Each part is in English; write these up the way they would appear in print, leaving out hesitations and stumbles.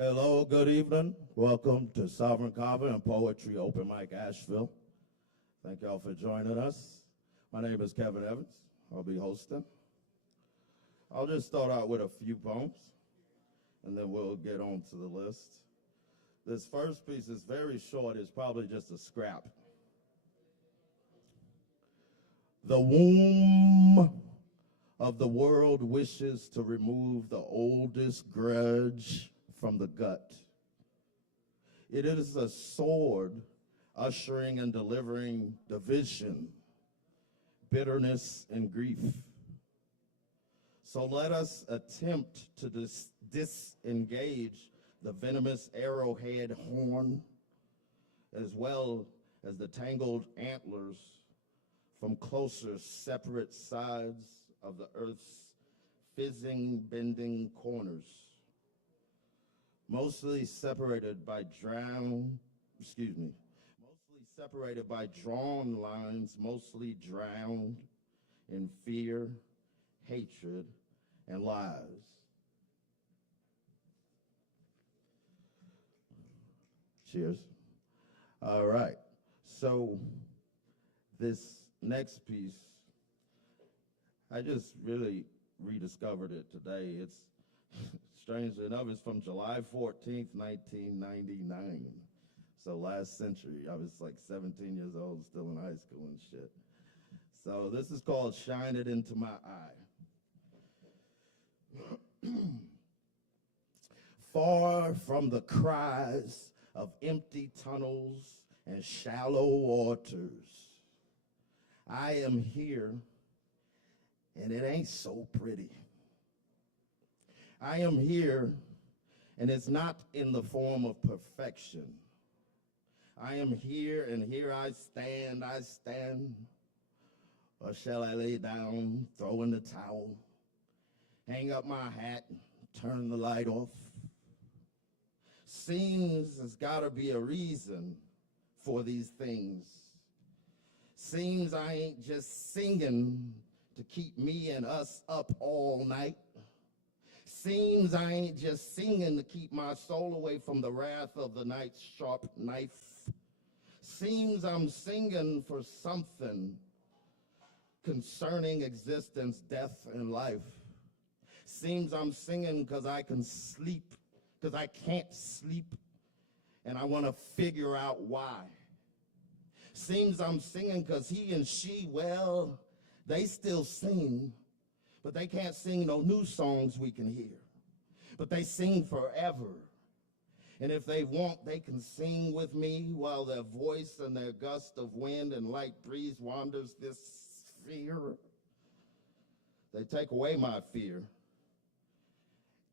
Hello, good evening. Welcome to Sovereign Kava and Poetry Open Mic Asheville. Thank y'all for joining us. My name is Kevin Evans. I'll be hosting. I'll just start out with a few poems, and then we'll get on to the list. This first piece is very short. It's probably just a scrap. The womb of the world wishes to remove the oldest grudge from the gut. It is a sword ushering and delivering division, bitterness, and grief. So let us attempt to disengage the venomous arrowhead horn, as well as the tangled antlers from closer, separate sides of the earth's fizzing, bending corners, mostly separated by drawn lines, mostly drowned in fear, hatred, and lies. Cheers. All right. So this next piece, I just really rediscovered it today. It's strangely enough, it's from July 14th, 1999. So last century. I was like 17 years old, still in high school and shit. So this is called Shine It Into My Eye. Far from the cries of empty tunnels and shallow waters, I am here, and it ain't so pretty. I am here, and it's not in the form of perfection. I am here, and here I stand, or shall I lay down, throw in the towel, hang up my hat, turn the light off? Seems there's gotta be a reason for these things. Seems I ain't just singing to keep me and us up all night. Seems I ain't just singing to keep my soul away from the wrath of the night's sharp knife. Seems I'm singing for something concerning existence, death, and life. Seems I'm singing because I can sleep, because I can't sleep, and I want to figure out why. Seems I'm singing because he and she, well, they still sing, but they can't sing no new songs we can hear. But they sing forever. And if they want, they can sing with me while their voice and their gust of wind and light breeze wanders this sphere. They take away my fear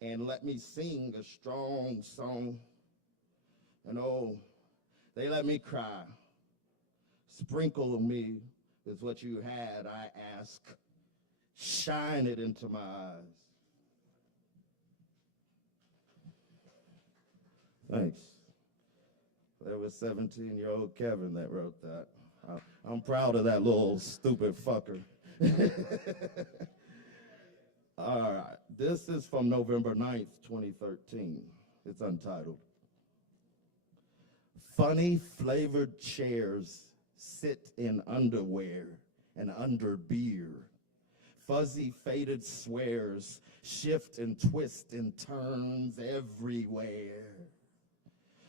and let me sing a strong song. And oh, they let me cry. Sprinkle me with what you had, I ask. Shine it into my eyes. Thanks. There was 17-year-old Kevin that wrote that. I'm proud of that little stupid fucker. All right, this is from November 9th, 2013. It's untitled. Funny flavored chairs sit in underwear and under beer. Fuzzy faded swears shift and twist and turns everywhere.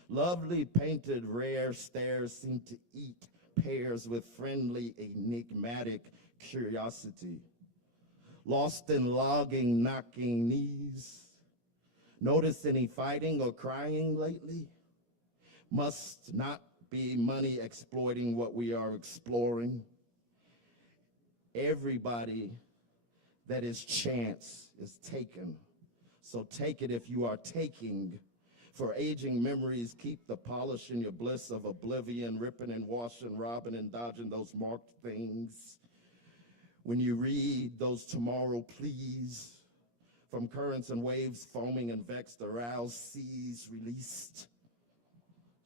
Lovely painted rare stares seem to eat pairs with friendly enigmatic curiosity. Lost in logging, knocking knees. Notice any fighting or crying lately? Must not be money exploiting what we are exploring. Everybody that is chance is taken. So take it if you are taking. For aging memories keep the polish in your bliss of oblivion, ripping and washing, robbing and dodging those marked things. When you read those tomorrow please, from currents and waves foaming and vexed, aroused seas released.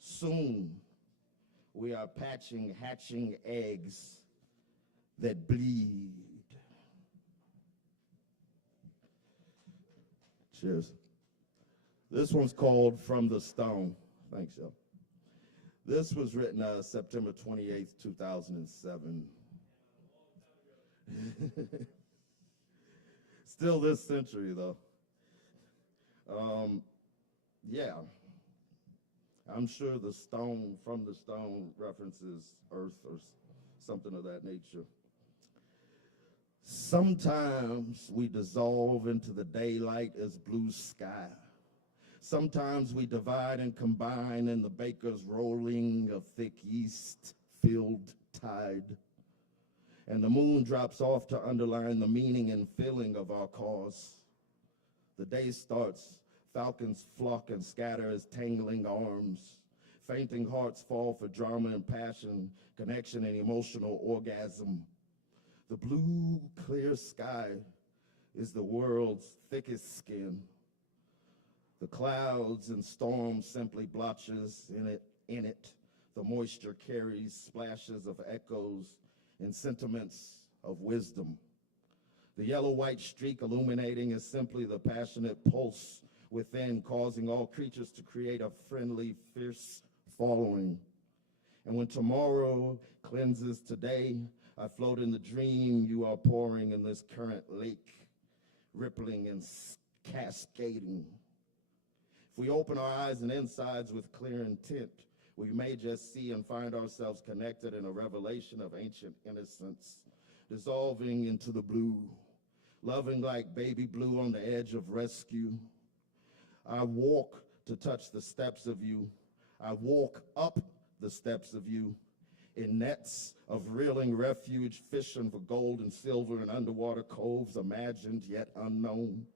Soon we are hatching eggs that bleed. Cheers. This one's called From the Stone. Thanks, y'all. This was written September 28th, 2007. Still this century, though. Yeah. I'm sure the stone, from the stone, references earth or something of that nature. Sometimes we dissolve into the daylight as blue sky. Sometimes we divide and combine in the baker's rolling of thick yeast-filled tide. And the moon drops off to underline the meaning and feeling of our cause. The day starts, falcons flock and scatter as tangling arms. Fainting hearts fall for drama and passion, connection and emotional orgasm. The blue, clear sky is the world's thickest skin. The clouds and storms simply blotches in it. The moisture carries splashes of echoes and sentiments of wisdom. The yellow-white streak illuminating is simply the passionate pulse within, causing all creatures to create a friendly, fierce following. And when tomorrow cleanses today, I float in the dream you are pouring in this current lake, rippling and cascading. If we open our eyes and insides with clear intent, we may just see and find ourselves connected in a revelation of ancient innocence, dissolving into the blue, loving like baby blue on the edge of rescue. I walk to touch the steps of you. I walk up the steps of you in nets of reeling refuge, fishing for gold and silver in underwater coves imagined yet unknown.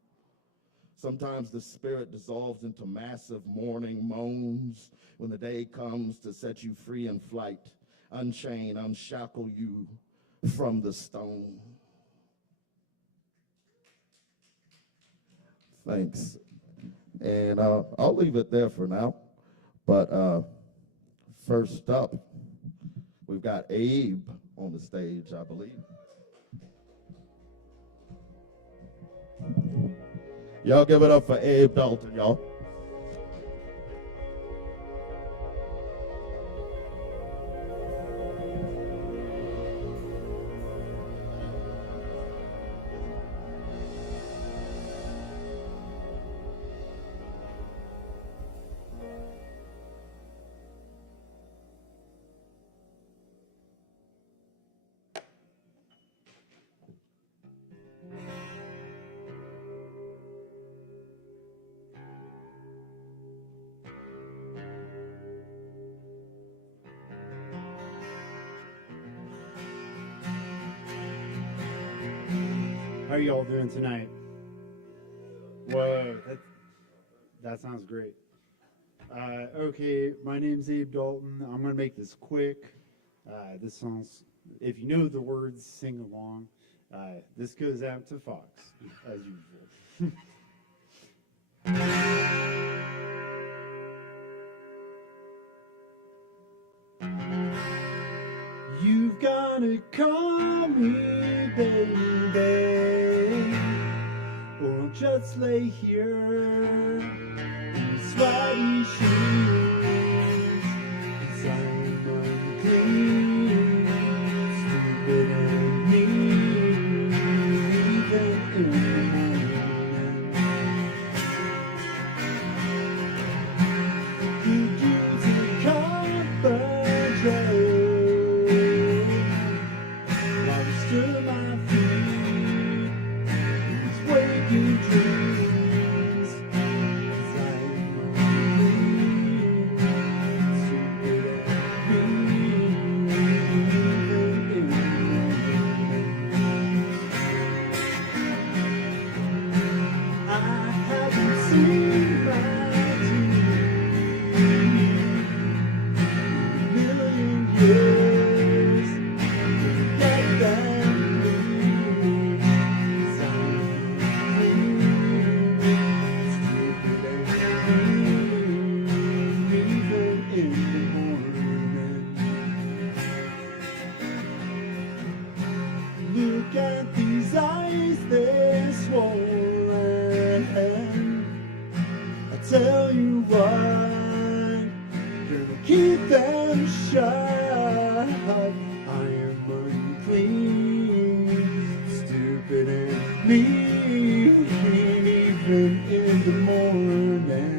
Sometimes the spirit dissolves into massive mourning moans when the day comes to set you free in flight, unchain, unshackle you from the stone. Thanks. And I'll leave it there for now. But first up, we've got Abe on the stage, I believe. Y'all give it up for Abe Dalton, y'all. How are y'all doing tonight? Whoa, that sounds great. Okay, my name's Abe Dalton. I'm gonna make this quick. This song's, if you know the words, sing along. This goes out to Fox, as usual. You've gotta call me, baby, or I'll just lay here in sweaty shoes, 'cause I'm unclean, stupid and mean, even in the morning. Could you take off a dress? To my feet, it's waking dreams, 'cause I'm unclean, stupid and mean, even in the morning. I haven't seen my dream in a million years. Get that. Look at these eyes, they're swollen. me even in the morning.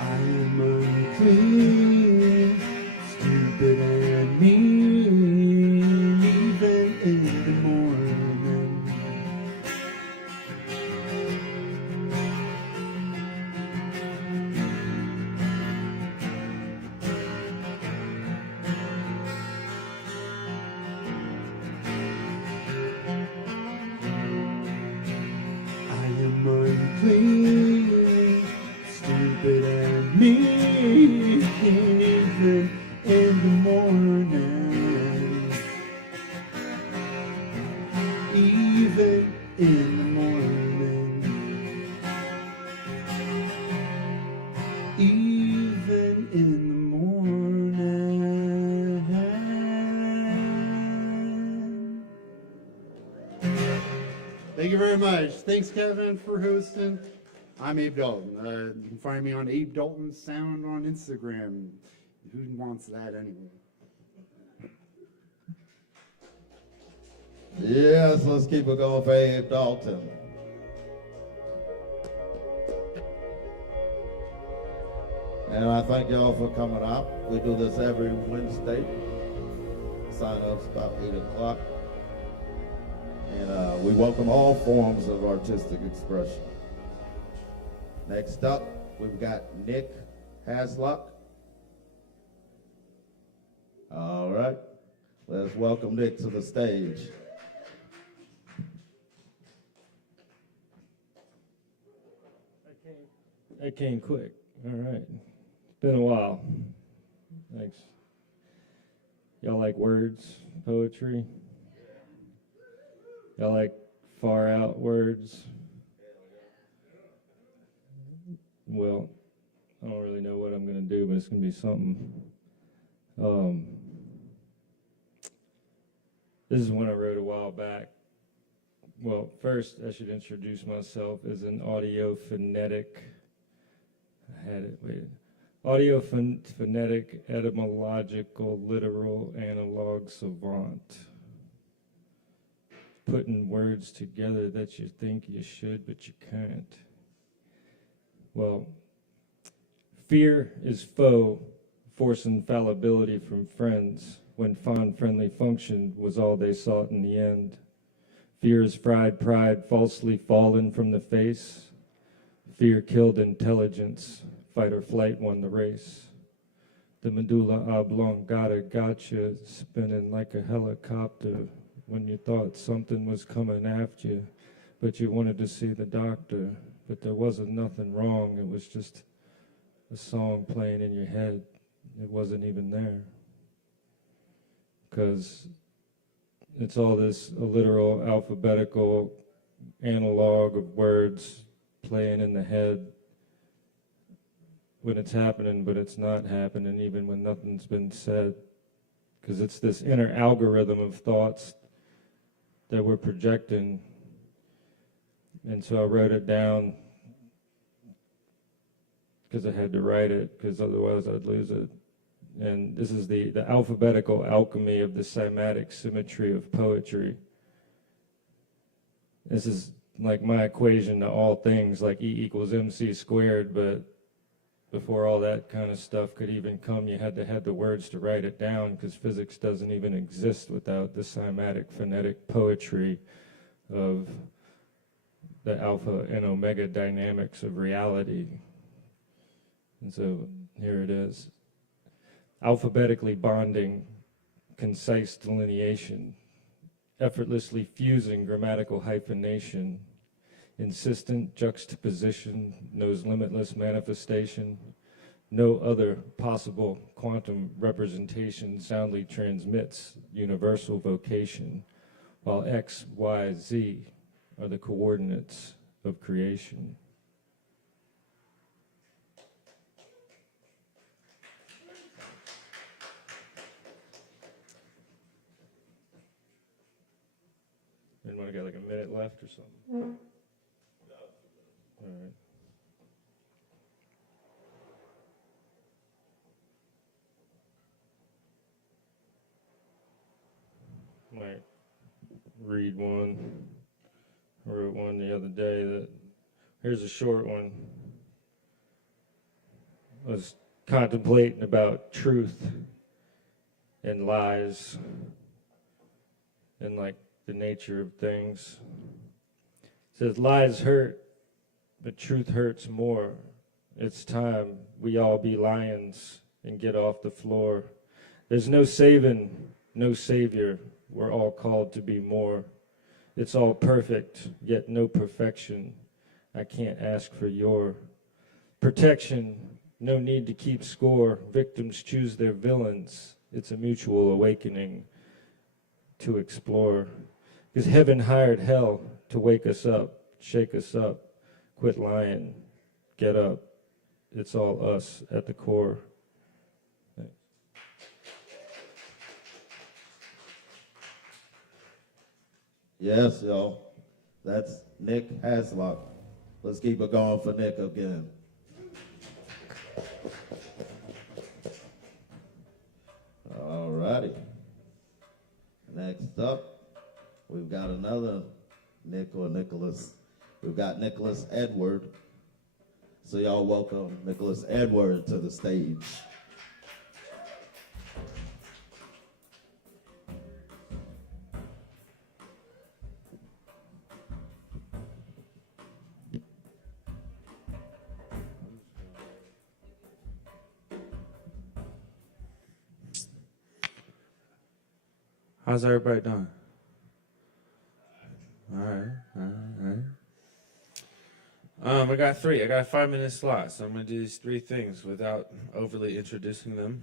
I am unclean, stupid and mean, even in the morning. I am unclean, stupid and mean, even in the morning. Even in the morning. Even in the morning. Thank you very much. Thanks, Kevin, for hosting. I'm Abe Dalton. You can find me on Abe Dalton Sound on Instagram. Who wants that anyway? Yes, let's keep it going for Abe Dalton. And I thank y'all for coming out. We do this every Wednesday. Sign-up's about 8 o'clock. And we welcome all forms of artistic expression. Next up, we've got Nick Haslock. All right, let's welcome Nick to the stage. I came quick. All right. It's been a while. Thanks. Y'all like words, poetry? Y'all like far out words? Well, I don't really know what I'm going to do, but it's going to be something. This is one I wrote a while back. Well, first, I should introduce myself as an audiophonetic. I had it, wait. Audiophonetic, etymological, literal, analog savant. Putting words together that you think you should, but you can't. Well, fear is foe, forcing fallibility from friends, when fond friendly function was all they sought in the end. Fear is fried pride, falsely fallen from the face. Fear killed intelligence, fight or flight won the race. The medulla oblongata got you spinning like a helicopter when you thought something was coming after you, but you wanted to see the doctor. But there wasn't nothing wrong, it was just a song playing in your head. It wasn't even there. Because it's all this literal, alphabetical analog of words playing in the head when it's happening, but it's not happening even when nothing's been said. Because it's this inner algorithm of thoughts that we're projecting. And so I wrote it down because I had to write it, because otherwise I'd lose it. And this is the alphabetical alchemy of the cymatic symmetry of poetry. This is like my equation to all things, like E equals MC squared, but before all that kind of stuff could even come, you had to have the words to write it down, because physics doesn't even exist without the cymatic phonetic poetry of the alpha and omega dynamics of reality. And so here it is. Alphabetically bonding, concise delineation, effortlessly fusing grammatical hyphenation, insistent juxtaposition, knows limitless manifestation, no other possible quantum representation soundly transmits universal vocation, while X, Y, Z are the coordinates of creation. And when I got like a minute left or something. All right. Might read one. I wrote one the other day that, here's a short one. I was contemplating about truth and lies and like the nature of things. It says lies hurt, but truth hurts more. It's time we all be lions and get off the floor. There's no saving, no savior. We're all called to be more. It's all perfect, yet no perfection. I can't ask for your protection. No need to keep score. Victims choose their villains. It's a mutual awakening to explore. Because heaven hired hell to wake us up, shake us up, quit lying, get up. It's all us at the core. Yes, y'all. That's Nick Haslock. Let's keep it going for Nick again. All righty. Next up, we've got another Nick or Nicholas. We've got Nicholas Edward. So y'all welcome Nicholas Edward to the stage. How's everybody doing? All right. I got a 5-minute slot, so I'm gonna do these 3 things without overly introducing them.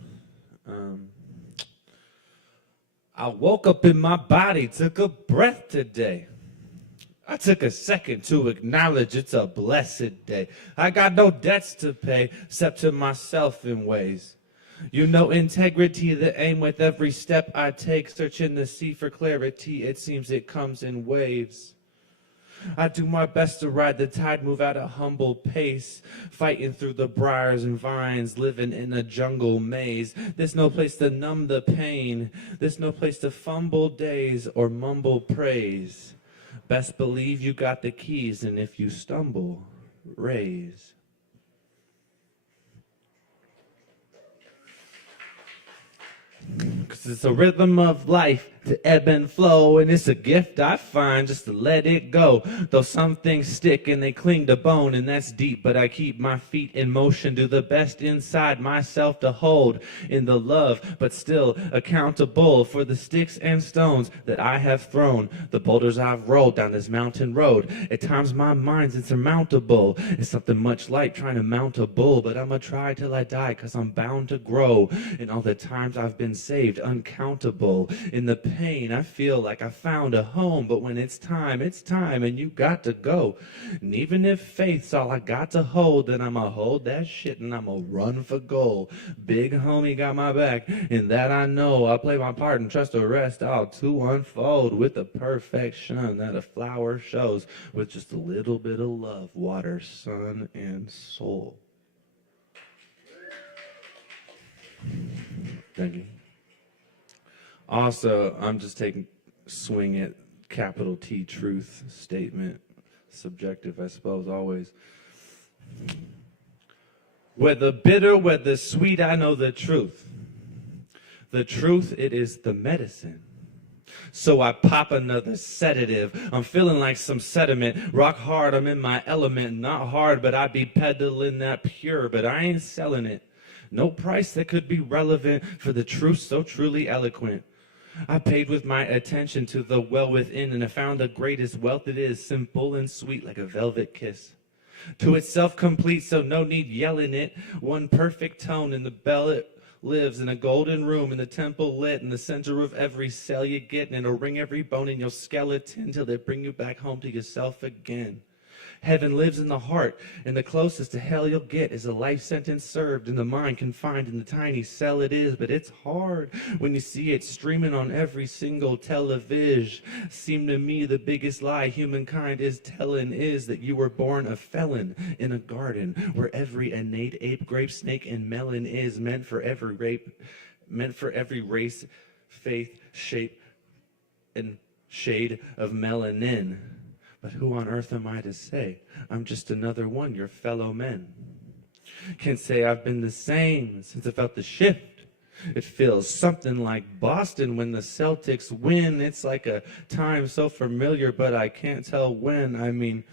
I woke up in my body, took a breath today. I took a second to acknowledge it's a blessed day. I got no debts to pay, except to myself in ways. You know integrity, the aim with every step I take, searching the sea for clarity, it seems it comes in waves. I do my best to ride the tide, move at a humble pace, fighting through the briars and vines, living in a jungle maze. There's no place to numb the pain, there's no place to fumble days or mumble praise. Best believe you got the keys, and if you stumble, raise. Cause it's a rhythm of life to ebb and flow, and it's a gift I find just to let it go. Though some things stick and they cling to bone, and that's deep, but I keep my feet in motion, do the best inside myself to hold in the love, but still accountable for the sticks and stones that I have thrown, the boulders I've rolled down this mountain road. At times my mind's insurmountable. It's something much like trying to mount a bull, but I'ma try till I die, cause I'm bound to grow. And all the times I've been saved, uncountable. In the pain, I feel like I found a home, but when it's time, and you got to go. And even if faith's all I got to hold, then I'ma hold that shit and I'ma run for goal. Big homie got my back, and that I know. I'll play my part and trust the rest all to unfold with the perfection that a flower shows, with just a little bit of love, water, sun, and soul. Thank you. Also, I'm just taking swing at capital T truth statement. Subjective, I suppose, always. Whether bitter, whether sweet, I know the truth. The truth, it is the medicine. So I pop another sedative. I'm feeling like some sediment. Rock hard, I'm in my element. Not hard, but I be peddling that pure. But I ain't selling it. No price that could be relevant for the truth so truly eloquent. I paid with my attention to the well within, and I found the greatest wealth it is, simple and sweet like a velvet kiss. To itself complete, so no need yelling it. One perfect tone in the bell it lives in a golden room in the temple lit in the center of every cell you get, and it'll ring every bone in your skeleton till they bring you back home to yourself again. Heaven lives in the heart, and the closest to hell you'll get is a life sentence served in the mind confined in the tiny cell it is. But it's hard when you see it streaming on every single television. Seem to me the biggest lie humankind is telling is that you were born a felon in a garden where every innate ape, grape, snake, and melon is meant for every race, faith, shape, and shade of melanin. But who on earth am I to say? I'm just another one, your fellow men. Can't say I've been the same since I felt the shift. It feels something like Boston when the Celtics win. It's like a time so familiar, but I can't tell when. I mean,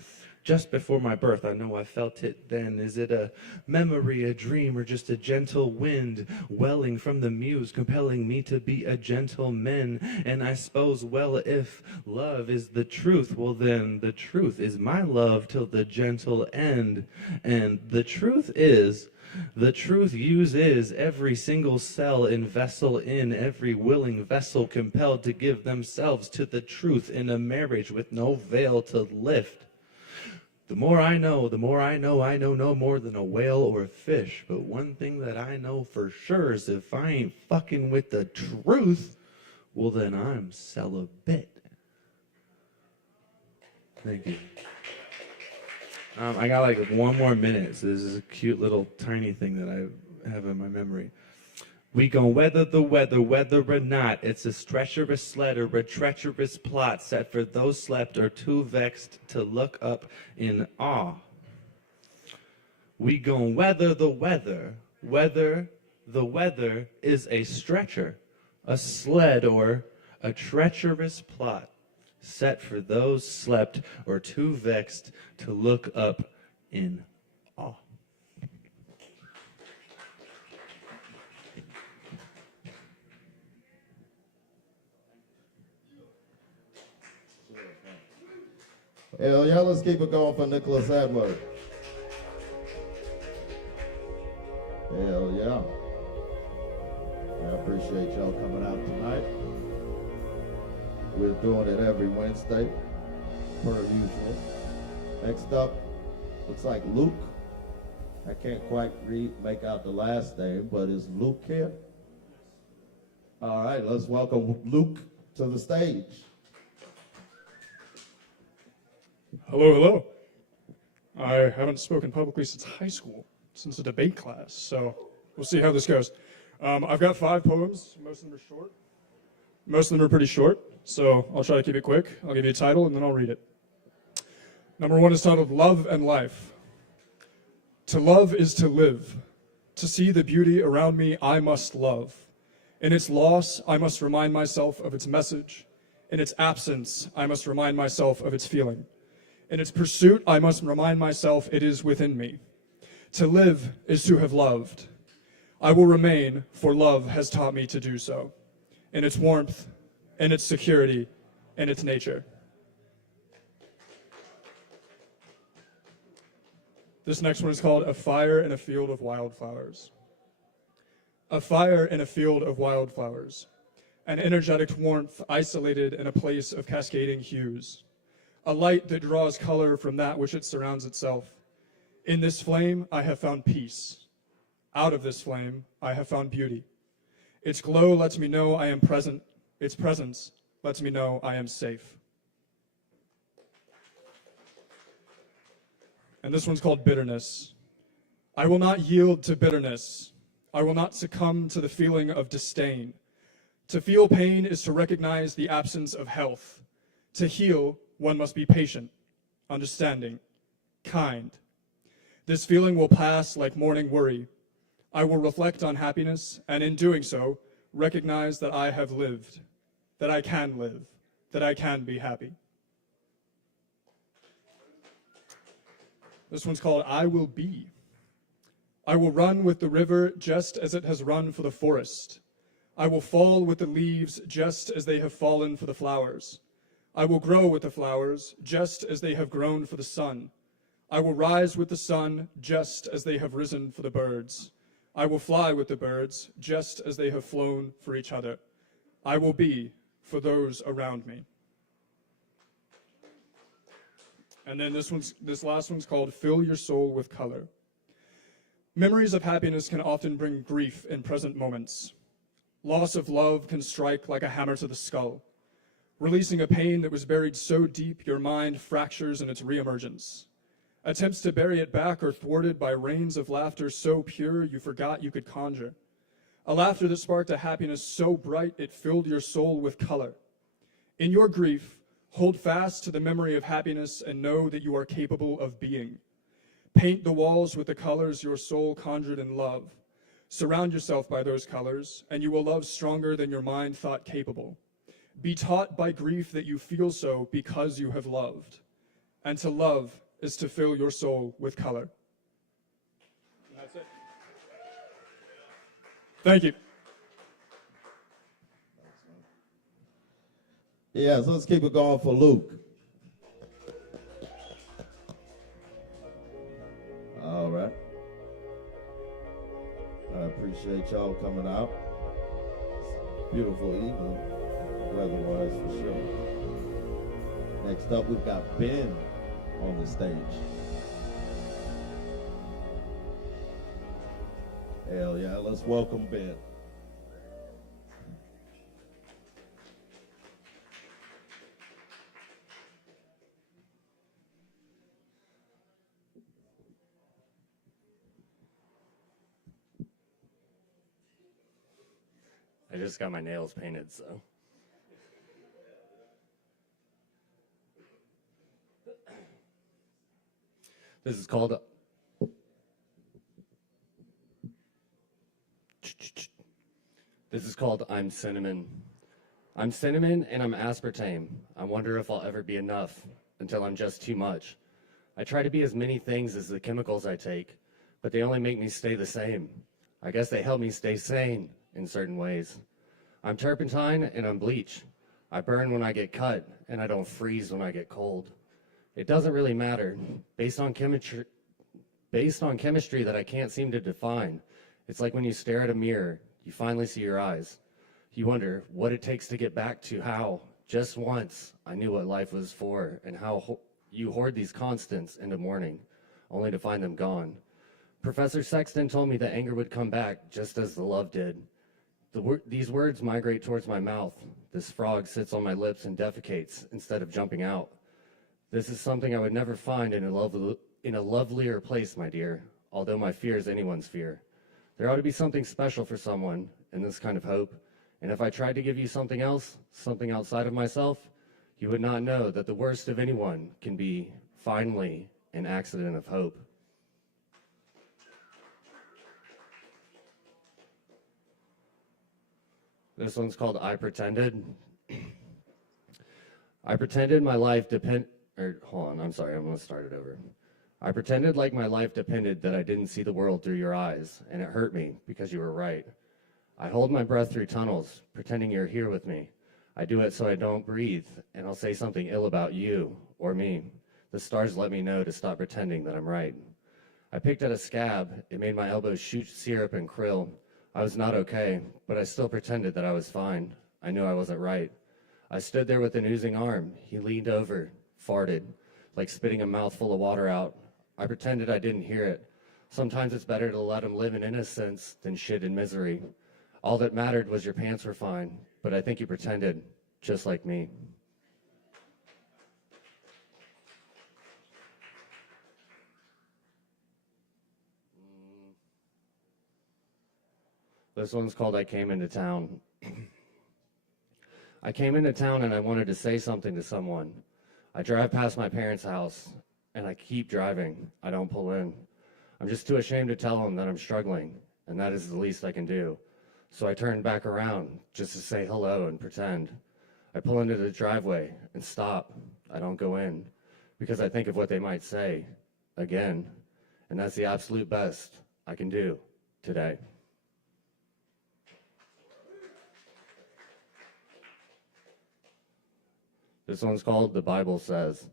just before my birth, I know I felt it then. Is it a memory, a dream, or just a gentle wind welling from the muse, compelling me to be a gentleman? And I suppose, well, if love is the truth, well then the truth is my love till the gentle end. And the truth uses every single cell in vessel in every willing vessel compelled to give themselves to the truth in a marriage with no veil to lift. The more I know, I know no more than a whale or a fish. But one thing that I know for sure is if I ain't fucking with the truth, well then I'm celibate. Thank you. I got like 1 more minute, so this is a cute little tiny thing that I have in my memory. We gon' weather the weather, whether or not it's a treacherous sled or a treacherous plot set for those slept or too vexed to look up in awe. We gon' weather the weather, whether the weather is a stretcher, a sled, or a treacherous plot set for those slept or too vexed to look up in awe. Hell yeah, let's keep it going for Nicholas Edward. Hell yeah. I appreciate y'all coming out tonight. We're doing it every Wednesday, per usual. Next up, looks like Luke. I can't quite make out the last name, but is Luke here? All right, let's welcome Luke to the stage. Hello, hello. I haven't spoken publicly since high school, since a debate class, so we'll see how this goes. I've got 5 poems. Most of them are short. Most of them are pretty short, so I'll try to keep it quick. I'll give you a title, and then I'll read it. Number 1 is titled Love and Life. To love is to live. To see the beauty around me, I must love. In its loss, I must remind myself of its message. In its absence, I must remind myself of its feeling. In its pursuit, I must remind myself it is within me. To live is to have loved. I will remain, for love has taught me to do so. In its warmth, in its security, in its nature. This next one is called A Fire in a Field of Wildflowers. A fire in a field of wildflowers. An energetic warmth isolated in a place of cascading hues. A light that draws color from that which it surrounds itself. In this flame, I have found peace. Out of this flame, I have found beauty. Its glow lets me know I am present. Its presence lets me know I am safe. And this one's called Bitterness. I will not yield to bitterness. I will not succumb to the feeling of disdain. To feel pain is to recognize the absence of health. To heal, one must be patient, understanding, kind. This feeling will pass like morning worry. I will reflect on happiness, and in doing so, recognize that I have lived, that I can live, that I can be happy. This one's called I Will Be. I will run with the river just as it has run for the forest. I will fall with the leaves just as they have fallen for the flowers. I will grow with the flowers just as they have grown for the sun. I will rise with the sun just as they have risen for the birds. I will fly with the birds just as they have flown for each other. I will be for those around me. And then this last one's called Fill Your Soul with Color. Memories of happiness can often bring grief in present moments. Loss of love can strike like a hammer to the skull, releasing a pain that was buried so deep your mind fractures in its reemergence. Attempts to bury it back are thwarted by rains of laughter so pure you forgot you could conjure. A laughter that sparked a happiness so bright it filled your soul with color. In your grief, hold fast to the memory of happiness and know that you are capable of being. Paint the walls with the colors your soul conjured in love. Surround yourself by those colors, and you will love stronger than your mind thought capable. Be taught by grief that you feel so because you have loved. And to love is to fill your soul with color. And that's it. Thank you. Yeah, so let's keep it going for Luke. All right. I appreciate y'all coming out. It's beautiful evening, weather-wise for sure. Next up, we've got Ben on the stage. Hell yeah, let's welcome Ben. I just got my nails painted, so. This is called I'm Cinnamon. I'm cinnamon and I'm aspartame. I wonder if I'll ever be enough until I'm just too much. I try to be as many things as the chemicals I take, but they only make me stay the same. I guess they help me stay sane in certain ways. I'm turpentine and I'm bleach. I burn when I get cut and I don't freeze when I get cold. It doesn't really matter. Based on chemistry that I can't seem to define. It's like when you stare at a mirror, you finally see your eyes. You wonder what it takes to get back to how, just once, I knew what life was for and how you hoard these constants into morning, only to find them gone. Professor Sexton told me that anger would come back just as the love did. These words migrate towards my mouth. This frog sits on my lips and defecates instead of jumping out. This is something I would never find in a lovelier place, my dear, although my fear is anyone's fear. There ought to be something special for someone in this kind of hope, and if I tried to give you something else, something outside of myself, you would not know that the worst of anyone can be, finally, an accident of hope. This one's called I Pretended. I pretended my life hold on, I'm sorry, I'm gonna start it over. I pretended like my life depended that I didn't see the world through your eyes, and it hurt me because you were right. I hold my breath through tunnels, pretending you're here with me. I do it so I don't breathe, and I'll say something ill about you or me. The stars let me know to stop pretending that I'm right. I picked at a scab. It made my elbows shoot syrup and krill. I was not okay, but I still pretended that I was fine. I knew I wasn't right. I stood there with an oozing arm. He leaned over, farted, like spitting a mouthful of water out. I pretended I didn't hear it. Sometimes it's better to let him live in innocence than shit in misery. All that mattered was your pants were fine, but I think you pretended, just like me. This one's called I Came Into Town. I came into town and I wanted to say something to someone. I drive past my parents' house and I keep driving. I don't pull in. I'm just too ashamed to tell them that I'm struggling, and that is the least I can do. So I turn back around just to say hello and pretend. I pull into the driveway and stop. I don't go in because I think of what they might say again, and that's the absolute best I can do today. This one's called The Bible Says.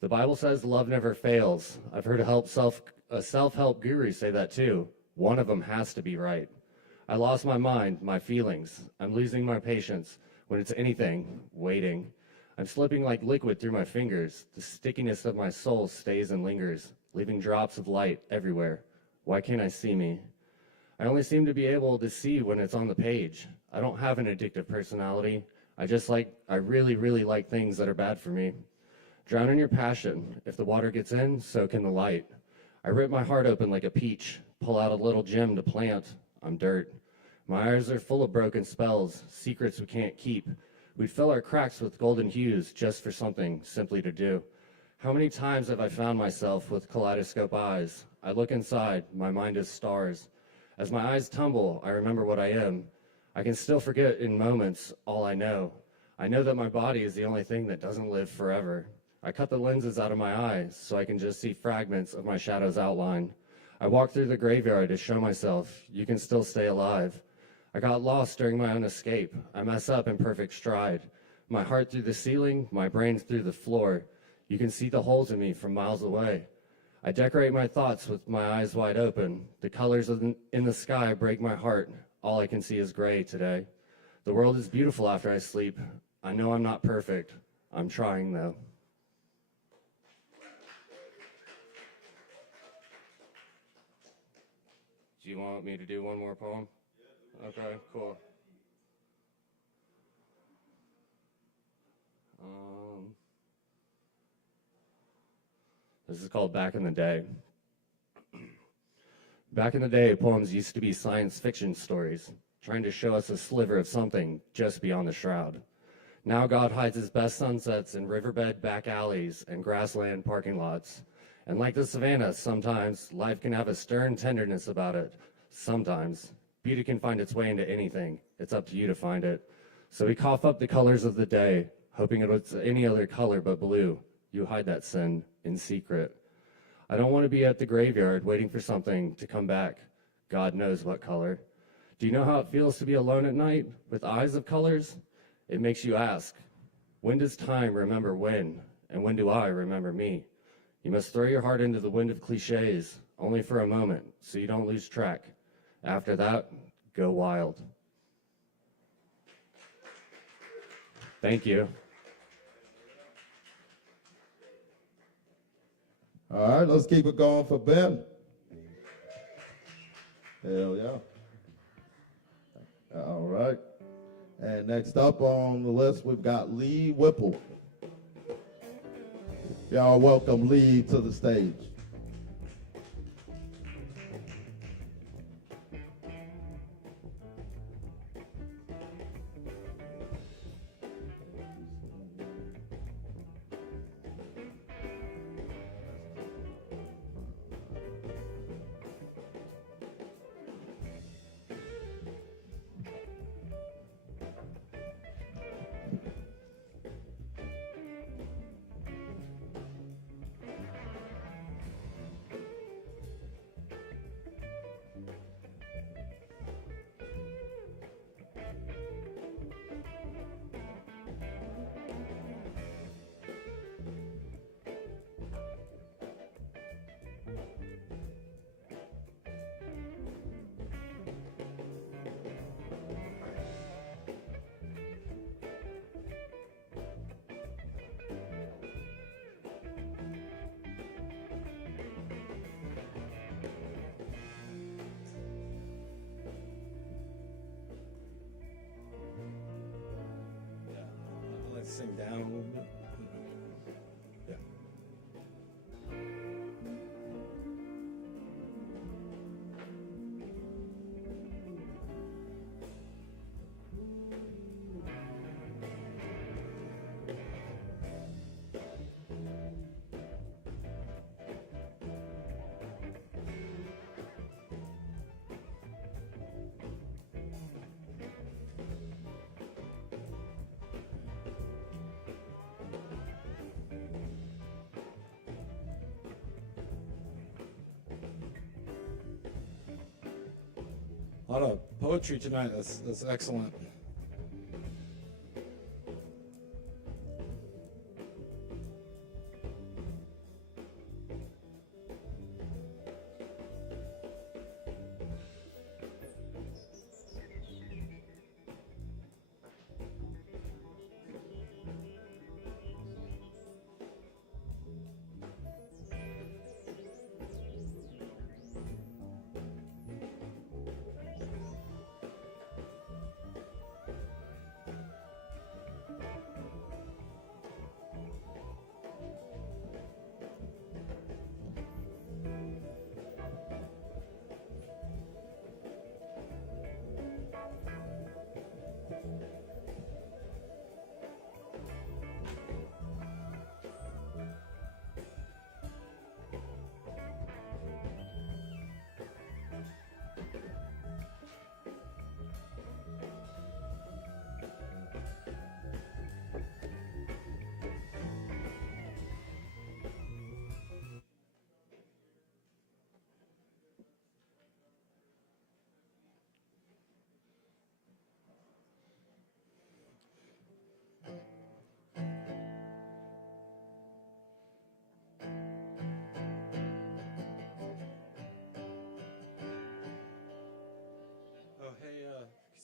The Bible says love never fails. I've heard a self-help guru say that too. One of them has to be right. I lost my mind, my feelings. I'm losing my patience when it's anything, waiting. I'm slipping like liquid through my fingers. The stickiness of my soul stays and lingers, leaving drops of light everywhere. Why can't I see me? I only seem to be able to see when it's on the page. I don't have an addictive personality. I really, really like things that are bad for me. Drown in your passion. If the water gets in, so can the light. I rip my heart open like a peach, pull out a little gem to plant. I'm dirt. My eyes are full of broken spells, secrets we can't keep. We fill our cracks with golden hues just for something simply to do. How many times have I found myself with kaleidoscope eyes? I look inside, my mind is stars. As my eyes tumble, I remember what I am. I can still forget in moments all I know. I know that my body is the only thing that doesn't live forever. I cut the lenses out of my eyes so I can just see fragments of my shadow's outline. I walk through the graveyard to show myself you can still stay alive. I got lost during my own escape. I mess up in perfect stride. My heart through the ceiling, my brain through the floor. You can see the holes in me from miles away. I decorate my thoughts with my eyes wide open. The colors in the sky break my heart. All I can see is gray today. The world is beautiful after I sleep. I know I'm not perfect. I'm trying though. Do you want me to do one more poem? Okay, cool. This is called Back in the Day. Back in the day, poems used to be science fiction stories, trying to show us a sliver of something just beyond the shroud. Now God hides his best sunsets in riverbed back alleys and grassland parking lots. And like the savannah, sometimes life can have a stern tenderness about it. Sometimes beauty can find its way into anything. It's up to you to find it. So we cough up the colors of the day, hoping it was any other color but blue. You hide that sin in secret. I don't want to be at the graveyard waiting for something to come back. God knows what color. Do you know how it feels to be alone at night with eyes of colors? It makes you ask, when does time remember when? And when do I remember me? You must throw your heart into the wind of cliches, only for a moment, so you don't lose track. After that, go wild. Thank you. All right, let's keep it going for Ben. Hell yeah. All right. And next up on the list, we've got Lee Whipple. Y'all welcome Lee to the stage. Let's sing down a little bit. Yeah. A lot of poetry tonight. That's excellent.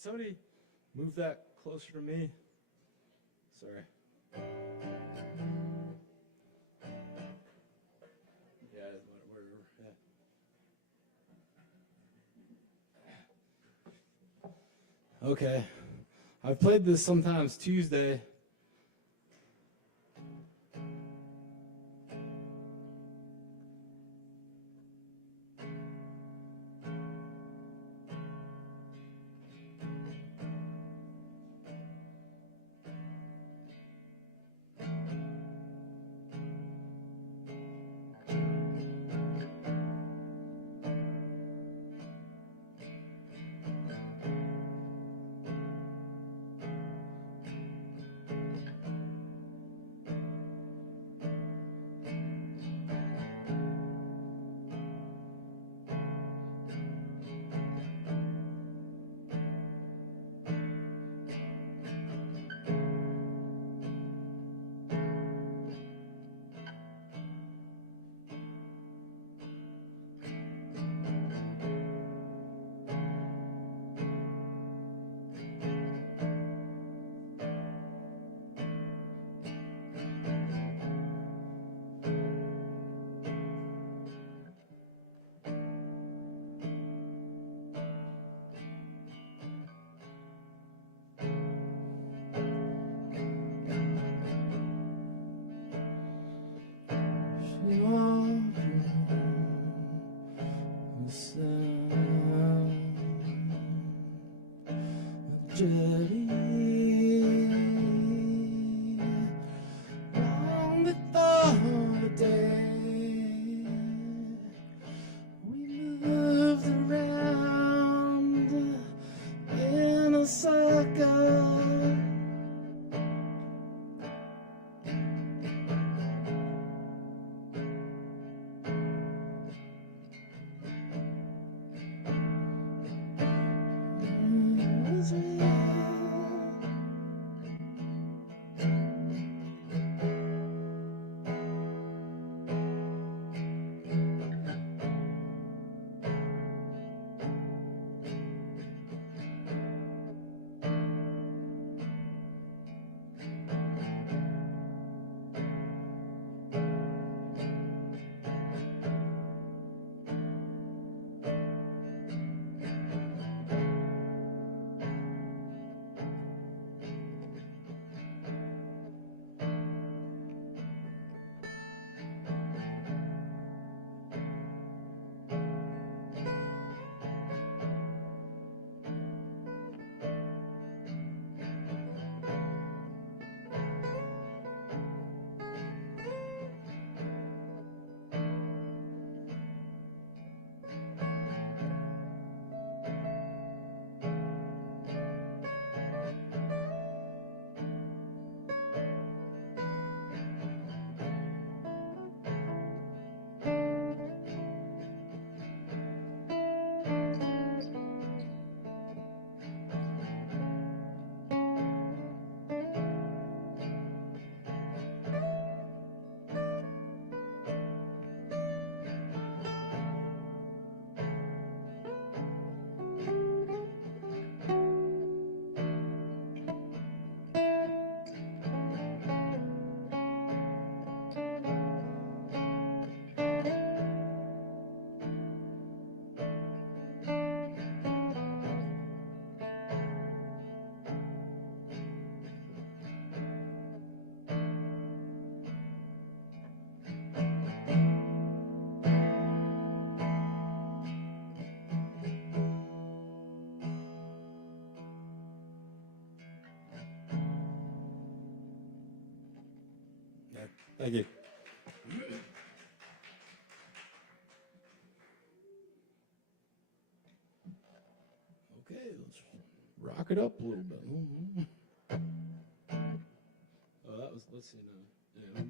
somebody move that closer to me? Sorry. Yeah, wherever. Yeah. Okay. I've played this sometimes Tuesday. Long before the day we moved around in a circle. Thank you. Okay, let's rock it up a little bit. Oh, that was, let's see now. Yeah.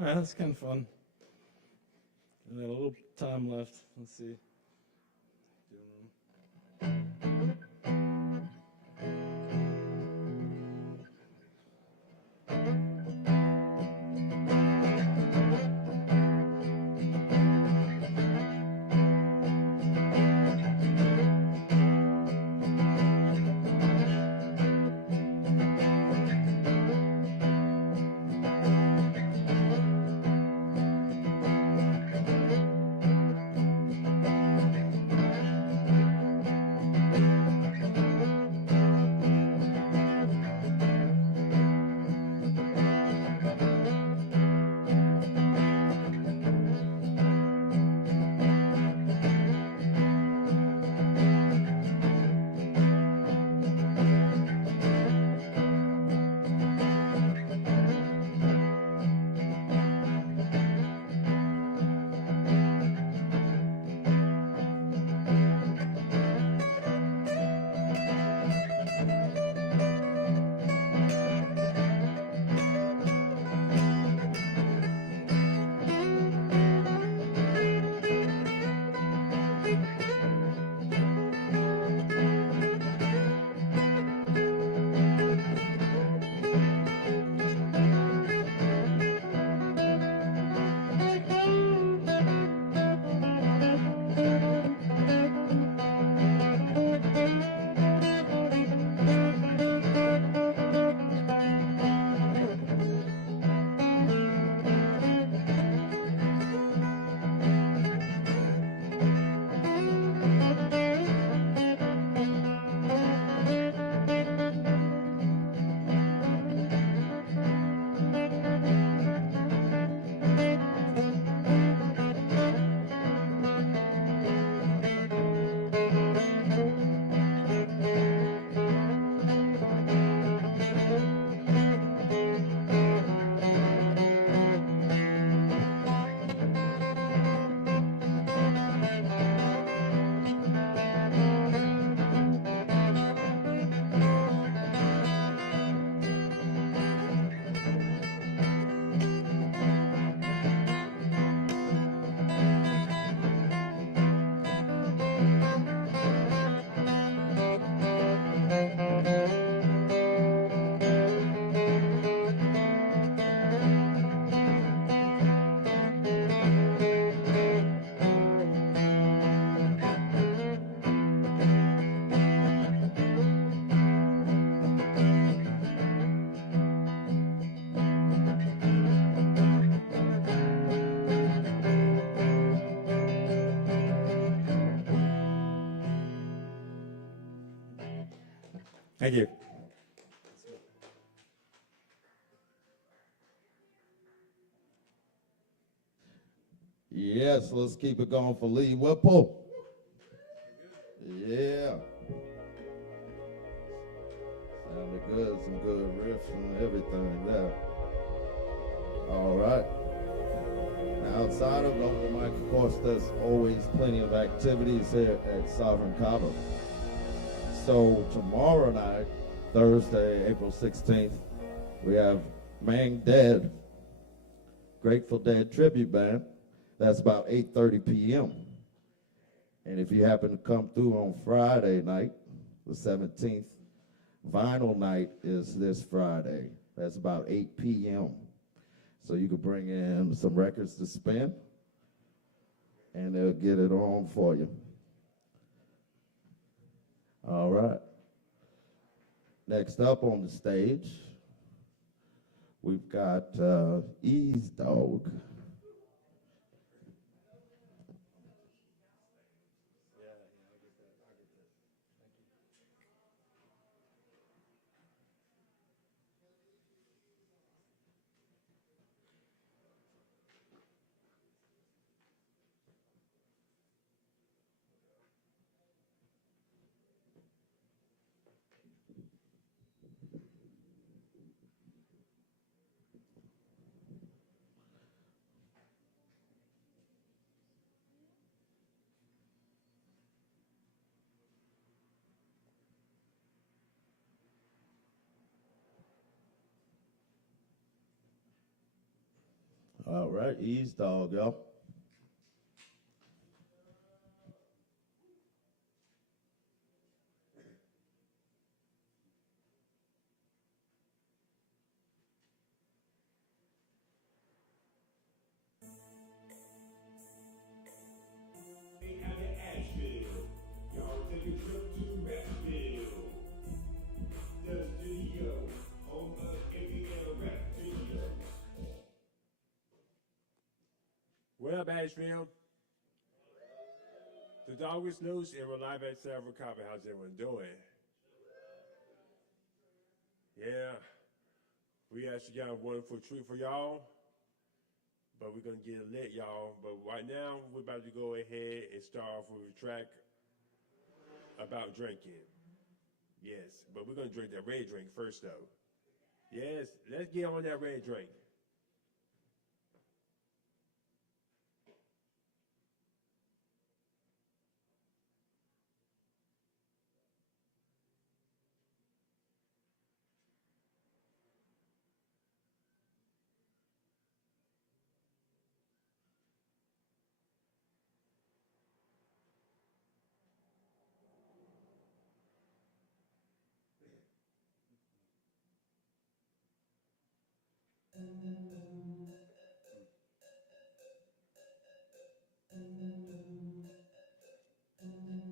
All right, that's kind of fun. Got a little time left. Let's see. Thank you. Yes, let's keep it going for Lee Whipple. Yeah. Sounded good, some good riffs and everything there. All right. Now, outside of the mic, of course, there's always plenty of activities here at Sovereign Kava. So tomorrow night, Thursday, April 16th, we have Mang Dead, Grateful Dead tribute band. That's about 8:30 p.m. And if you happen to come through on Friday night, the 17th, vinyl night is this Friday. That's about 8 p.m. So you could bring in some records to spin, and they'll get it on for you. All right. Next up on the stage, we've got Ease Dog. All right, ease dog, y'all. Asheville, y'all take a trip to Asheville. The studio, home of ABL rap video. What up, Asheville? The dog is loose and we're live at Several Kava. How's everyone doing? Yeah, we actually got a wonderful treat for y'all, but we're gonna get it lit, y'all. But right now, we're about to go ahead and start off with a track about drinking. Yes, but we're gonna drink that red drink first, though. Yes, let's get on that red drink.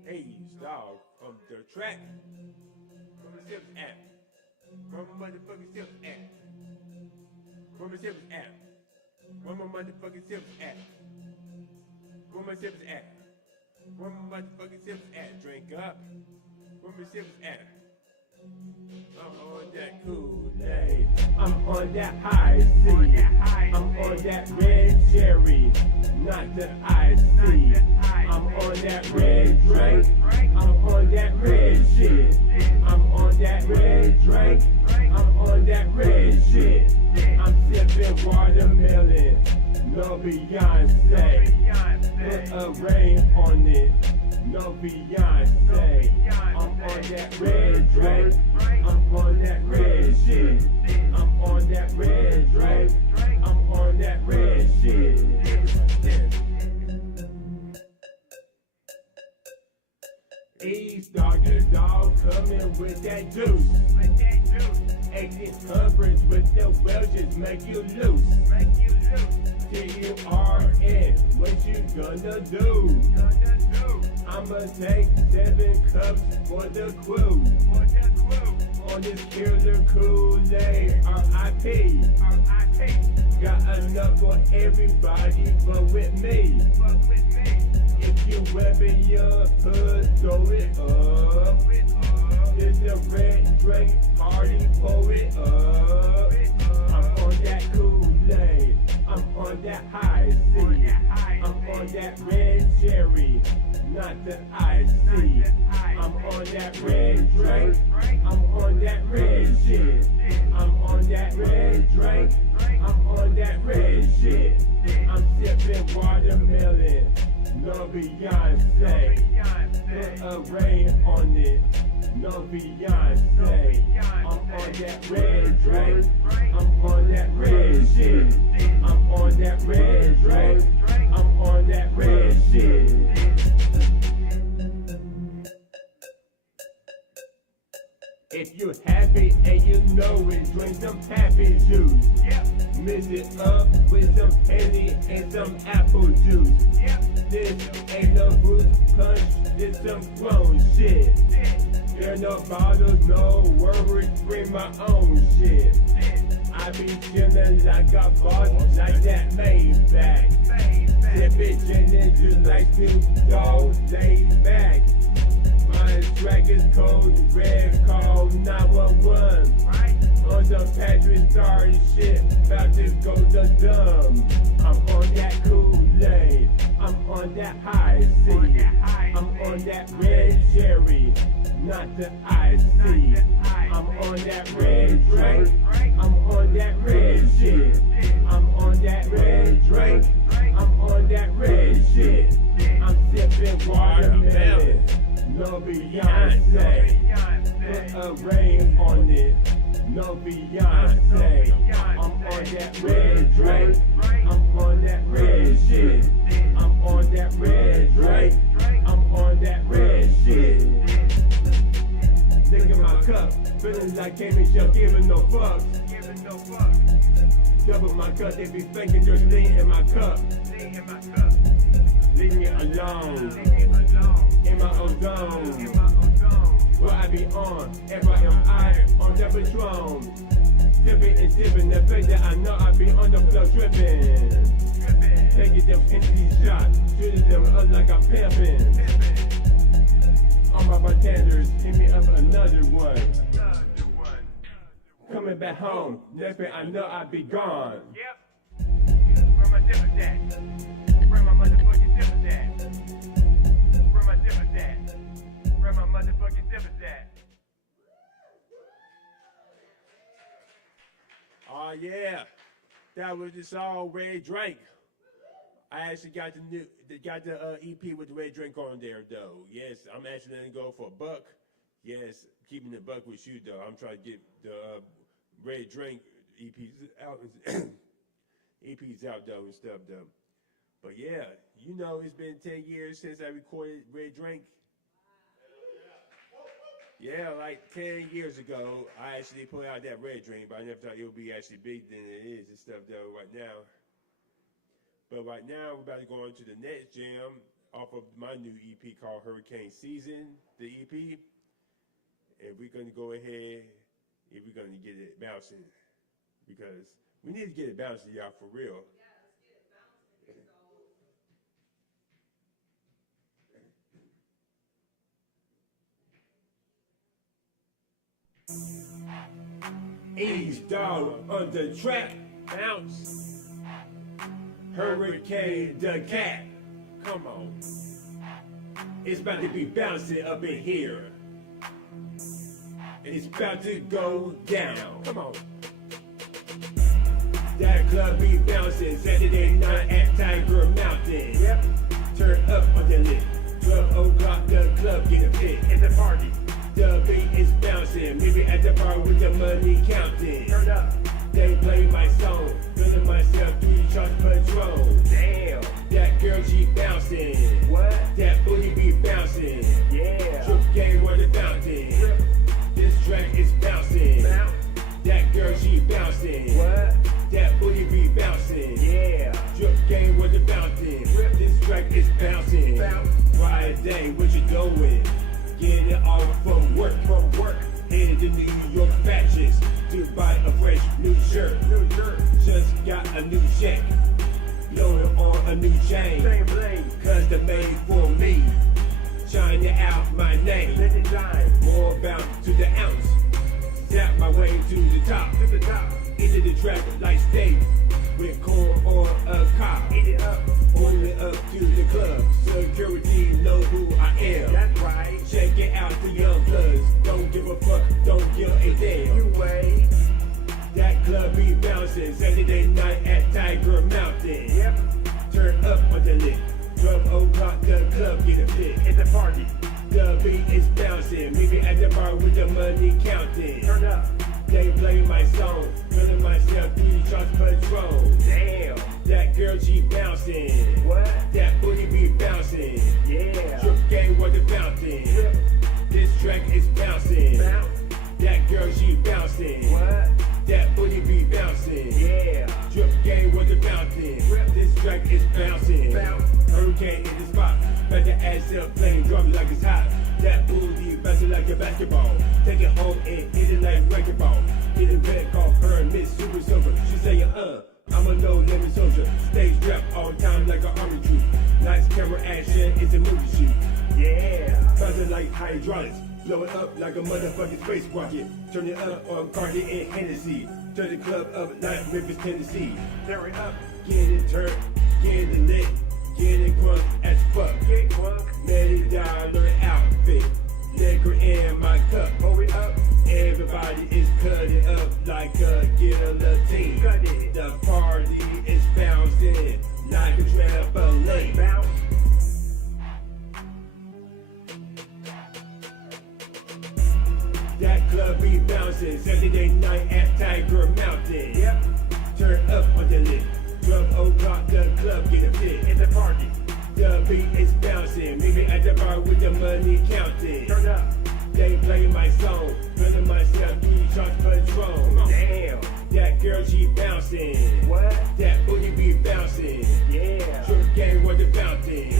Hey, dog, from the track, from the Sips app, from my motherfucking Sips app, from the Sips app, from my motherfucking Sips app, from my Sips app, from my motherfucking Sips app, drink up, from the Sips app. I'm on that Kool-Aid, I'm on that high C, I'm on that red cherry, not the iced tea. I'm on that red drink, I'm on that red shit, I'm on that red drink, I'm on that red shit. I'm sipping watermelon, no Beyonce, put a rain on it, no Beyonce. I'm on that red drink, I'm on that red shit, I'm on that red drink, I'm on that red shit. East dog, your dog coming with that juice. 1800s with the Welches make you loose. T-U-R-N, what you gonna do? I'ma take 7 cups for the crew. On this killer Kool-Aid, R.I.P. Got enough for everybody but with me. If you weapon your hood, throw it up. It's a red drink party, pour it up. I'm on that Kool-Aid, I'm on that high C, I'm on that red cherry, not the iced tea. I'm on that red drink, I'm on that red shit, I'm on that red drink, I'm on that red shit. I'm sipping watermelon, no Beyonce, put a rain on it, no Beyonce. I'm on that red drink, I'm on that red shit, I'm on that red drink, I'm on that red shit. If you're happy and you know it, drink some happy juice. Mix it up with some candy and some apple juice. This ain't no fruit punch, this some grown shit. There no bottles, no worries, bring my own shit. I be chillin' like a boss, like that Maybach. Sippin' gin and juice like Snoop Dogg, laid back. My track is cold red, call 911. On some Patrick Star shit, about to go to dumb. I'm on that Kool-Aid, I'm on that high C, I'm on that red cherry, not the iced tea. I'm on that red drink, I'm on that red shit, I'm on that red drink, I'm on that red shit. I'm sipping watermelon, no Beyonce, put a rain on it, no Beyonce. I'm on that red drink, I'm on I came in shell giving no fucks. Double my cup, they be thinking there's lean in my cup. Leave me alone. In my own zone. Where I be on, if I am on the Patron. Dipping and dipping, the fact that I know I be on the floor dripping. Taking them into these shots, shooting them up like I'm pimping. All my bartenders, hit me up another one. Coming back home, next thing I know I be gone. Yep. Where my dippers at? Where my motherfucking dippers at? Where my dippers at? Where my motherfucking dippers at? Oh yeah, that was the song Red Drink. I actually got the EP with the Red Drink on there though. Yes, I'm actually gonna go for $1. Yes, keeping the buck with you though. I'm trying to get the Red Drink EPs out, EPs out though and stuff though. But yeah, you know it's been 10 years since I recorded Red Drink. Yeah, like 10 years ago, I actually put out that Red Drink, but I never thought it would be actually bigger than it is and stuff though right now. But right now, we're about to go on to the next jam off of my new EP called Hurricane Season, the EP. And we're going to go ahead and we're going to get it bouncing because we need to get it bouncing, y'all, for real. Ease down on the track, bounce. Hurricane the cat, come on. It's about to be bouncing up in here. And it's about to go down, come on. That club be bouncing Saturday night at Tiger Mountain. Yep. Turn up on the lit. 12 o'clock, the club get a fit. It's a party. The beat is bouncing. Maybe at the bar with the money counting. Turn up. They play my song. Feeling myself 3 shots Patron. Damn. That girl, she bouncing. What? That booty be bouncing. Yeah. Trip game where the fountain. Trip. This track is bouncing. Bounce. That girl, she bouncing. What? That booty be bouncing. Yeah. Drip game with the fountain. Trip. This track is bouncing. Bounce. Friday, what you doing? Get it off from work. Headed to New York fashions to buy a fresh new shirt. Just got a new check. Blowing on a new chain. Custom made for me. Shining out my name. More bound to the ounce. Tap my way to the top. Into the trap like steak. With corn on a cob. Eat it up. Only up to the club. Security know who I am. That's right. Check it out, the young bloods. Don't give a fuck, don't give a damn. You wait. That club be bouncing Saturday night at Tiger Mountain. Yep. Turn up on the lit. 12 o'clock, the club get a fit. It's a party. The beat is bouncing. Maybe at the bar with the money counting. Turn up. They play my song. Feeling myself 3 shots Patron. Damn. That girl, she bouncing. What? That booty be bouncing. Yeah. Trip game with the fountain. Trip. This track is bouncing. Bounce. That girl, she bouncing. What? That booty be bouncing. Yeah. Trip game with the fountain. Trip. This track is bouncing. Bounce. Hurricane in the spot. Better ass up playing drum like it's hot. That booty bouncing like a basketball. Take it home and hit it like wrecking ball. Hit it red, call her Miss Super Silver. She saying, I'm a no-limit soldier. Stay strapped all the time like an army troop. Nice camera action, it's a movie shoot. Yeah. Bouncing like hydraulics. Blow it up like a motherfucking space rocket. Turn it up on Cardi and Hennessy. Turn the club up like Memphis, Tennessee. Turn it up. Get it turned, get it lit. Get it crunk as fuck. Get crunk. $90 outfit. Liquor in my cup. Hold it up. Everybody is cutting up like a guillotine. Cut it. The party is bouncing like a trampoline. Bounce. That club be bouncing Saturday night at Tiger Mountain. Yep. Turn up on the lit. 12 o'clock, the club get a fit. It's a party. The beat is bouncing. Meet me at the bar with the money counting. Turn up. They play my song. Feeling myself 3 shots she bouncing. What? That booty be bouncing. Yeah. Short gang with the bouncing.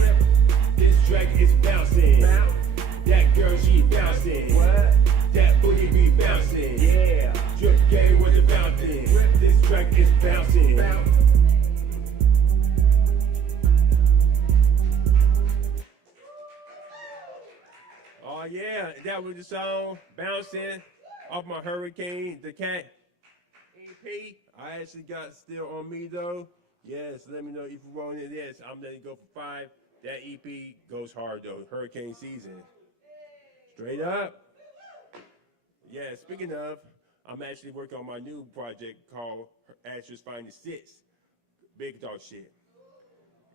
This track is bouncing. That girl she bouncing. What? That booty be bouncing. Yeah. Short gang with the bouncing. This track is bouncing. Oh yeah, that was the song Bouncing off my Hurricane, the Cat EP. I actually got still on me though. Yes, let me know if you want it. Yes, I'm letting it go for 5. That EP goes hard though. Hurricane season. Straight up. Yeah, speaking of, I'm actually working on my new project called Ashes Find the Six. Big dog shit.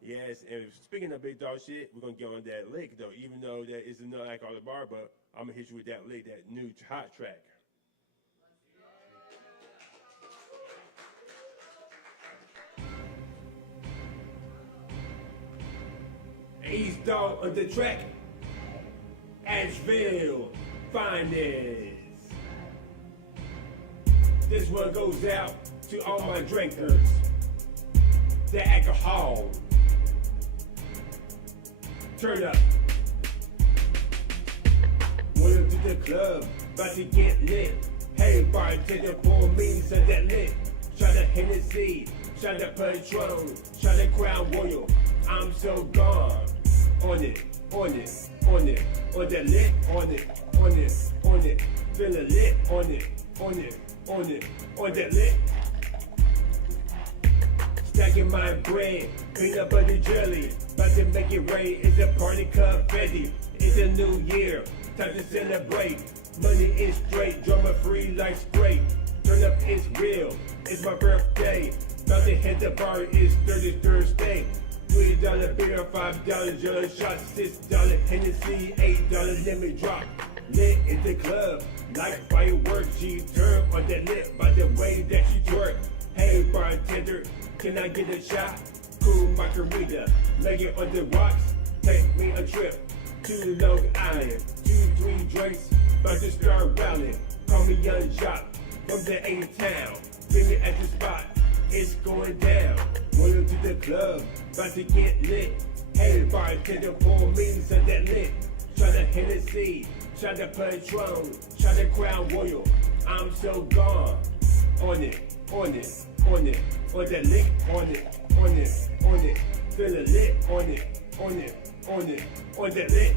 Yes, and speaking of big dog shit, we're gonna get on that lick though, even though that isn't no alcoholic bar, but I'm gonna hit you with that lick, that new hot track. East dog on the track. Asheville, finest. This one goes out to all my drinkers. The alcohol. Turn up. Went to the club, about to get lit. Hey, bartender, pour me some that lit. Shot a Hennessy, shot a Patron, shot a Crown Royal. I'm so gone. On it, on it, on it, on that lit, on it, on it, on it. Feeling lit, on it, on it, on it, on that lit. Stacking my bread, peanut butter jelly. About to make it rain, it's a party confetti. It's a new year, time to celebrate. Money is straight, drama free, life's great. Turn up, it's real, it's my birthday. About to hit the bar, it's 30th Thursday. $3 beer, $5 jelly shots, $6 Hennessy, $8 lemon drop. Lit in the club, like fireworks. She turn on that lit by the way that she twerk. Hey bartender, can I get a shot? Cool margarita, lay it on the rocks. Take me a trip to Long Island. 2-3 drinks, about to start rallying. Call me Young Jock from the A-Town. Bring it at the spot, it's going down. Rolling to the club, about to get lit. Hey bartender, pour me some that lit. Shot a Hennessy, shot a Patron, shot a Crown Royal. I'm so gone. On it, on it, on it, on that lick, on it, on it, on it. Feeling lit, on it, on it, on it, on that lick.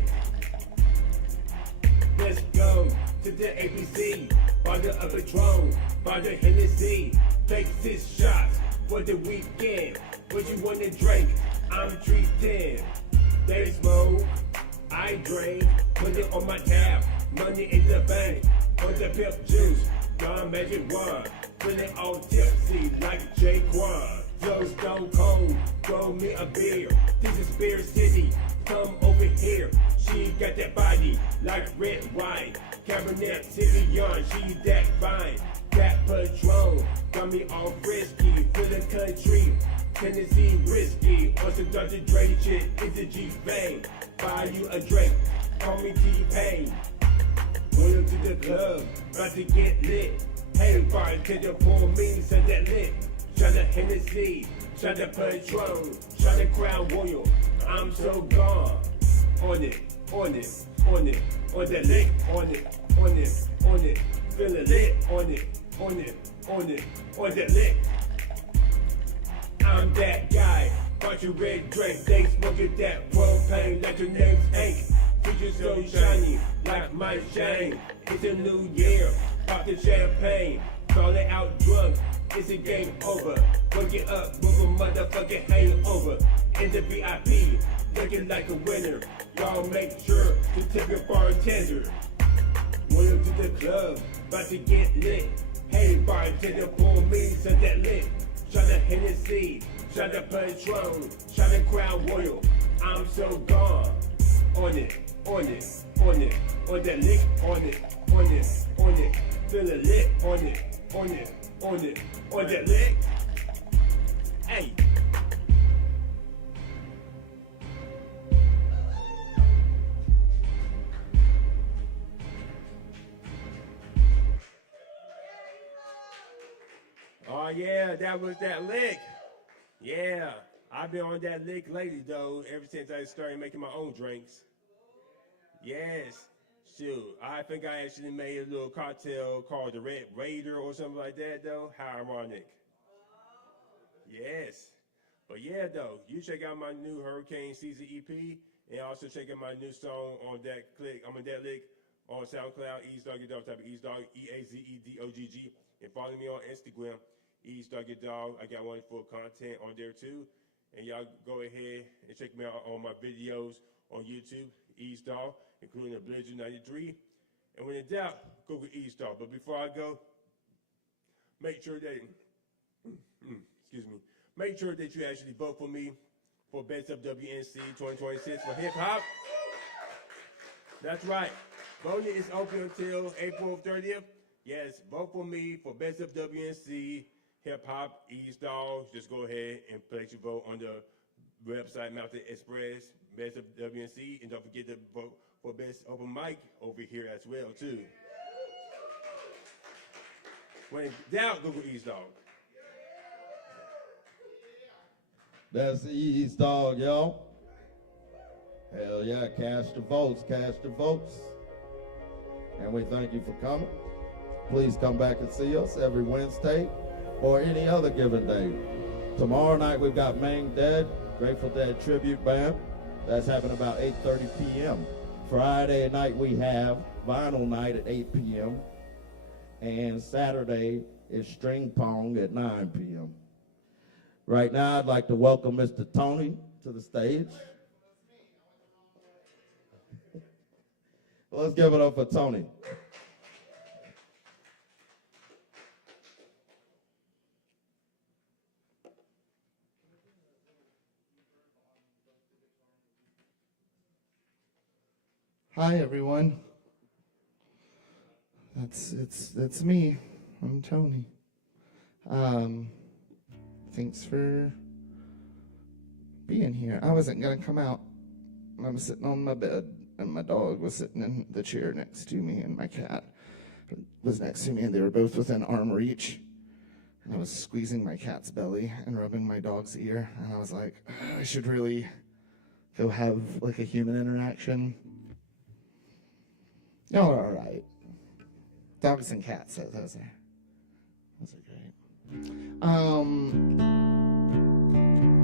Let's go to the ABC. Bottle of Patron, bottle of Hennessy. Take 6 shots for the weekend. What you wanna drink? I'm treating. They smoke, I drink. Put it on my tab. Money in the bank. On the pimp juice. Gone magic wand. Feeling all tipsy like J-Quan. Joe Stone Cold, throw me a beer. This is Beer City. Come over here. She got that body like red wine. Cabernet Sauvignon, she that fine. That Patron got me all frisky. Feeling country, Tennessee whiskey. On some Dr. Dre shit, it's a G-Bang. Buy you a drink, call me T-Pain. Went up to the club, about to get lit. Hey bartender, pour me some that lit. Shot a Hennessy, shot a Patron, shot a Crown Royal. I'm so gone. On it, on it, on it, on that lick, on it, on it, on it. Feeling lit, on it, on it, on it, on that lick. I'm that guy. Bought you red drink, they smoking that propane like your name's Hank. Features so shiny, like my shine. It's a new year, pop the champagne. Falling out drunk, it's a game over. Work it up with a motherfucking hangover. In the VIP, looking like a winner. Y'all make sure to tip your bartender. Went up to the club, about to get lit. Hey bartender, pour me some that lit. Shot a Hennessy, shot a Patron, shot a Crown Royal. I'm so gone. On it, on it, on it, on that lick, on it, on it, on it. Feeling lit, on it, on it, on it, on that lick. Hey. Oh yeah, that was that lick. Yeah, I've been on that lick lately, though, ever since I started making my own drinks. Yes, shoot. I think I actually made a little cocktail called the Red Raider or something like that, though. How ironic. Yes. But yeah, though, you check out my new Hurricane Season EP, and also check out my new song on that lick on SoundCloud, Eazdoggy Dog, type of Eazdog, EAZEDOGG, and follow me on Instagram, Eazdoggy Dog. I got wonderful content on there too, and y'all go ahead and check me out on my videos on YouTube, Eazdog, including the Blizzard 93. And when in doubt, Google Eazdog. But before I go, make sure that, make sure that you actually vote for me for Best of WNC 2026 for hip hop. That's right. Voting is open until April 30th. Yes, vote for me for Best of WNC hip hop Eazdog. Just go ahead and place your vote on the website Mountain Express Best of WNC, and don't forget to vote for Best Open Mic over here as well too. When in doubt, Google Eazdog. That's the East Dog, y'all. Hell yeah, cast your votes, cast your votes. And we thank you for coming. Please come back and see us every Wednesday or any other given day. Tomorrow night we've got Mang Dead, Grateful Dead tribute band. That's happening about 8:30 p.m. Friday night we have Vinyl Night at 8 p.m. And Saturday is String Pong at 9 p.m. Right now, I'd like to welcome Mr. Tony to the stage. Let's give it up for Tony. Hi, everyone. That's me. I'm Tony. Thanks for being here. I wasn't gonna come out. I was sitting on my bed, and my dog was sitting in the chair next to me, and my cat was next to me, and they were both within arm reach. And I was squeezing my cat's belly and rubbing my dog's ear, and I was like, I should really go have like a human interaction. Y'all are all right. Dogs and cats, those are great.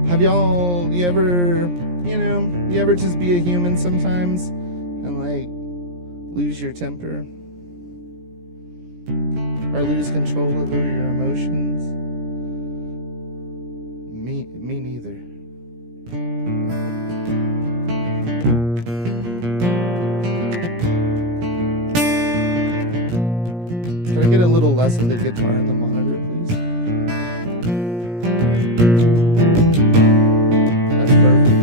Have you ever just be a human sometimes and like lose your temper or lose control over your emotions? Me neither. Can I get a little less of the guitar in the monitor, please? That's perfect.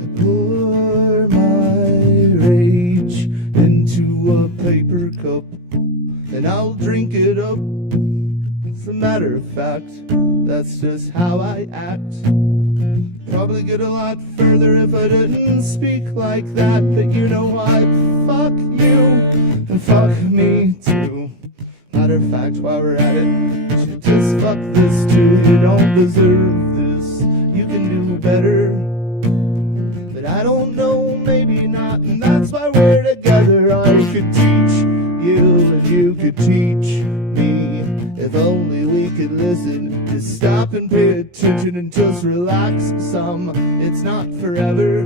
I pour my rage into a paper cup, and I'll drink it up. As a matter of fact, that's just how I act. Probably get a lot further if I didn't speak like that, but you know what? Fuck you, and fuck me too. Matter of fact, while we're at it, you should just fuck this too. You don't deserve this, you can do better. But I don't know, maybe not, and that's why we're together. I could teach you, and you could teach me. If only we could listen, just stop and pay attention and just relax some. It's not forever,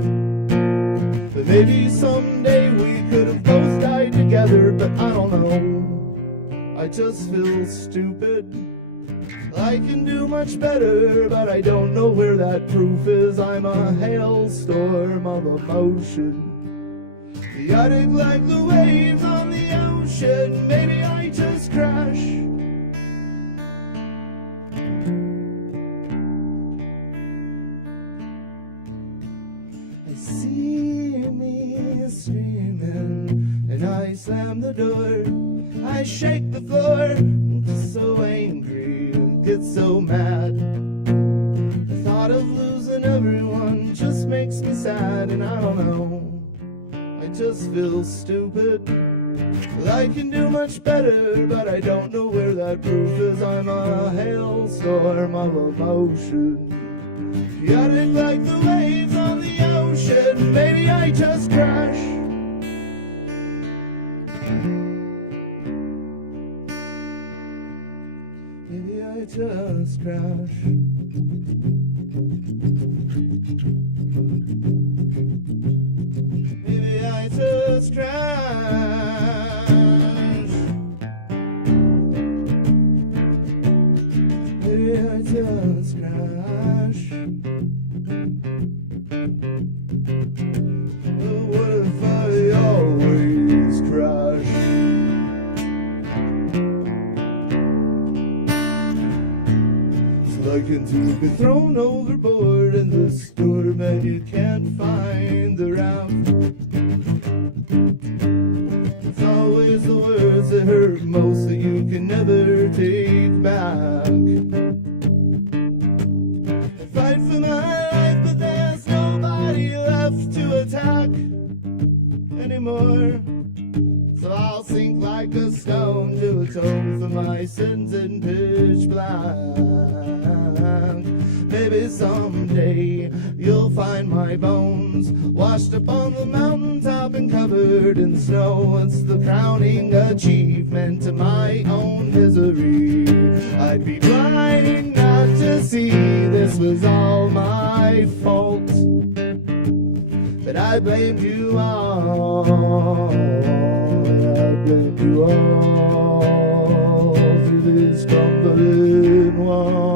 but maybe someday we could have both died together. But I don't know, I just feel stupid. I can do much better, but I don't know where that proof is. I'm a hailstorm of emotion, chaotic like the waves on the ocean. Maybe I just crash. I see me screaming, and I slam the door. I I shake the floor. I'm just so angry, get so mad. The thought of losing everyone just makes me sad, and I don't know, I just feel stupid. Well, I can do much better, but I don't know where that proof is. I'm a hailstorm of emotion, chaotic like the waves on the ocean. Maybe I just crash. Maybe I just crash. Maybe I just crash. Maybe I just crash. But what if I always crash? It's like to be thrown overboard in the storm and you can't find the raft. It's always the words that hurt most that you can never take back. I fight for my life, but there's nobody left to attack anymore. So I'll sink like a stone to atone for my sins in pitch black. Maybe someday you'll find my bones washed up on the mountaintop and covered in snow. It's the crowning achievement to my own misery. I'd be blind not to see this was all my fault, but I blamed you all. I blamed you all through this crumbling wall.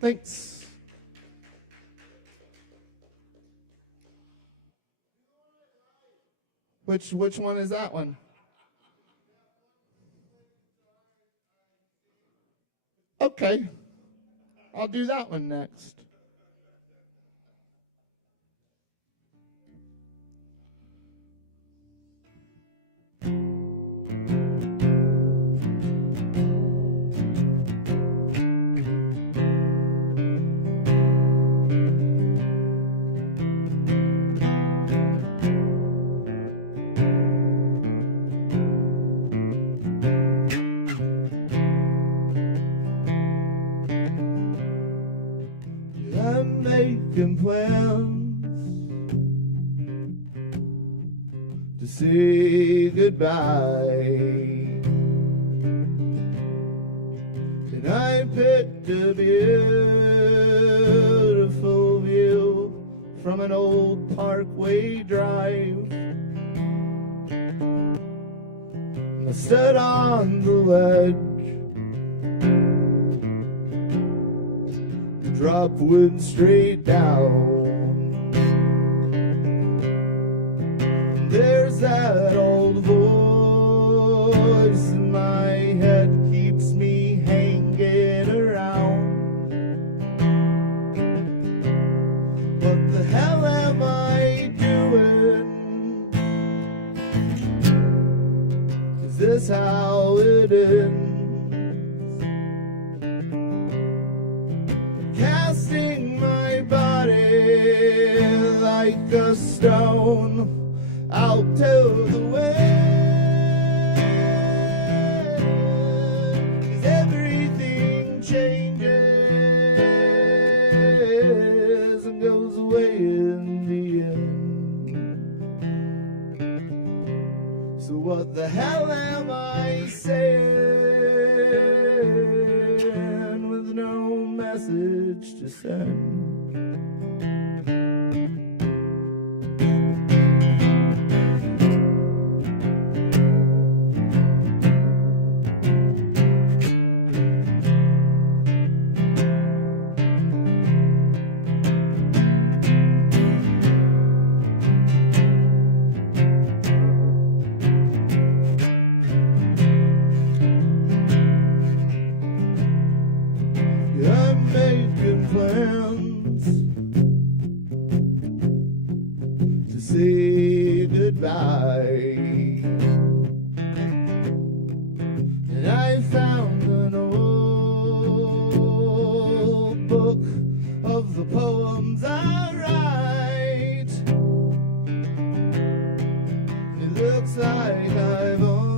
Thanks. Which one is that one? Okay. I'll do that one next. I'm making plans to say goodbye, and I picked a beautiful view from an old Parkway Drive. And I stood on the ledge, the drop went straight down. There's that old voice in my head, keeps me hanging around. What the hell am I doing? Is this how it ends? Casting my body like a stone out to the wind, 'cause everything changes and goes away in the end. So what the hell am I saying with no message to send? I'm making plans to say goodbye, and I found an old book of the poems I write. It looks like I've always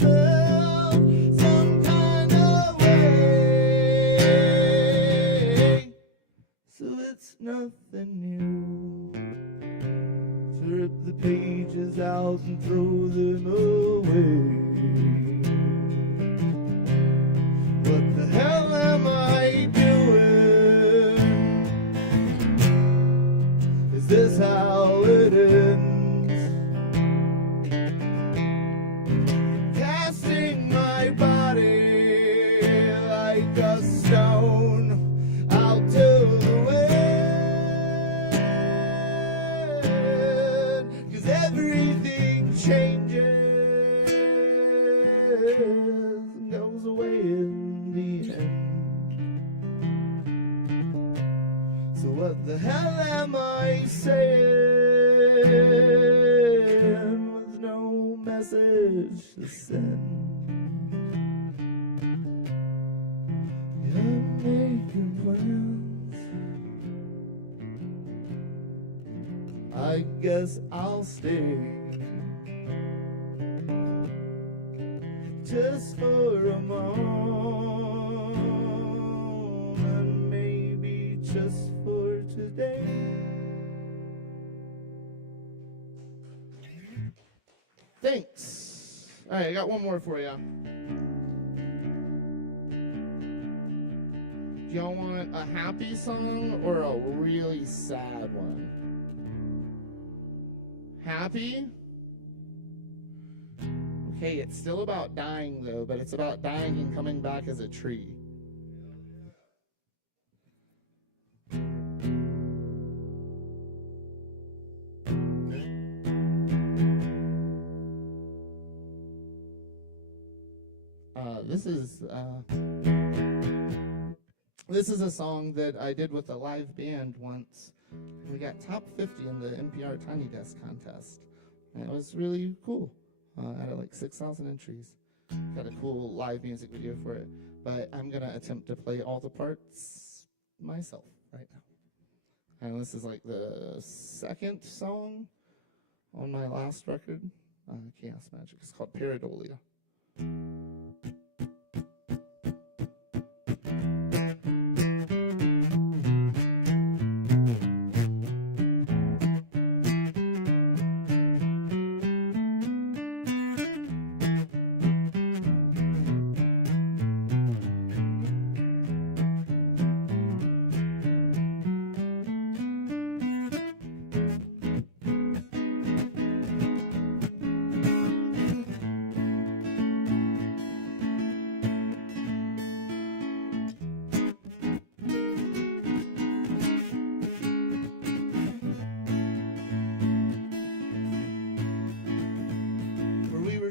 felt some kind of way, so it's nothing new to rip the pages out and throw them away. What the hell am I doing? Is this how it ends? Casting my body like a stone out to the wind, 'cause everything changes and goes away in the end. So what the hell am I saying with no message to send? I'm making plans. I guess I'll stay just for a moment, maybe just for today. Thanks. All right, I got one more for you. Do y'all want a happy song or a really sad one? Happy? Okay, it's still about dying though, but it's about dying and coming back as a tree. This is a song that I did with a live band once. We got top 50 in the NPR Tiny Desk contest. And it was really cool. Out of like 6,000 entries. Got a cool live music video for it. But I'm going to attempt to play all the parts myself right now. And this is like the second song on my last record, Chaos Magic. It's called Paradolia.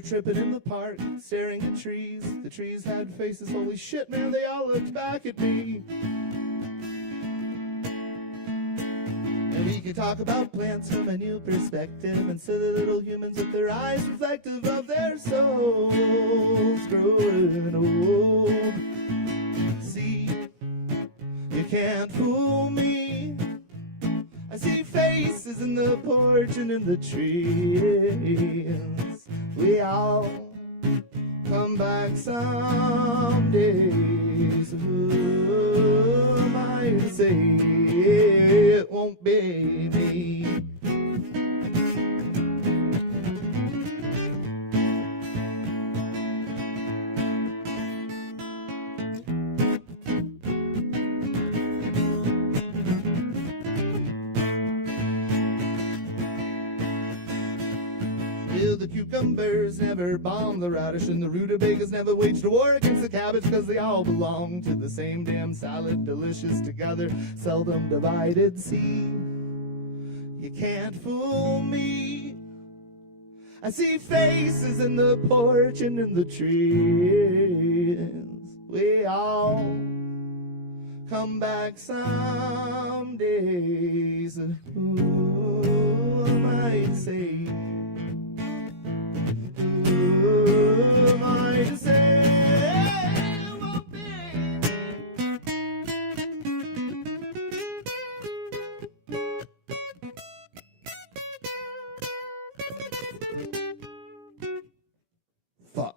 tripping in the park, staring at trees. The trees had faces, holy shit, man, they all looked back at me. And we could talk about plants from a new perspective, and silly little humans with their eyes reflective of their souls growing old. See, you can't fool me. I see faces in the porch and in the trees. We all come back someday. So who am I to say it won't be me? The cucumbers never bomb the radish, and the rutabagas never waged a war against the cabbage, because they all belong to the same damn salad, delicious together, seldom divided. See, you can't fool me. I see faces in the porch and in the trees. We all come back some days, and who am I to say? Who am I to say it won't be? Fuck.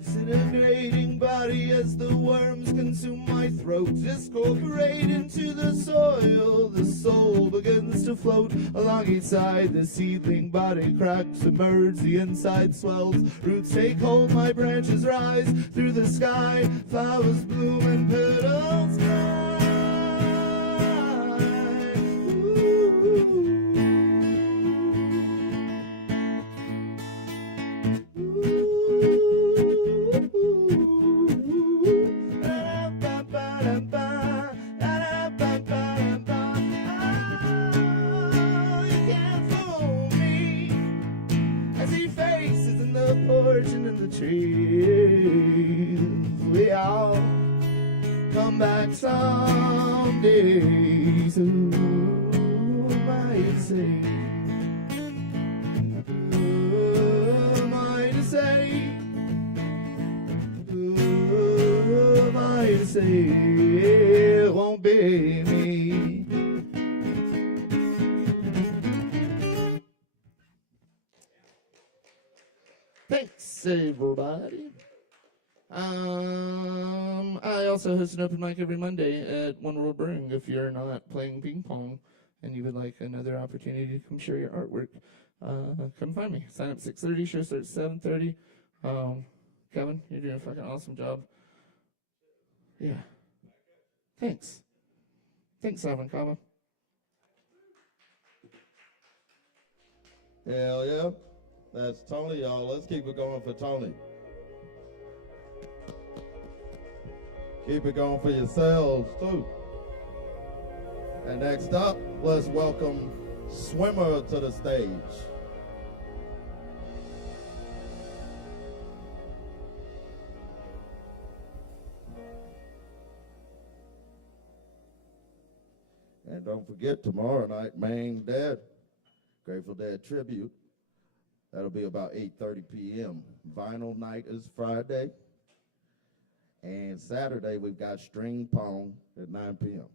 Disintegrating body as the worms consume my throat, discorporate into the soil. The soul begins to float along each side. The seedling body cracks, emerge, the inside swells. Roots take hold, my branches rise through the sky. Flowers bloom and petals cry. Ooh. And in the trees, we all come back someday. So who am I to say? Who am I to say? Who am I to say it won't be me? Thanks, everybody. I also host an open mic every Monday at One World Brewing. If you're not playing ping pong and you would like another opportunity to come share your artwork, come find me. Sign up 6:30. Show starts 7:30. Kevin, you're doing a fucking awesome job. Yeah. Thanks. Thanks, Simon Kava. Hell yeah. That's Tony, y'all. Let's keep it going for Tony. Keep it going for yourselves, too. And next up, let's welcome Swimmer to the stage. And don't forget, tomorrow night, Mang Dead, Grateful Dead tribute. That'll be about 8:30 p.m. Vinyl night is Friday. And Saturday, we've got string pong at 9 p.m.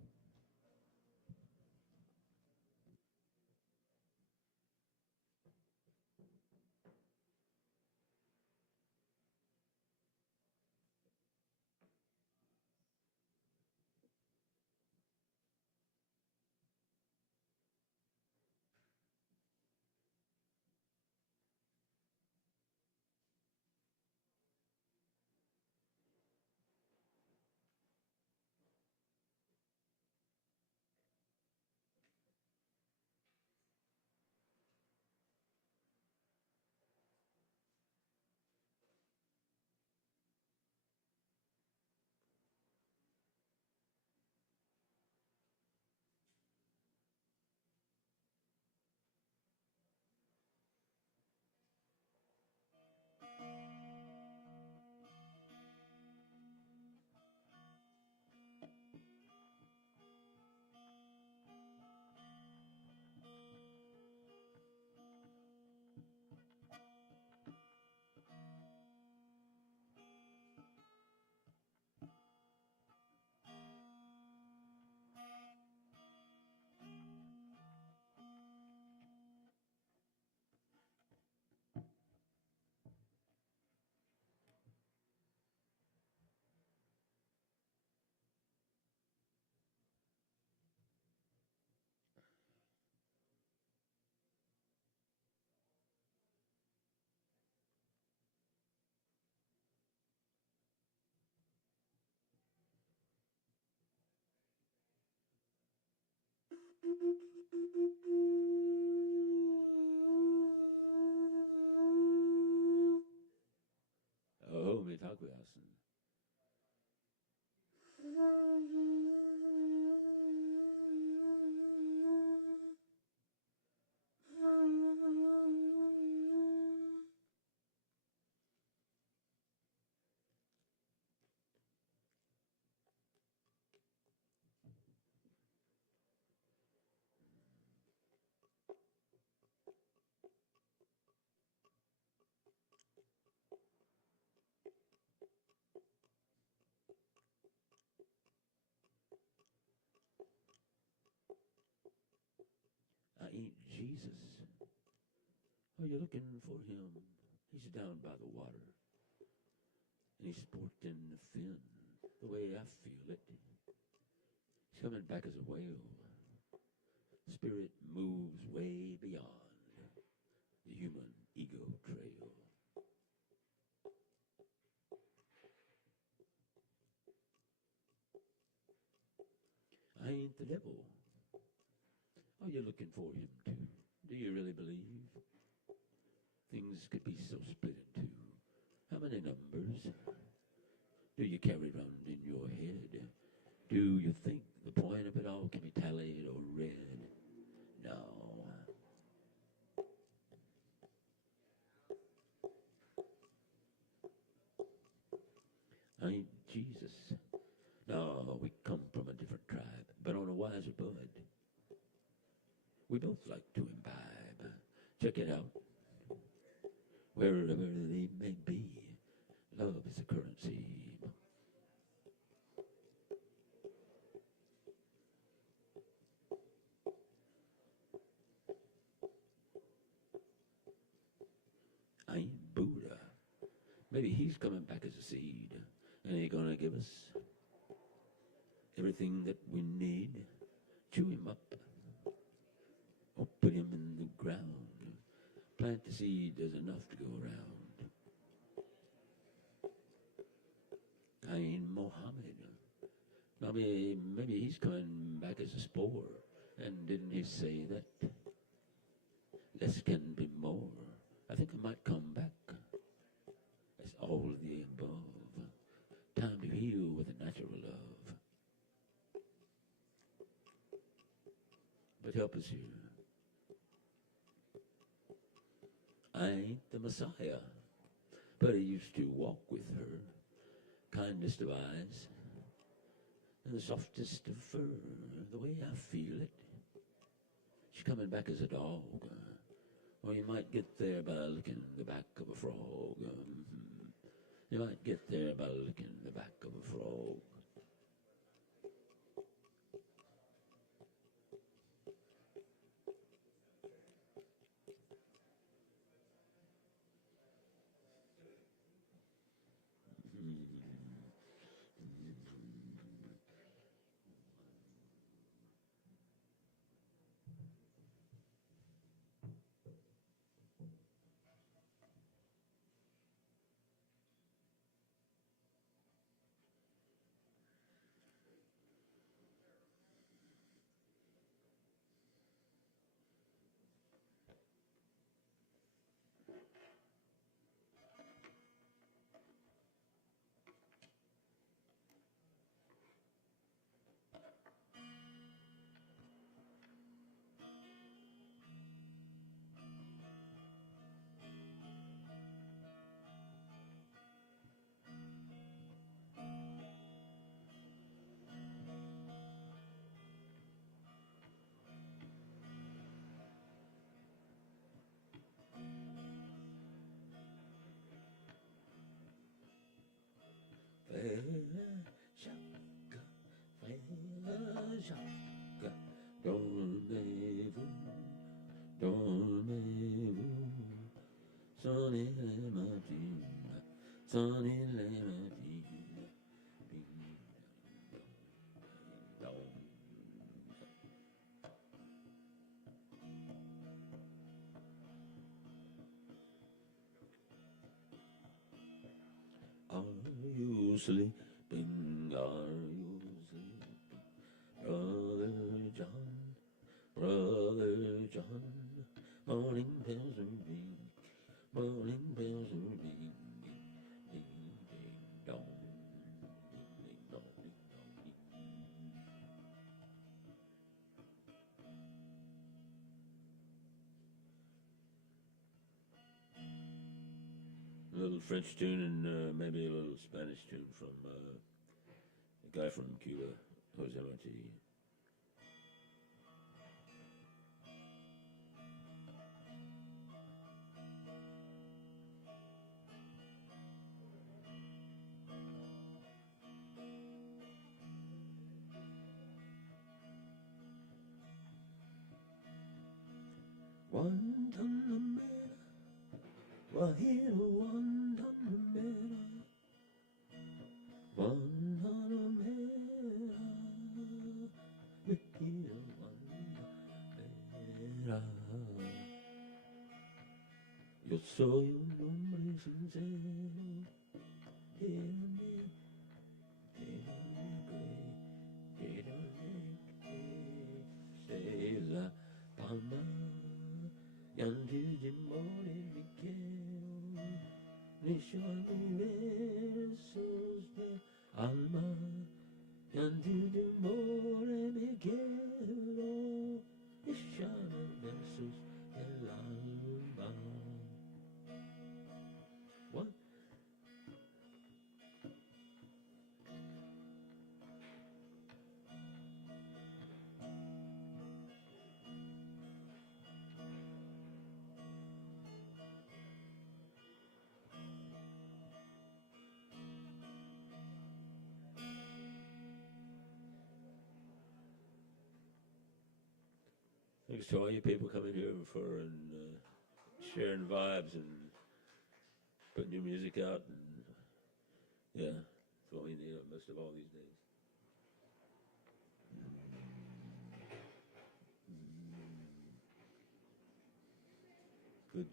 nachlassen. I ain't Jesus. Are you looking for him? He's down by the water. And he's sporting the fin, the way I feel it. He's coming back as a whale. Spirit moves way beyond the human ego trail. I ain't the devil. Are you looking for him too? Do you really believe things could be so split in two? How many numbers do you carry around in your head? Do you think the point of it all can be tallied or read? No. I ain't Jesus. No, we come from a different tribe, but on a wiser bud. We both like to imbibe. Check it out. Wherever they may be, love is a currency. I ain't Buddha. Maybe he's coming back as a seed, and he's gonna give us everything that we need. Chew him up, or put him in the ground. Plant the seed, there's enough to go around. I ain't Mohammed. Maybe he's coming back as a spore. And didn't he say that less can be more? I think I might come back as all of the above. Time to heal with a natural love. But help us here. I ain't the Messiah, but I used to walk with her, kindest of eyes, and the softest of fur, the way I feel it. She's coming back as a dog, or you might get there by licking the back of a frog. You might get there by licking the back of a frog. Shaka, shaka, dormez-vous, sonnez les matines, sonnez les matines, Are you sleeping? Are you sleeping? Brother John, morning bells are ringing, morning bells are ringing, ding, ding, little French tune and maybe a little Spanish tune from a guy from Cuba, Jose Marti. Guantanamera, Guajiro, Guantanamera, Guantanamera, Guajiro, Guantanamera. Yo soy un hombre sincero, la palma. Yandu de more me quiero, ni versos de alma. Yandu de more me quiero, ni versos del alma. What? Thanks to all you people coming here before and sharing vibes and putting your music out. And yeah, that's what we need most of all these days. Good.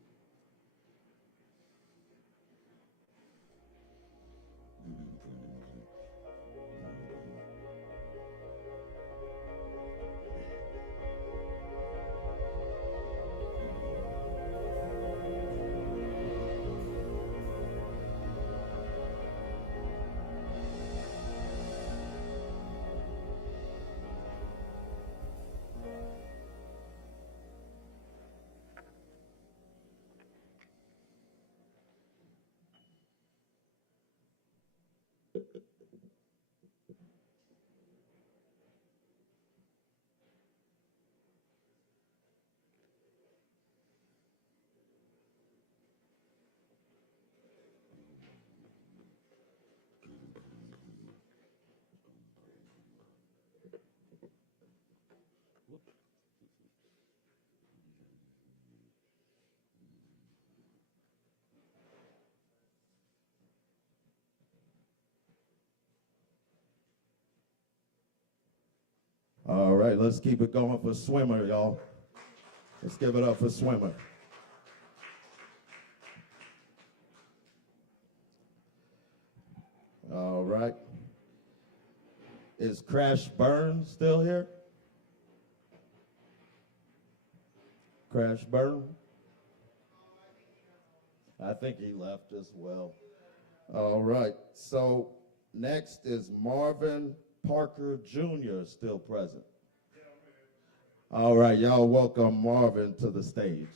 All right, let's keep it going for Swimmer, y'all. Let's give it up for Swimmer. All right. Is Crash Burn still here? Crash Burn? I think he left as well. All right, so next is Marvin Parker Jr. still present. All right, y'all welcome Marvin to the stage.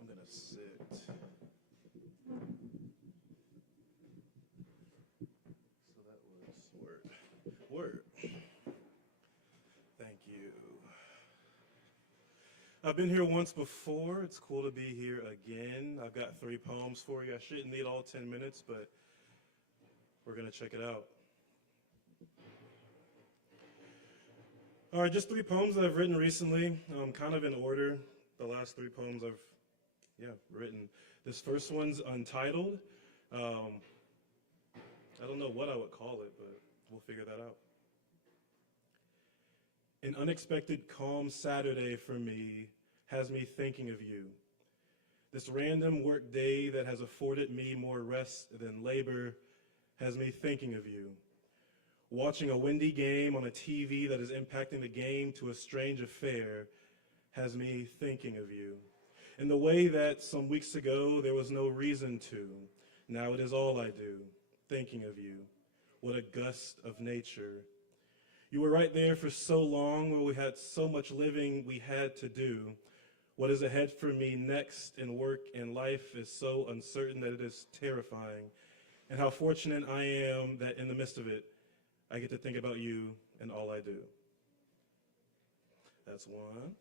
I'm gonna sit. So that was word. Thank you. I've been here once before. It's cool to be here again. I've got 3 poems for you. I shouldn't need all 10 minutes, but we're gonna check it out. All right, just 3 poems that I've written recently, kind of in order. The last 3 poems I've, written. This first one's untitled. I don't know what I would call it, but we'll figure that out. An unexpected calm Saturday for me has me thinking of you. This random work day that has afforded me more rest than labor has me thinking of you. Watching a windy game on a TV that is impacting the game to a strange affair has me thinking of you. In the way that some weeks ago there was no reason to, now it is all I do. thinking of you. What a gust of nature. You were right there for so long where we had so much living we had to do. What is ahead for me next in work and life is so uncertain that it is terrifying. And how fortunate I am that in the midst of it, I get to think about you and all I do. That's one.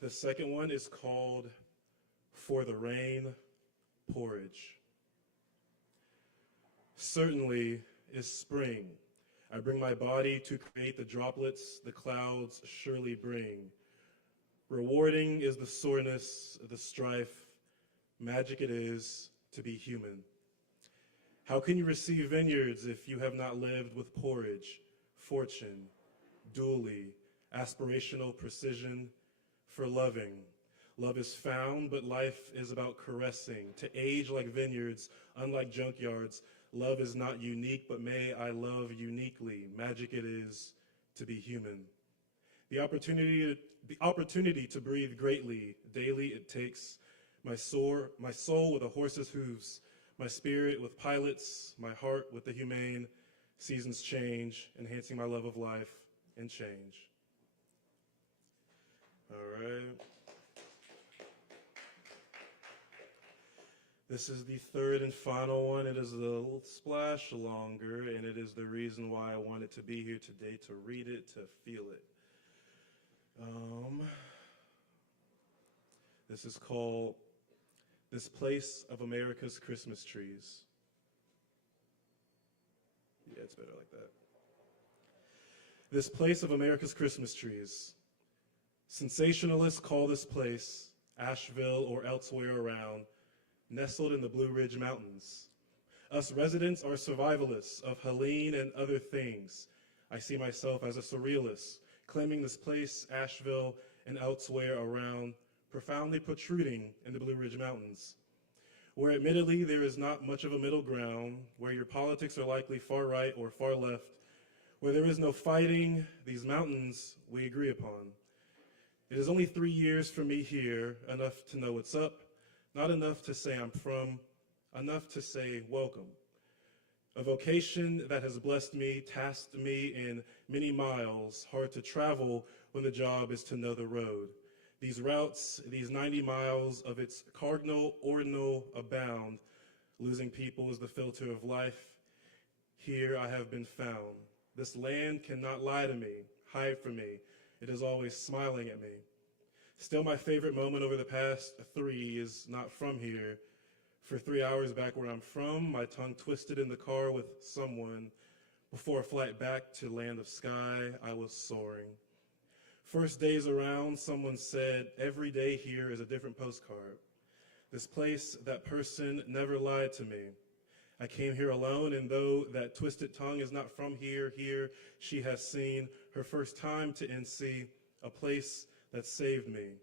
The second one is called For the Rain, Porridge. Certainly is spring. I bring my body to create the droplets the clouds surely bring. Rewarding is the soreness, the strife. Magic it is to be human. How can you receive vineyards if you have not lived with porridge, fortune, dually, aspirational precision for loving? Love is found, but life is about caressing. To age like vineyards, unlike junkyards, love is not unique, but may I love uniquely. Magic it is to be human. The opportunity to breathe greatly. Daily it takes my soul with a horse's hooves, my spirit with pilots, my heart with the humane. Seasons change, enhancing my love of life and change. All right. This is the third and final one. It is a little splash longer, and it is the reason why I wanted to be here today, to read it, to feel it. This is called This Place of America's Christmas Trees. Yeah, it's better like that. This place of America's Christmas trees. Sensationalists call this place, Asheville or elsewhere around, nestled in the Blue Ridge Mountains. Us residents are survivalists of Helene and other things. I see myself as a surrealist, claiming this place, Asheville, and elsewhere around, profoundly protruding in the Blue Ridge Mountains, where admittedly there is not much of a middle ground, where your politics are likely far right or far left, where there is no fighting, these mountains we agree upon. It is only 3 years for me here, enough to know what's up, not enough to say I'm from, enough to say welcome. A vocation that has blessed me, tasked me in many miles, hard to travel when the job is to know the road. These routes, these 90 miles of its cardinal, ordinal abound. Losing people is the filter of life. Here I have been found. This land cannot lie to me, hide from me. It is always smiling at me. Still, my favorite moment over the past 3 is not from here. For 3 hours back where I'm from, my tongue twisted in the car with someone. Before a flight back to land of sky, I was soaring. First days around, someone said, every day here is a different postcard. This place, that person never lied to me. I came here alone, and though that twisted tongue is not from here, she has seen her first time to NC, a place that saved me.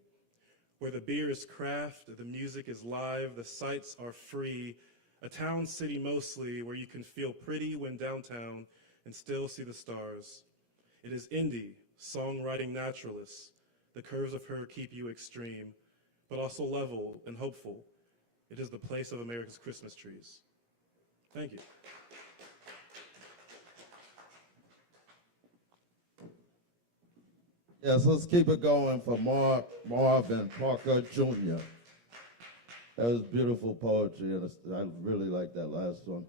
Where the beer is craft, the music is live, the sights are free, a town city mostly where you can feel pretty when downtown and still see the stars. It is indie, songwriting naturalist. The curves of her keep you extreme, but also level and hopeful. It is the place of America's Christmas trees. Thank you. Yes, let's keep it going for Marvin Parker Jr. That was beautiful poetry, and I really like that last one.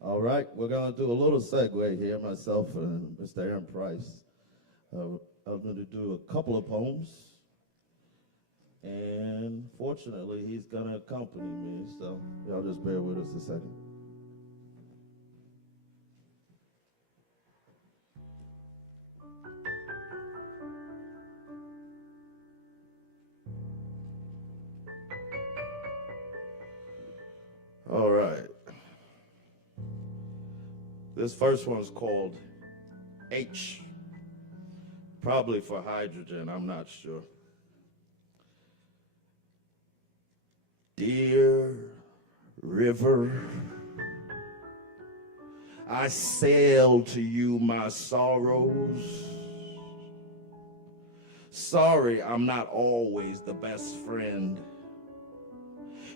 All right, we're going to do a little segue here, myself and Mr. Aaron Price. I'm going to do a couple of poems, and fortunately, he's going to accompany me, so y'all just bear with us a second. All right. This first one's called H. Probably for hydrogen, I'm not sure. Dear river, I sail to you my sorrows. Sorry, I'm not always the best friend.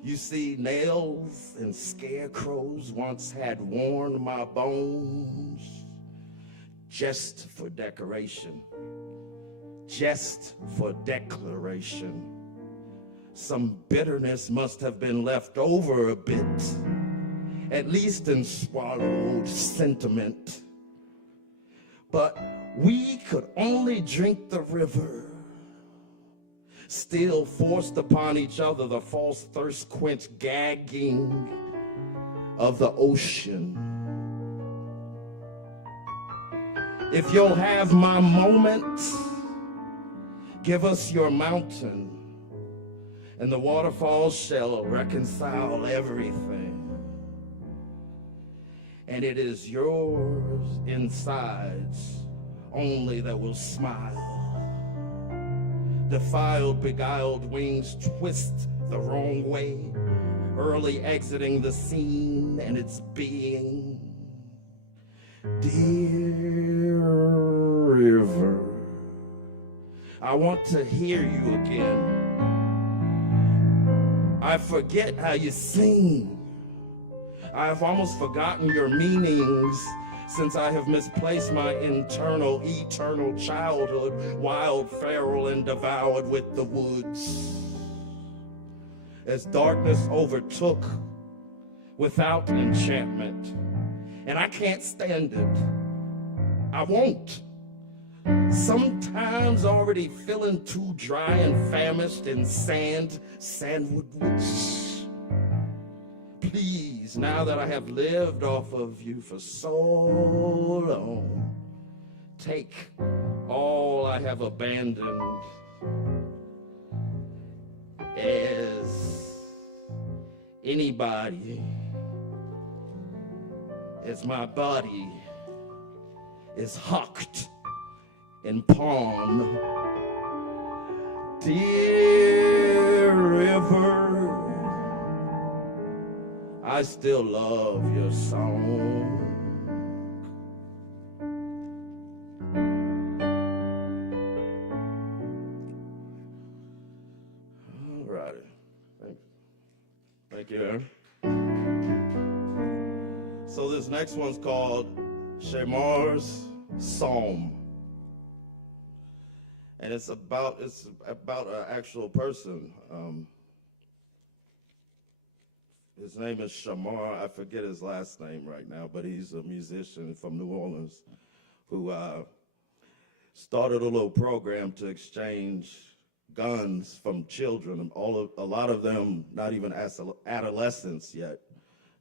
You see, nails and scarecrows once had worn my bones just for decoration, just for declaration. Some bitterness must have been left over a bit, at least in swallowed sentiment. But we could only drink the river, still forced upon each other the false thirst quench gagging of the ocean. If you'll have my moment, give us your mountain, and the waterfalls shall reconcile everything. And it is yours insides only that will smile. Defiled, beguiled wings twist the wrong way, early exiting the scene and its being. Dear river, I want to hear you again. I forget how you sing. I've almost forgotten your meanings since I have misplaced my internal, eternal childhood, wild, feral, and devoured with the woods. As darkness overtook without enchantment, and I can't stand it. I won't. Sometimes already feeling too dry and famished in sandwood woods. Please, now that I have lived off of you for so long, take all I have abandoned as anybody, as my body is hucked and pawned. Dear river, I still love your song. All righty. Thank you, Aaron. So this next one's called Shamar's Psalm. And it's about an actual person. His name is Shamar. I forget his last name right now, but he's a musician from New Orleans who started a little program to exchange guns from children. A lot of them not even adolescents yet,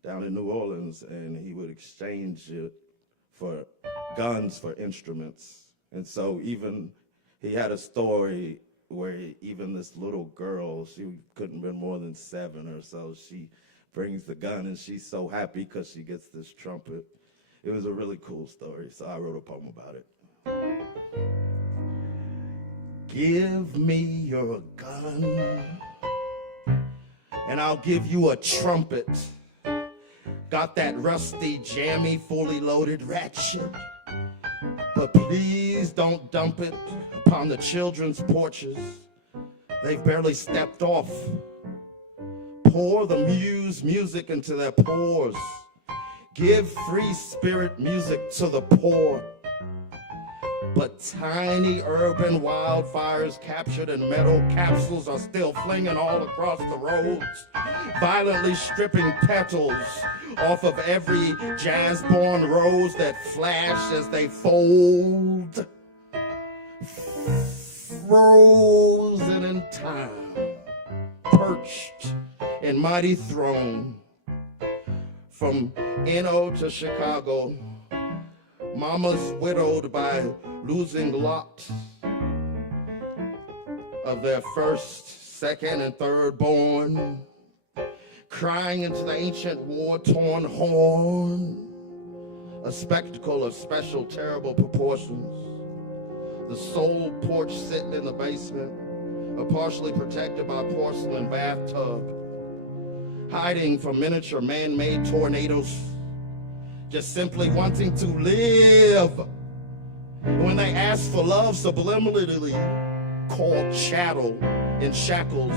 down in New Orleans, and he would exchange it for guns for instruments. And so even he had a story where even this little girl, she couldn't have been more than 7 or so, she brings the gun and she's so happy because she gets this trumpet. It was a really cool story, so I wrote a poem about it. Give me your gun and I'll give you a trumpet. Got that rusty, jammy, fully loaded ratchet. But please don't dump it upon the children's porches. They've barely stepped off. Pour the music into their pores. Give free spirit music to the poor. But tiny urban wildfires captured in metal capsules are still flinging all across the roads, violently stripping petals off of every jazz-born rose that flash as they fold. Frozen in time, perched in mighty throne. From Eno to Chicago, mamas widowed by losing lot of their first, second, and third born, crying into the ancient war-torn horn, a spectacle of special, terrible proportions. The sole porch sitting in the basement, partially protected by a porcelain bathtub, hiding from miniature man-made tornadoes, just simply wanting to live. When they ask for love, subliminally called chattel in shackles,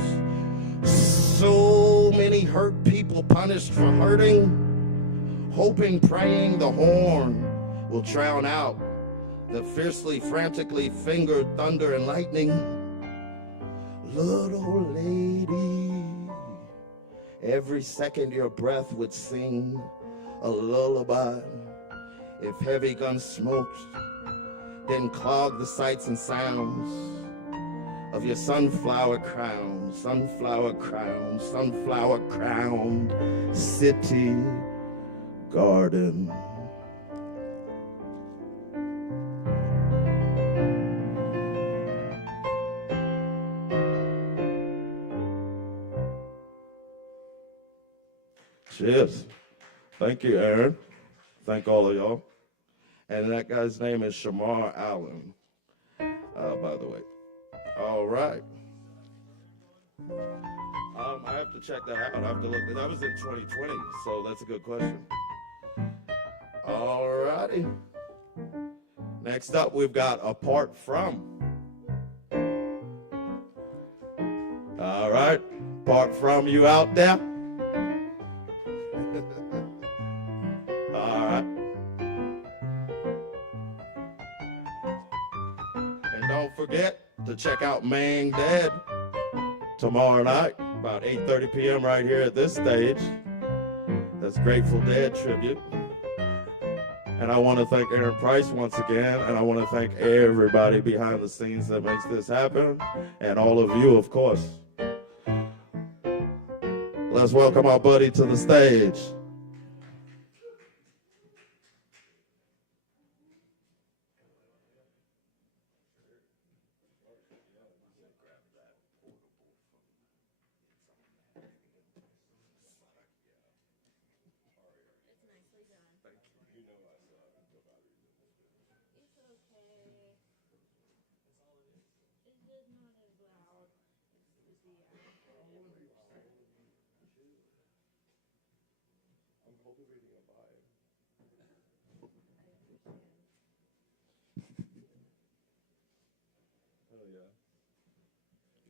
So many hurt people punished for hurting, hoping, praying the horn will drown out the fiercely, frantically fingered thunder and lightning. Little lady, every second your breath would sing a lullaby. If heavy gun smoked didn't clog the sights and sounds of your sunflower crown, sunflower crown, sunflower crowned city garden. Cheers. Thank you, Aaron. Thank all of y'all. And that guy's name is Shamar Allen, by the way. All right. I have to check that out. I have to look. That was in 2020, so that's a good question. All righty. Next up, we've got Apart From. All right. Apart From, you out there? All right. And don't forget to check out Mang Dead tomorrow night, about 8:30 p.m. right here at this stage. That's Grateful Dead tribute. And I want to thank Aaron Price once again, and I want to thank everybody behind the scenes that makes this happen, and all of you, of course. Let's welcome our buddy to the stage.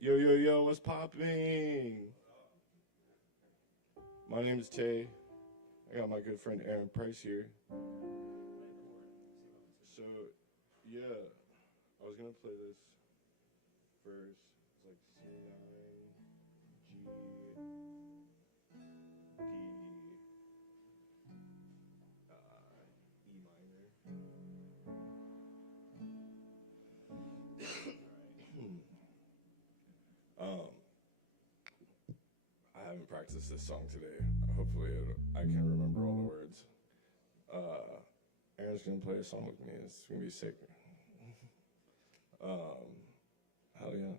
Yo, yo, yo, what's popping? My name is Tay. I got my good friend Aaron Price here. So, yeah, I was going to play this first. It's like C9, G, D, E minor. I haven't practiced this song today. Hopefully I can remember all the words. Aaron's gonna play a song with me. It's gonna be sick. Hell yeah.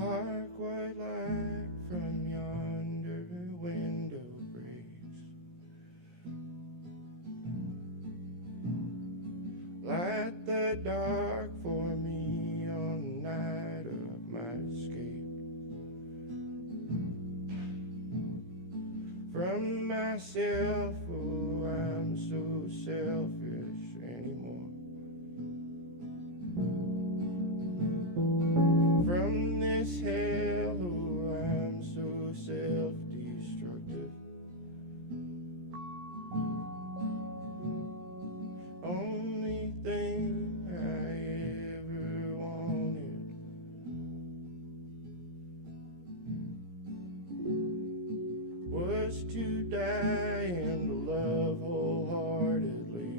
Dark white light from yonder window breaks. Light the dark for me on the night of my escape from myself. Oh, I'm so selfish anymore. From this hell, oh, I'm so self-destructive. Only thing I ever wanted was to die and to love wholeheartedly.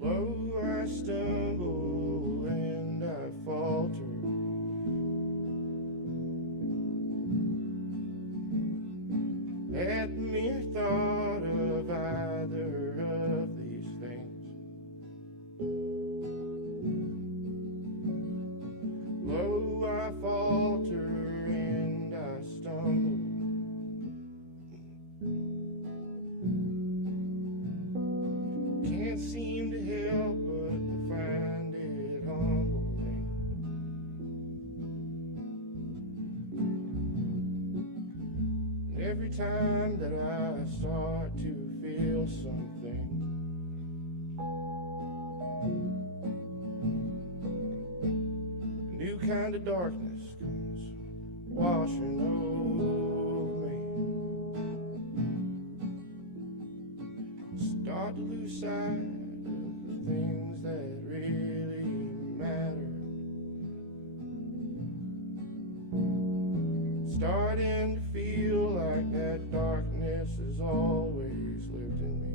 Lo, I stumble and I falter. At mere thought of either of these things. Lo, I falter and I stumble. every time that I start to feel something, a new kind of darkness comes washing over me. Start to lose sight of the things that really matter. Starting to feel like that darkness has always lived in me.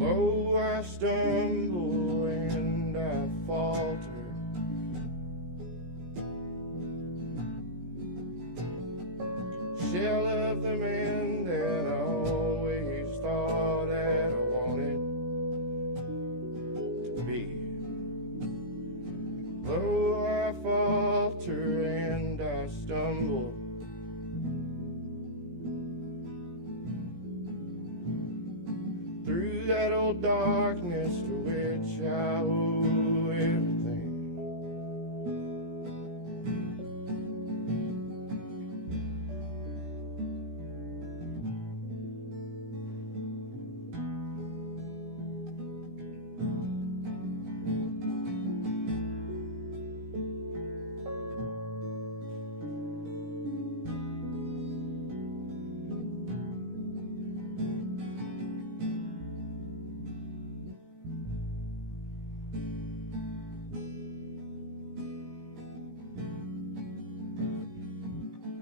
Oh, I stumble and I falter. Shell of the man that I always thought that I wanted to be. Oh, I falter and I stumble. Through that old darkness to which I owe everything.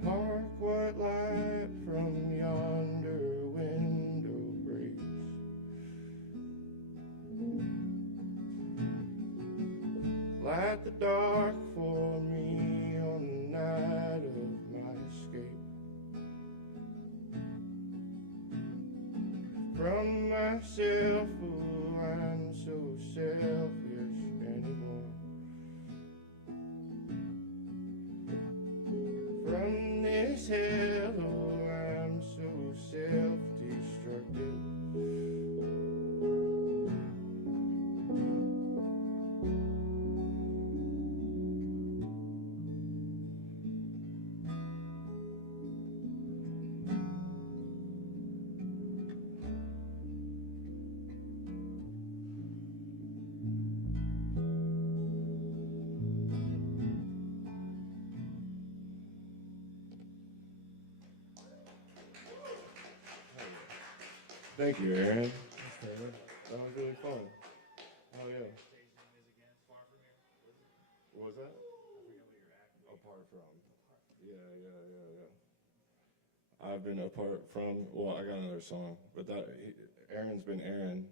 Hark, what light from yonder window breaks. Light the dark for me on the night of my escape. From myself, oh, I'm so selfish anymore. From this hell, oh, I'm so self-destructive. Thank you, Aaron. That was really fun. Oh, yeah. What was that? Apart from. Yeah. I've been apart from, well, I got another song, but Aaron's been Aaron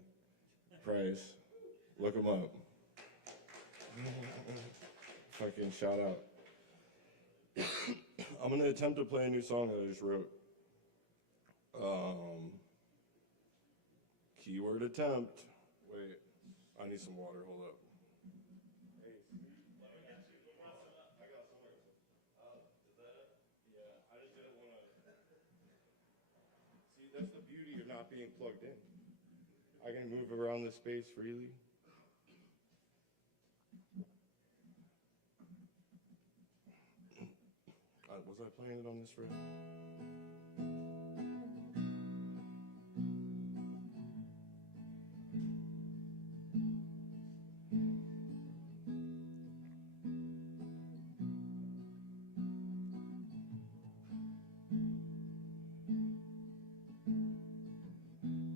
Price. Look him up. Fucking shout out. I'm going to attempt to play a new song that I just wrote. Keyword attempt. Wait, I need some water. Hold up. Hey, I got some. Is that it? Yeah, I just didn't want to. See, that's the beauty of not being plugged in. I can move around this space freely. Was I playing it on this riff?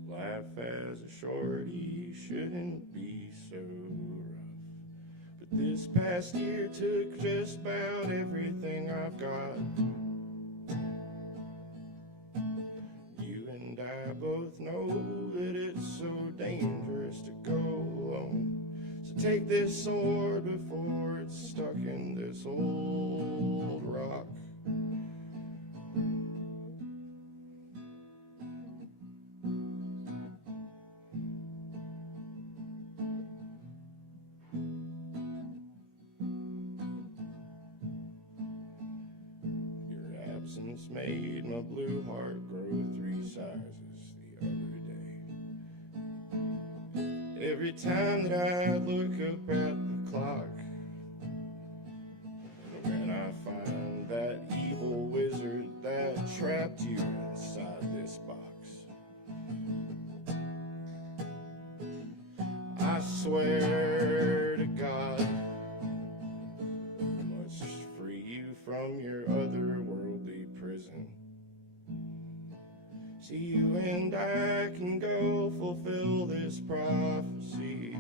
Life as a shorty shouldn't be so rough, but this past year took just about everything I've got. You and I both know that it's so dangerous to go alone, so take this sword before it's stuck in this old rock. Absence made my blue heart grow 3 sizes the other day. Every time that I look up at the clock, when I find that locked you inside this box. I swear to God, I must free you from your otherworldly prison. So you and I can go fulfill this prophecy.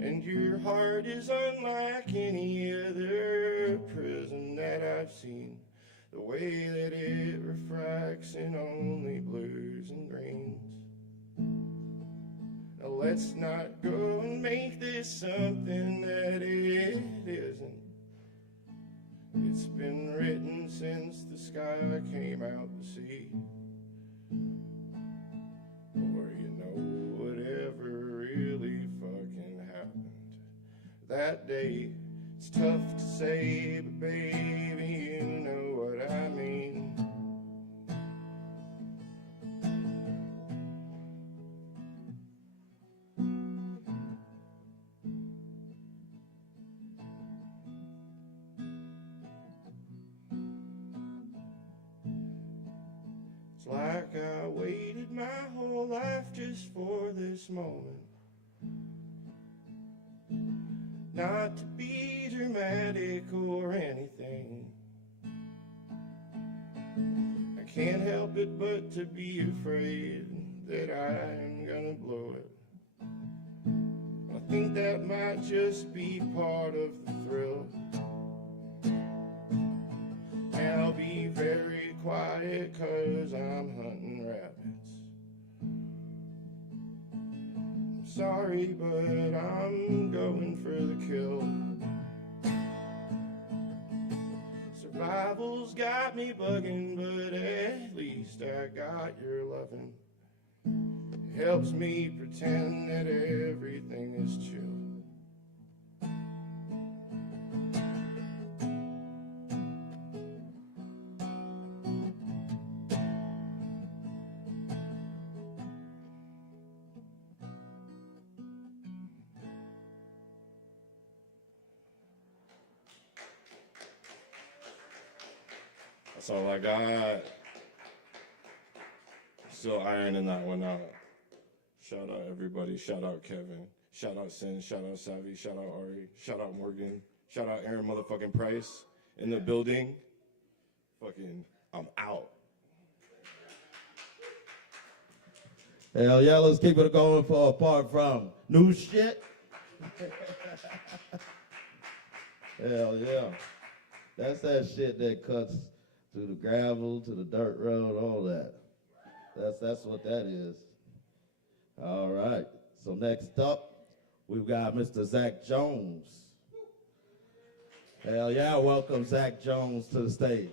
And your heart is unlike any other prison that I've seen. The way that it refracts in only blues and greens. Now let's not go and make this something that it isn't. It's been written since the sky came out to sea. Or you know, whatever really fucking happened that day. It's tough to say, but baby, you know what I mean. It's like I waited my whole life just for this moment. Not to be dramatic or anything. I can't help it but to be afraid that I'm gonna blow it. I think that might just be part of the thrill. And I'll be very quiet 'cause I'm hunting rabbits. I'm sorry, but I'm going for the kill. Survival's got me bugging, but at least I got your loving. It helps me pretend that everything is chill. That's all I got. Still ironing that one out. Shout out everybody. Shout out Kevin. Shout out Sin. Shout out Savvy. Shout out Ari. Shout out Morgan. Shout out Aaron motherfucking Price in the building. Fucking, I'm out. Hell yeah, let's keep it going for apart from new shit. Hell yeah. That's that shit that cuts through the gravel, to the dirt road, all that. That's what that is. All right. So next up, we've got Mr. Zach Jones. Hell yeah, welcome Zach Jones to the stage.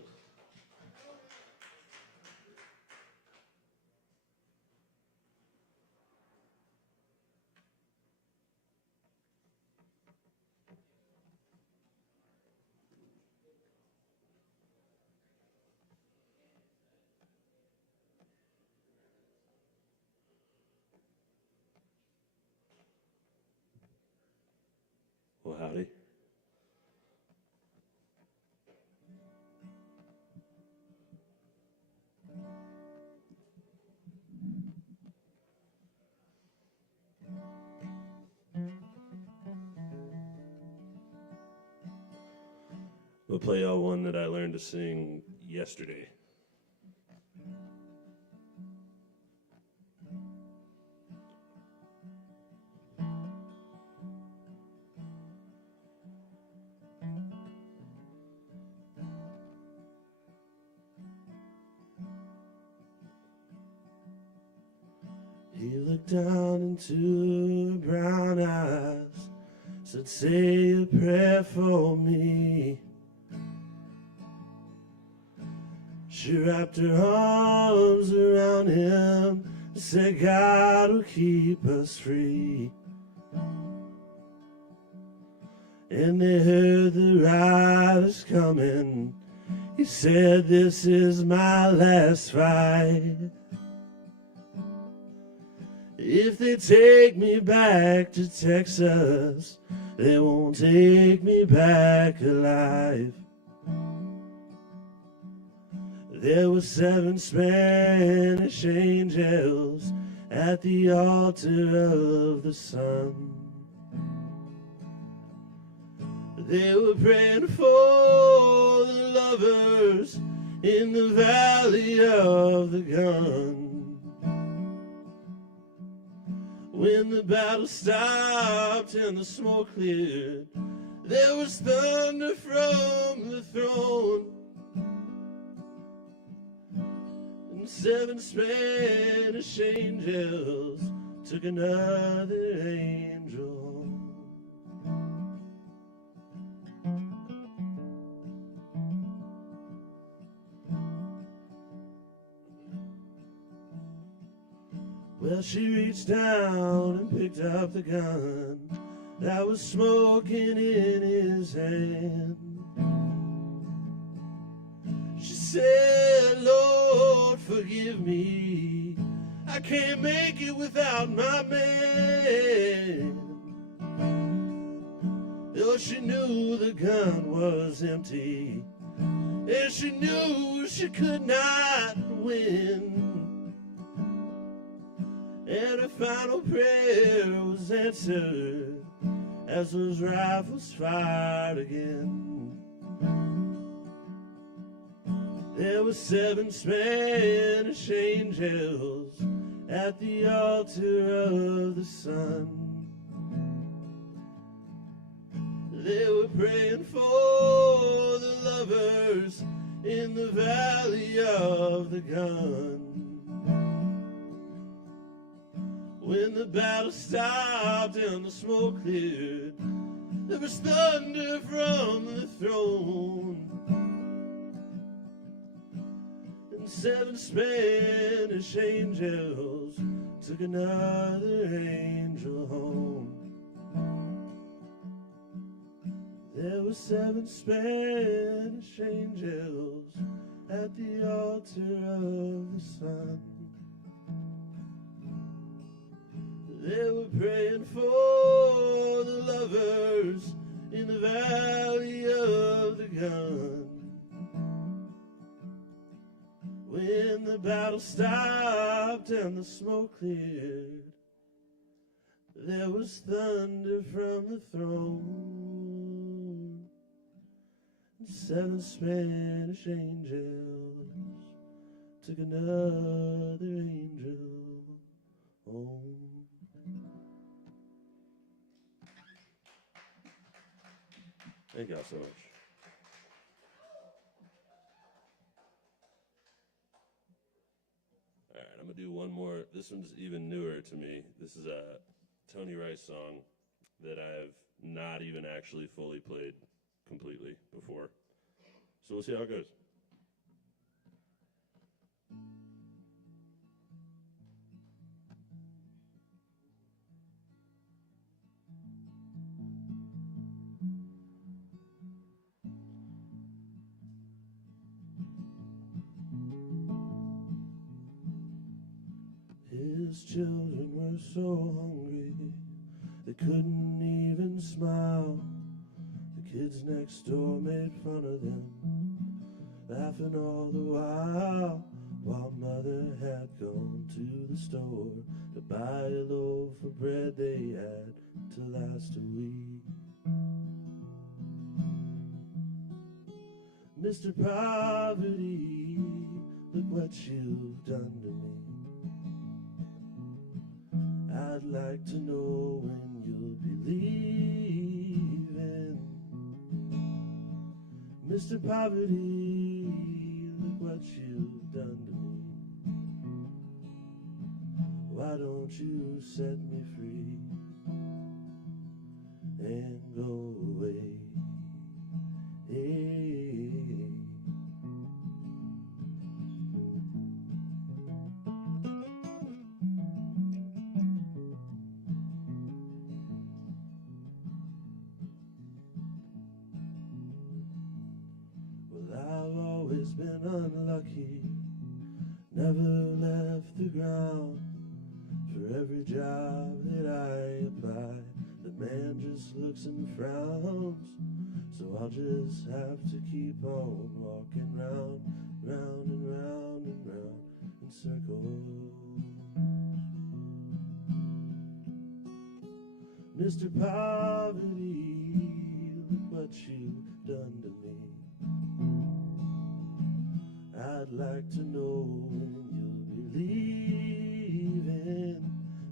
Well, howdy. We'll play y'all one that I learned to sing yesterday. He looked down into her brown eyes, said, say a prayer for me. She wrapped her arms around him and said, God will keep us free. And they heard the riders coming. He said, this is my last fight. If they take me back to Texas, they won't take me back alive. There were 7 Spanish angels at the altar of the sun. They were praying for the lovers in the valley of the gun. When the battle stopped and the smoke cleared, there was thunder from the throne. And 7 Spanish angels took another angel home. Well, she reached down and picked up the gun that was smoking in his hand. She said, Lord, forgive me, I can't make it without my man. Though she knew the gun was empty, and she knew she could not win. And her final prayer was answered as those rifles fired again. There were 7 Spanish angels at the altar of the sun. They were praying for the lovers in the valley of the gun. When the battle stopped and the smoke cleared, there was thunder from the throne. And 7 Spanish angels took another angel home. There were 7 Spanish angels at the altar of the sun. They were praying for the lovers in the valley of the gun. When the battle stopped and the smoke cleared, there was thunder from the throne. And 7 Spanish angels took another angel home. Thank y'all so much. All right, I'm gonna do one more. This one's even newer to me. This is a Tony Rice song that I've not even actually fully played completely before. So we'll see how it goes. His children were so hungry they couldn't even smile. The kids next door made fun of them, laughing all the while mother had gone to the store to buy a loaf of bread they had to last a week. Mr. Poverty, look what you've done to me. I'd like to know when you'll be leaving. Mr. Poverty, look what you've done to me. Why don't you set me free and go away? Hey. Been unlucky, never left the ground. For every job that I apply, the man just looks and frowns. So I'll just have to keep on walking round round and round and round in circles. Mr. Poverty, look what you've done to me. I'd like to know when you'll be leaving.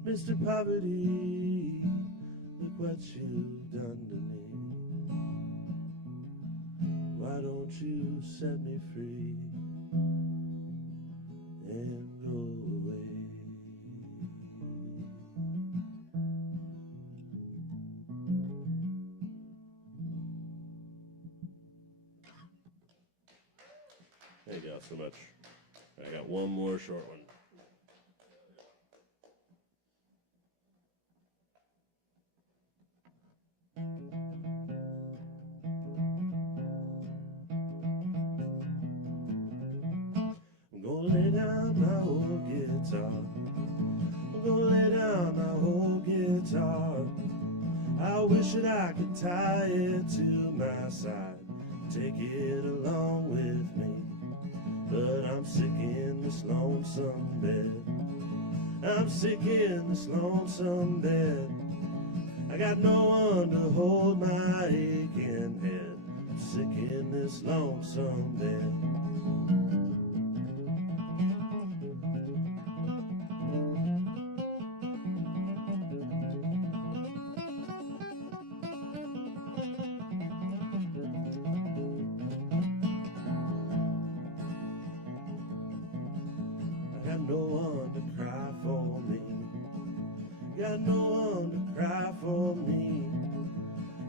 Mr. Poverty, look what you've done to me. Why don't you set me free and go away? Thank y'all so much. I got one more short one. I'm gonna lay down my old guitar. I'm gonna lay down my old guitar. I wish that I could tie it to my side, take it along with me. But I'm sick in this lonesome bed. I'm sick in this lonesome bed. I got no one to hold my aching head. I'm sick in this lonesome bed. Got no one to cry for me. Got no one to cry for me.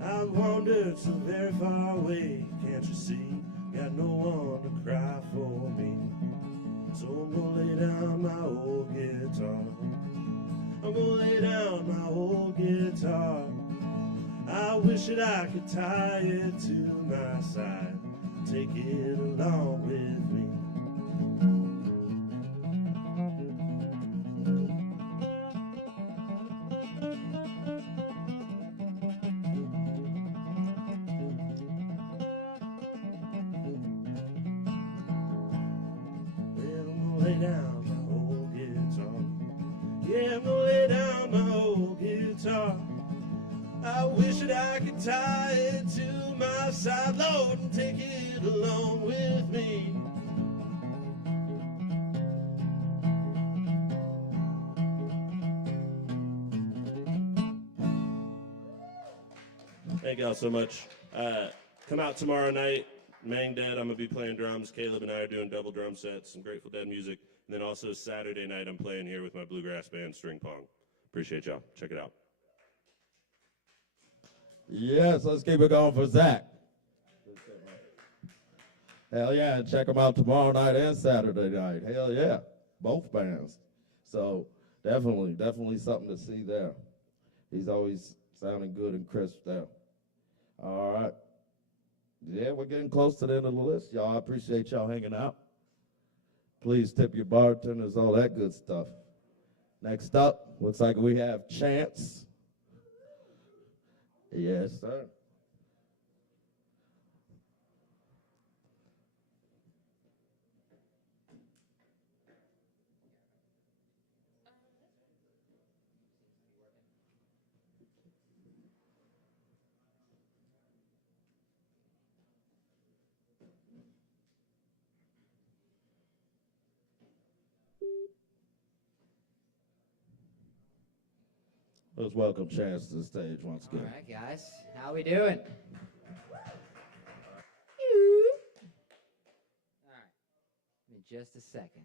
I wandered so very far away, can't you see? Got no one to cry for me. So I'm gonna lay down my old guitar. I'm gonna lay down my old guitar. I wish that I could tie it to my side, take it along with me. Lay down my old guitar. Yeah, I'm gonna lay down my old guitar. I wish that I could tie it to my side, Lord, and take it along with me. Thank y'all so much. Come out tomorrow night. Mang Dead, I'm going to be playing drums. Caleb and I are doing double drum sets, some Grateful Dead music. And then also Saturday night, I'm playing here with my bluegrass band, String Pong. Appreciate y'all. Check it out. Yes, let's keep it going for Zach. Hell yeah, and check them out tomorrow night and Saturday night. Hell yeah, both bands. So definitely something to see there. He's always sounding good and crisp there. All right. Yeah, we're getting close to the end of the list, y'all. I appreciate y'all hanging out. Please tip your bartenders, all that good stuff. Next up, looks like we have Chance. Yes, sir. Let's welcome Chance to the stage once again. All right, guys. How we doing? All right. In just a second.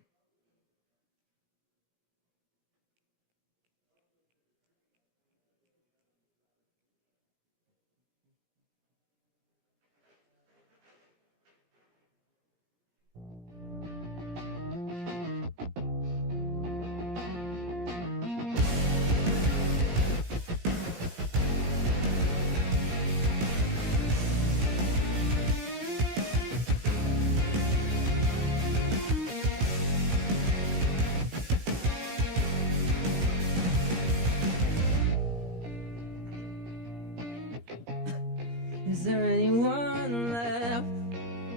Is there anyone left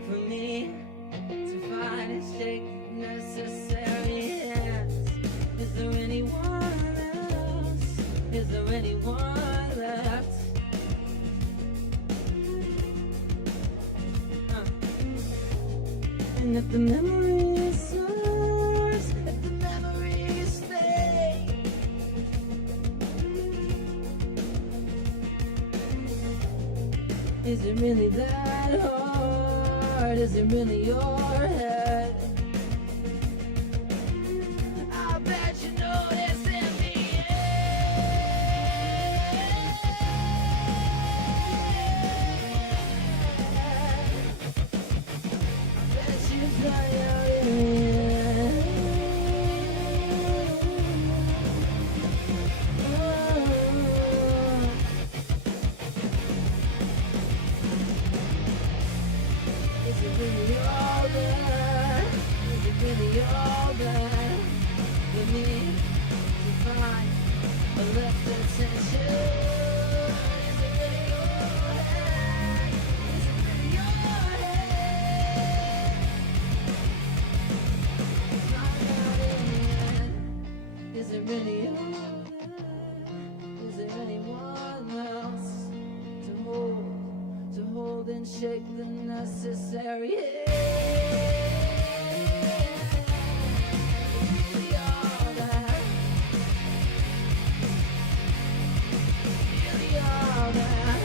for me to find? anyone left? And if the memory serves, if the memories stay, is it really that hard? Is it really your head? I bet you notice in the I bet you fly out in Is it really all there? Is it really all there? We need to find a left attention. Is it really your head? Is it really your head? Find out in the end. Is it really your head? Is there anyone else to hold and shake the necessary hand? Really all that. Really all that.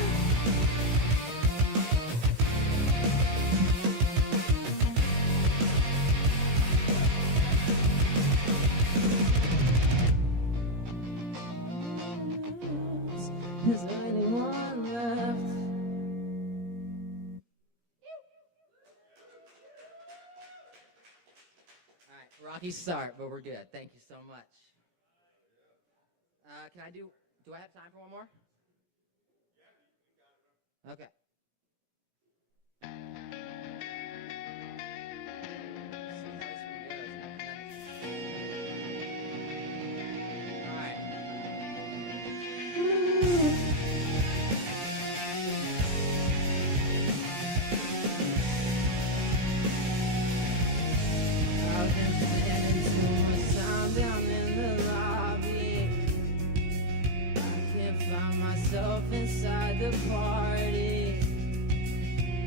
Is there anyone left? All right, rocky start, but we're good. Thank you so much. Can I do I have time for one more? Okay. I've been spending too much time down in the lobby. I can't find myself inside the party.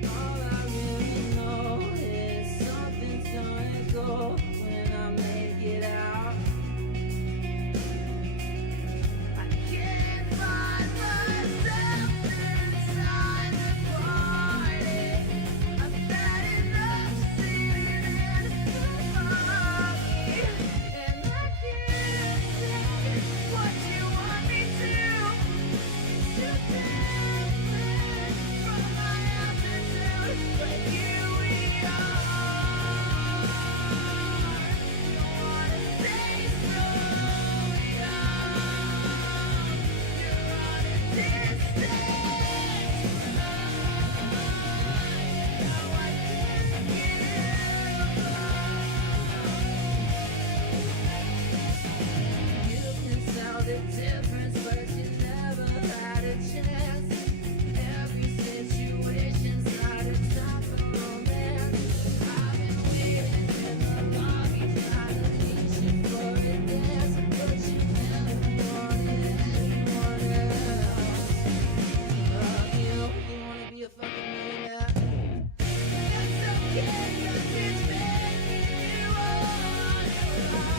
All I really know is something's gonna go when I make it out. I can't find myself inside the party. I've had enough sitting in the lobby, and I can't say what you want me to. Too different from my altitude, but here we are. Don't wanna stay so young. You're on a distant line. Now I can't give up. You can tell the difference, but you never had a chance. Every situation's not a time for romance. I've been waiting in the lobby, trying to reach you for a dance, but you never wanted anyone else. You wanna be a fucking millionaire? It's okay, 'cause it's making you all alone.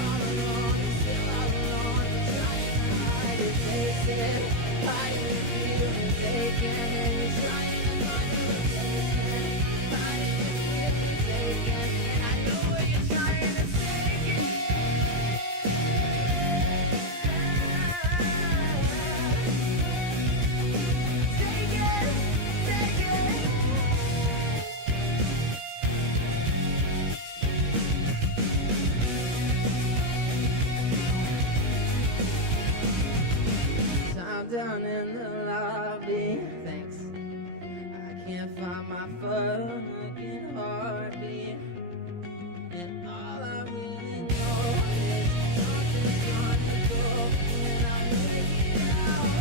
All alone, and still all alone, trying to hide your faces, hide your feelings vacant, and you're trying to find your replacement, hiding your feelings vacant, and I know where you're trying to take it. Take it, take it. Time down in the lobby. Thanks. I can't find my fucking heartbeat. And all I really know is something's gonna go when I make it out.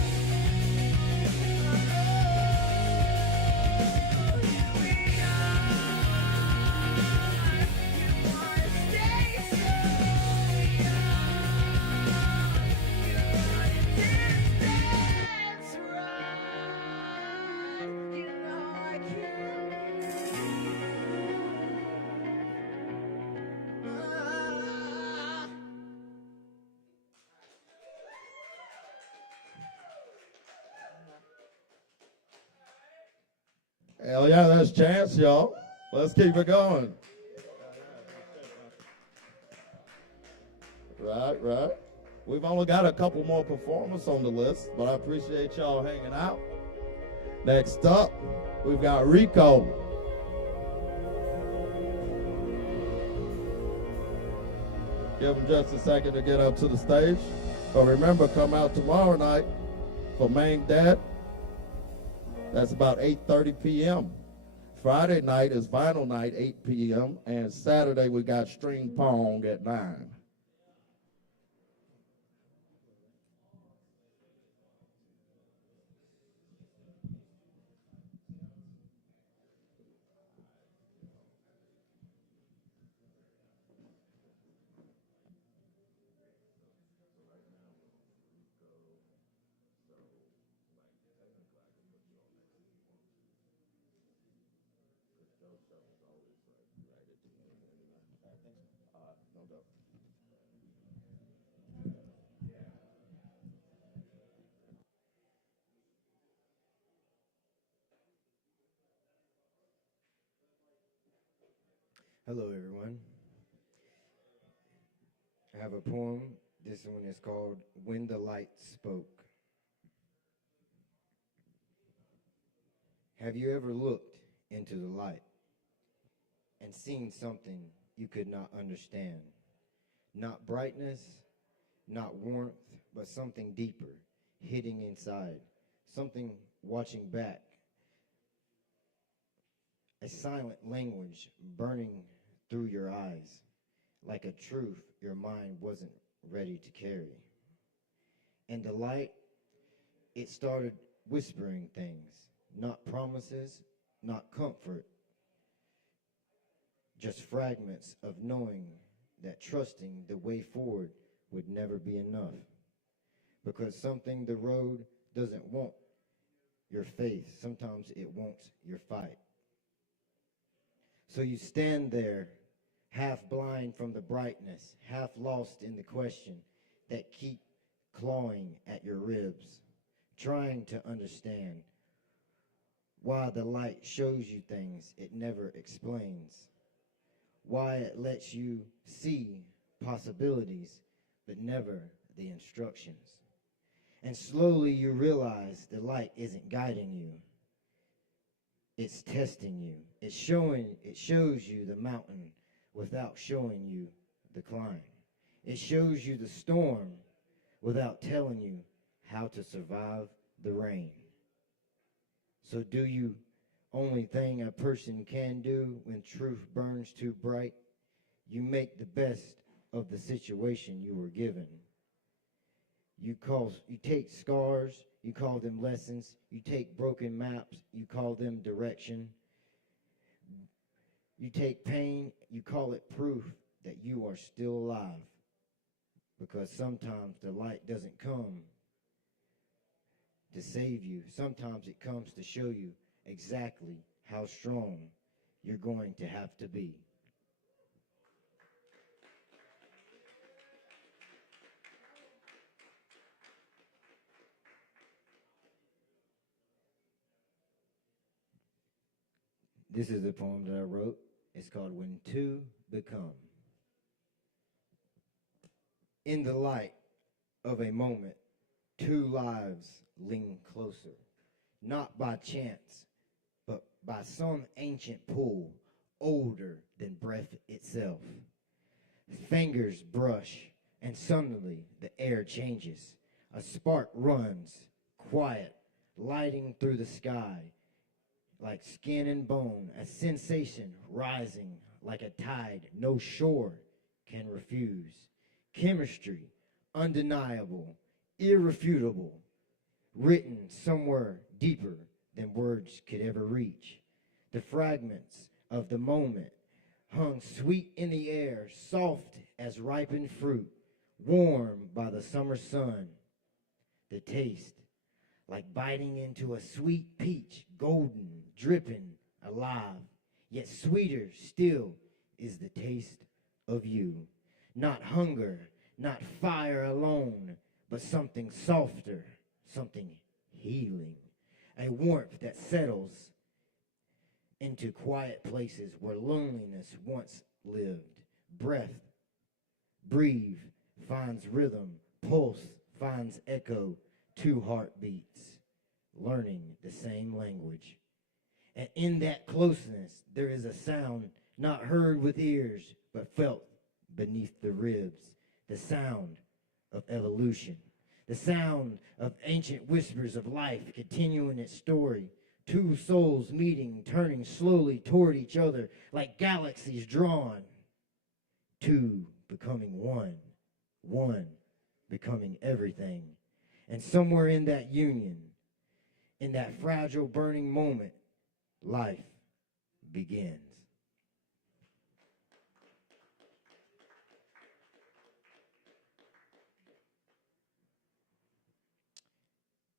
Oh, here we are. You wanna stay so young. You're Hell yeah, there's chance, y'all. Let's keep it going. Right. We've only got a couple more performers on the list, but I appreciate y'all hanging out. Next up, we've got Rico. Give him just a second to get up to the stage. But remember, come out tomorrow night for Main Dad. That's about 8:30 p.m. Friday night is final night, 8 p.m. And Saturday we got string pong at 9. Hello, everyone. I have a poem. This one is called When the Light Spoke. Have you ever looked into the light and seen something you could not understand? Not brightness, not warmth, but something deeper, hidden inside, something watching back, a silent language burning through your eyes, like a truth your mind wasn't ready to carry. And the light, it started whispering things, not promises, not comfort, just fragments of knowing that trusting the way forward would never be enough. Because something the road doesn't want your faith, sometimes it wants your fight. So you stand there, half blind from the brightness, half lost in the question that keep clawing at your ribs, trying to understand why the light shows you things it never explains, why it lets you see possibilities but never the instructions. And slowly you realize the light isn't guiding you. It's testing you. It shows you the mountain without showing you the climb. It shows you the storm without telling you how to survive the rain. So do you only thing a person can do when truth burns too bright? You make the best of the situation you were given. You take scars, you call them lessons. You take broken maps, you call them direction. You take pain, you call it proof that you are still alive. Because sometimes the light doesn't come to save you. Sometimes it comes to show you exactly how strong you're going to have to be. This is a poem that I wrote. It's called When Two Become. In the light of a moment, two lives lean closer, not by chance, but by some ancient pull older than breath itself. Fingers brush, and suddenly the air changes. A spark runs, quiet, lighting through the sky, like skin and bone, a sensation rising like a tide no shore can refuse. Chemistry, undeniable, irrefutable, written somewhere deeper than words could ever reach. The fragments of the moment hung sweet in the air, soft as ripened fruit, warm by the summer sun. The taste, like biting into a sweet peach, golden, dripping, alive, yet sweeter still is the taste of you. Not hunger, not fire alone, but something softer, something healing, a warmth that settles into quiet places where loneliness once lived. Breath, breathe, finds rhythm, pulse finds echo, two heartbeats, learning the same language. And in that closeness, there is a sound not heard with ears, but felt beneath the ribs, the sound of evolution, the sound of ancient whispers of life continuing its story. Two souls meeting, turning slowly toward each other like galaxies drawn. Two becoming one, one becoming everything. And somewhere in that union, in that fragile burning moment, life begins.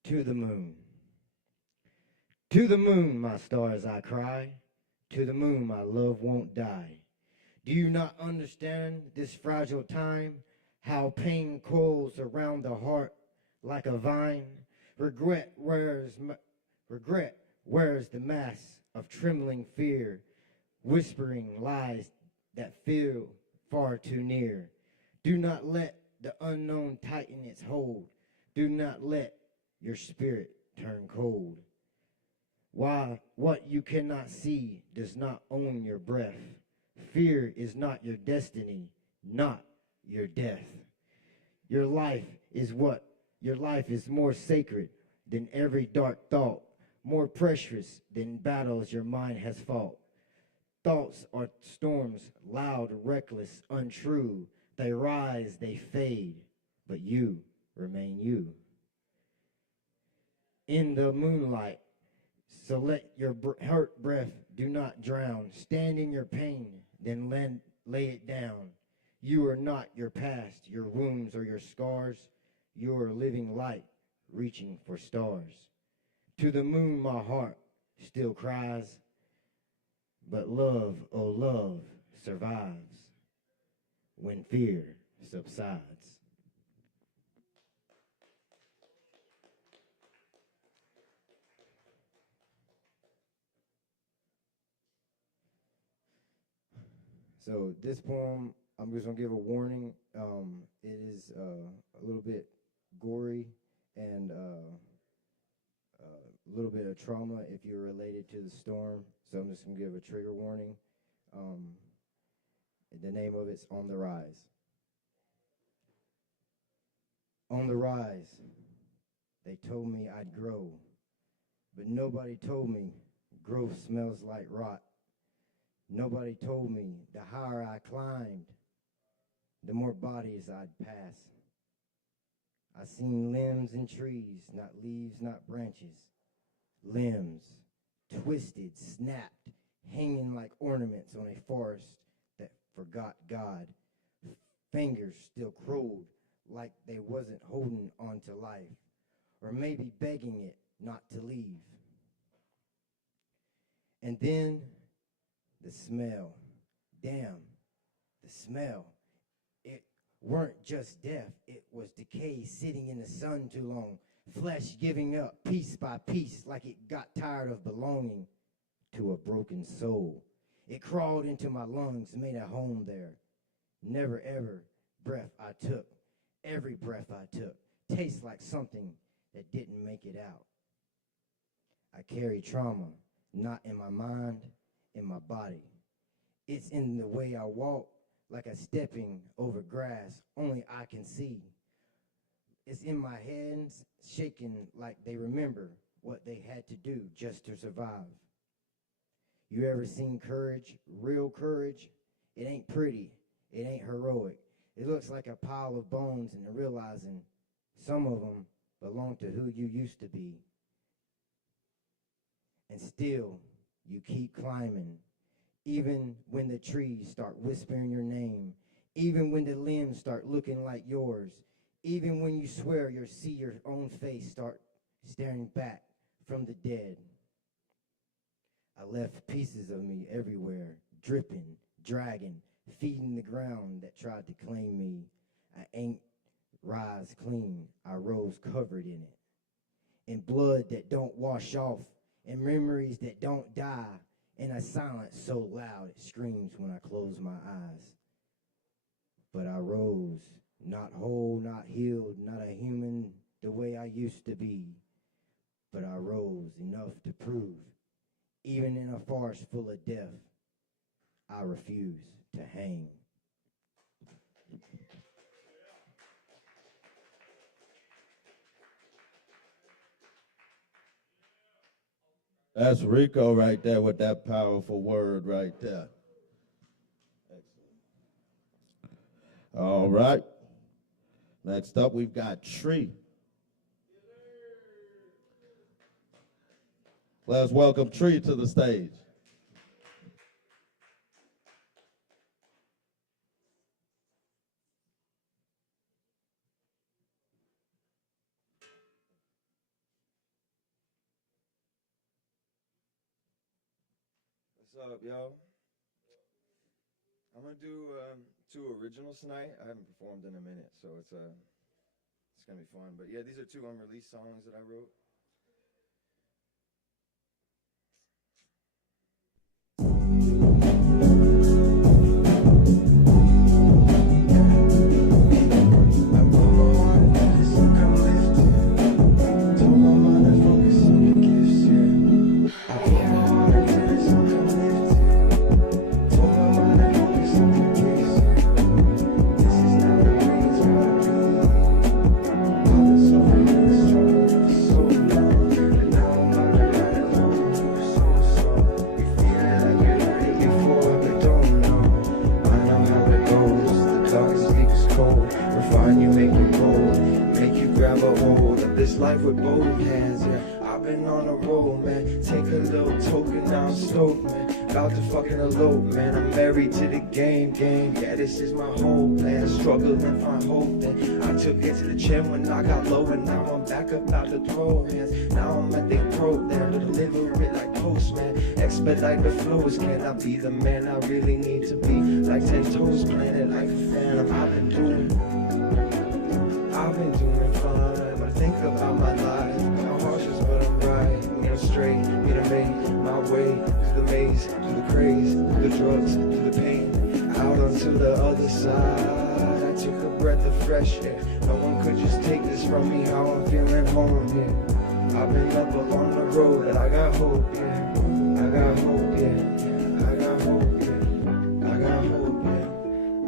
To the moon. To the moon, my stars, I cry. To the moon, my love won't die. Do you not understand this fragile time? How pain coils around the heart like a vine? Regret wears the mask of trembling fear, whispering lies that feel far too near. Do not let the unknown tighten its hold. Do not let your spirit turn cold. Why, what you cannot see does not own your breath. Fear is not your destiny, not your death. Your life is more sacred than every dark thought, more precious than battles your mind has fought. Thoughts are storms, loud, reckless, untrue. They rise, they fade, but you remain you. In the moonlight, so let your hurt breath do not drown. Stand in your pain, then lay it down. You are not your past, your wounds, or your scars. You are living light, reaching for stars. To the moon, my heart still cries, but love, oh love, survives when fear subsides. So this poem, I'm just gonna give a warning. It is a little bit gory and a little bit of trauma if you're related to the storm. So I'm just gonna give a trigger warning. The name of it's On the Rise. On the rise, they told me I'd grow, but nobody told me growth smells like rot. Nobody told me the higher I climbed, the more bodies I'd pass. I seen limbs and trees, not leaves, not branches. Limbs, twisted, snapped, hanging like ornaments on a forest that forgot God. Fingers still crowed like they wasn't holding on to life, or maybe begging it not to leave. And then the smell. Damn, the smell. It weren't just death, it was decay sitting in the sun too long, flesh giving up piece by piece like it got tired of belonging to a broken soul. It crawled into my lungs, made a home there. Never ever breath I took, every breath I took, tastes like something that didn't make it out. I carry trauma, not in my mind, in my body. It's in the way I walk, like I'm stepping over grass only I can see. It's in my hands, shaking like they remember what they had to do just to survive. You ever seen courage, real courage? It ain't pretty, it ain't heroic. It looks like a pile of bones and realizing some of them belong to who you used to be. And still, you keep climbing, even when the trees start whispering your name, even when the limbs start looking like yours, even when you swear you'll see your own face start staring back from the dead. I left pieces of me everywhere, dripping, dragging, feeding the ground that tried to claim me. I ain't rise clean, I rose covered in it. In blood that don't wash off, in memories that don't die, and a silence so loud it screams when I close my eyes. But I rose, not whole, not healed, not a human the way I used to be. But I rose enough to prove, even in a forest full of death, I refuse to hang. That's Rico right there with that powerful word right there. All right. Next up, we've got Tree. Let's welcome Tree to the stage. What's up, yo? I'm gonna do 2 originals tonight. I haven't performed in a minute, so it's gonna be fun. But yeah, these are 2 unreleased songs that I wrote. Life with both hands, yeah. I've been on a roll, man. Take a little token, now I'm stoked, man. About to fucking elope, man. I'm married to the game. Yeah, this is my whole plan. Struggle and find hope, then I took it to the chin when I got low, and now I'm back up out the throw hands. Now I'm at the program to deliver it like postman. Expedite the flows, can I be the man I really need to be? Like 10 toes, planet like a phantom. I've been doing fine. Think about my life, I'm cautious but I'm right. I'm straight, me to make my way through the maze, through the craze, through the drugs, through the pain, out onto the other side. I took a breath of fresh air. No one could just take this from me, how I'm feeling home, yeah. I've been up on the road, and I got hope, yeah. I got hope, yeah. I got hope, yeah. I got hope, yeah.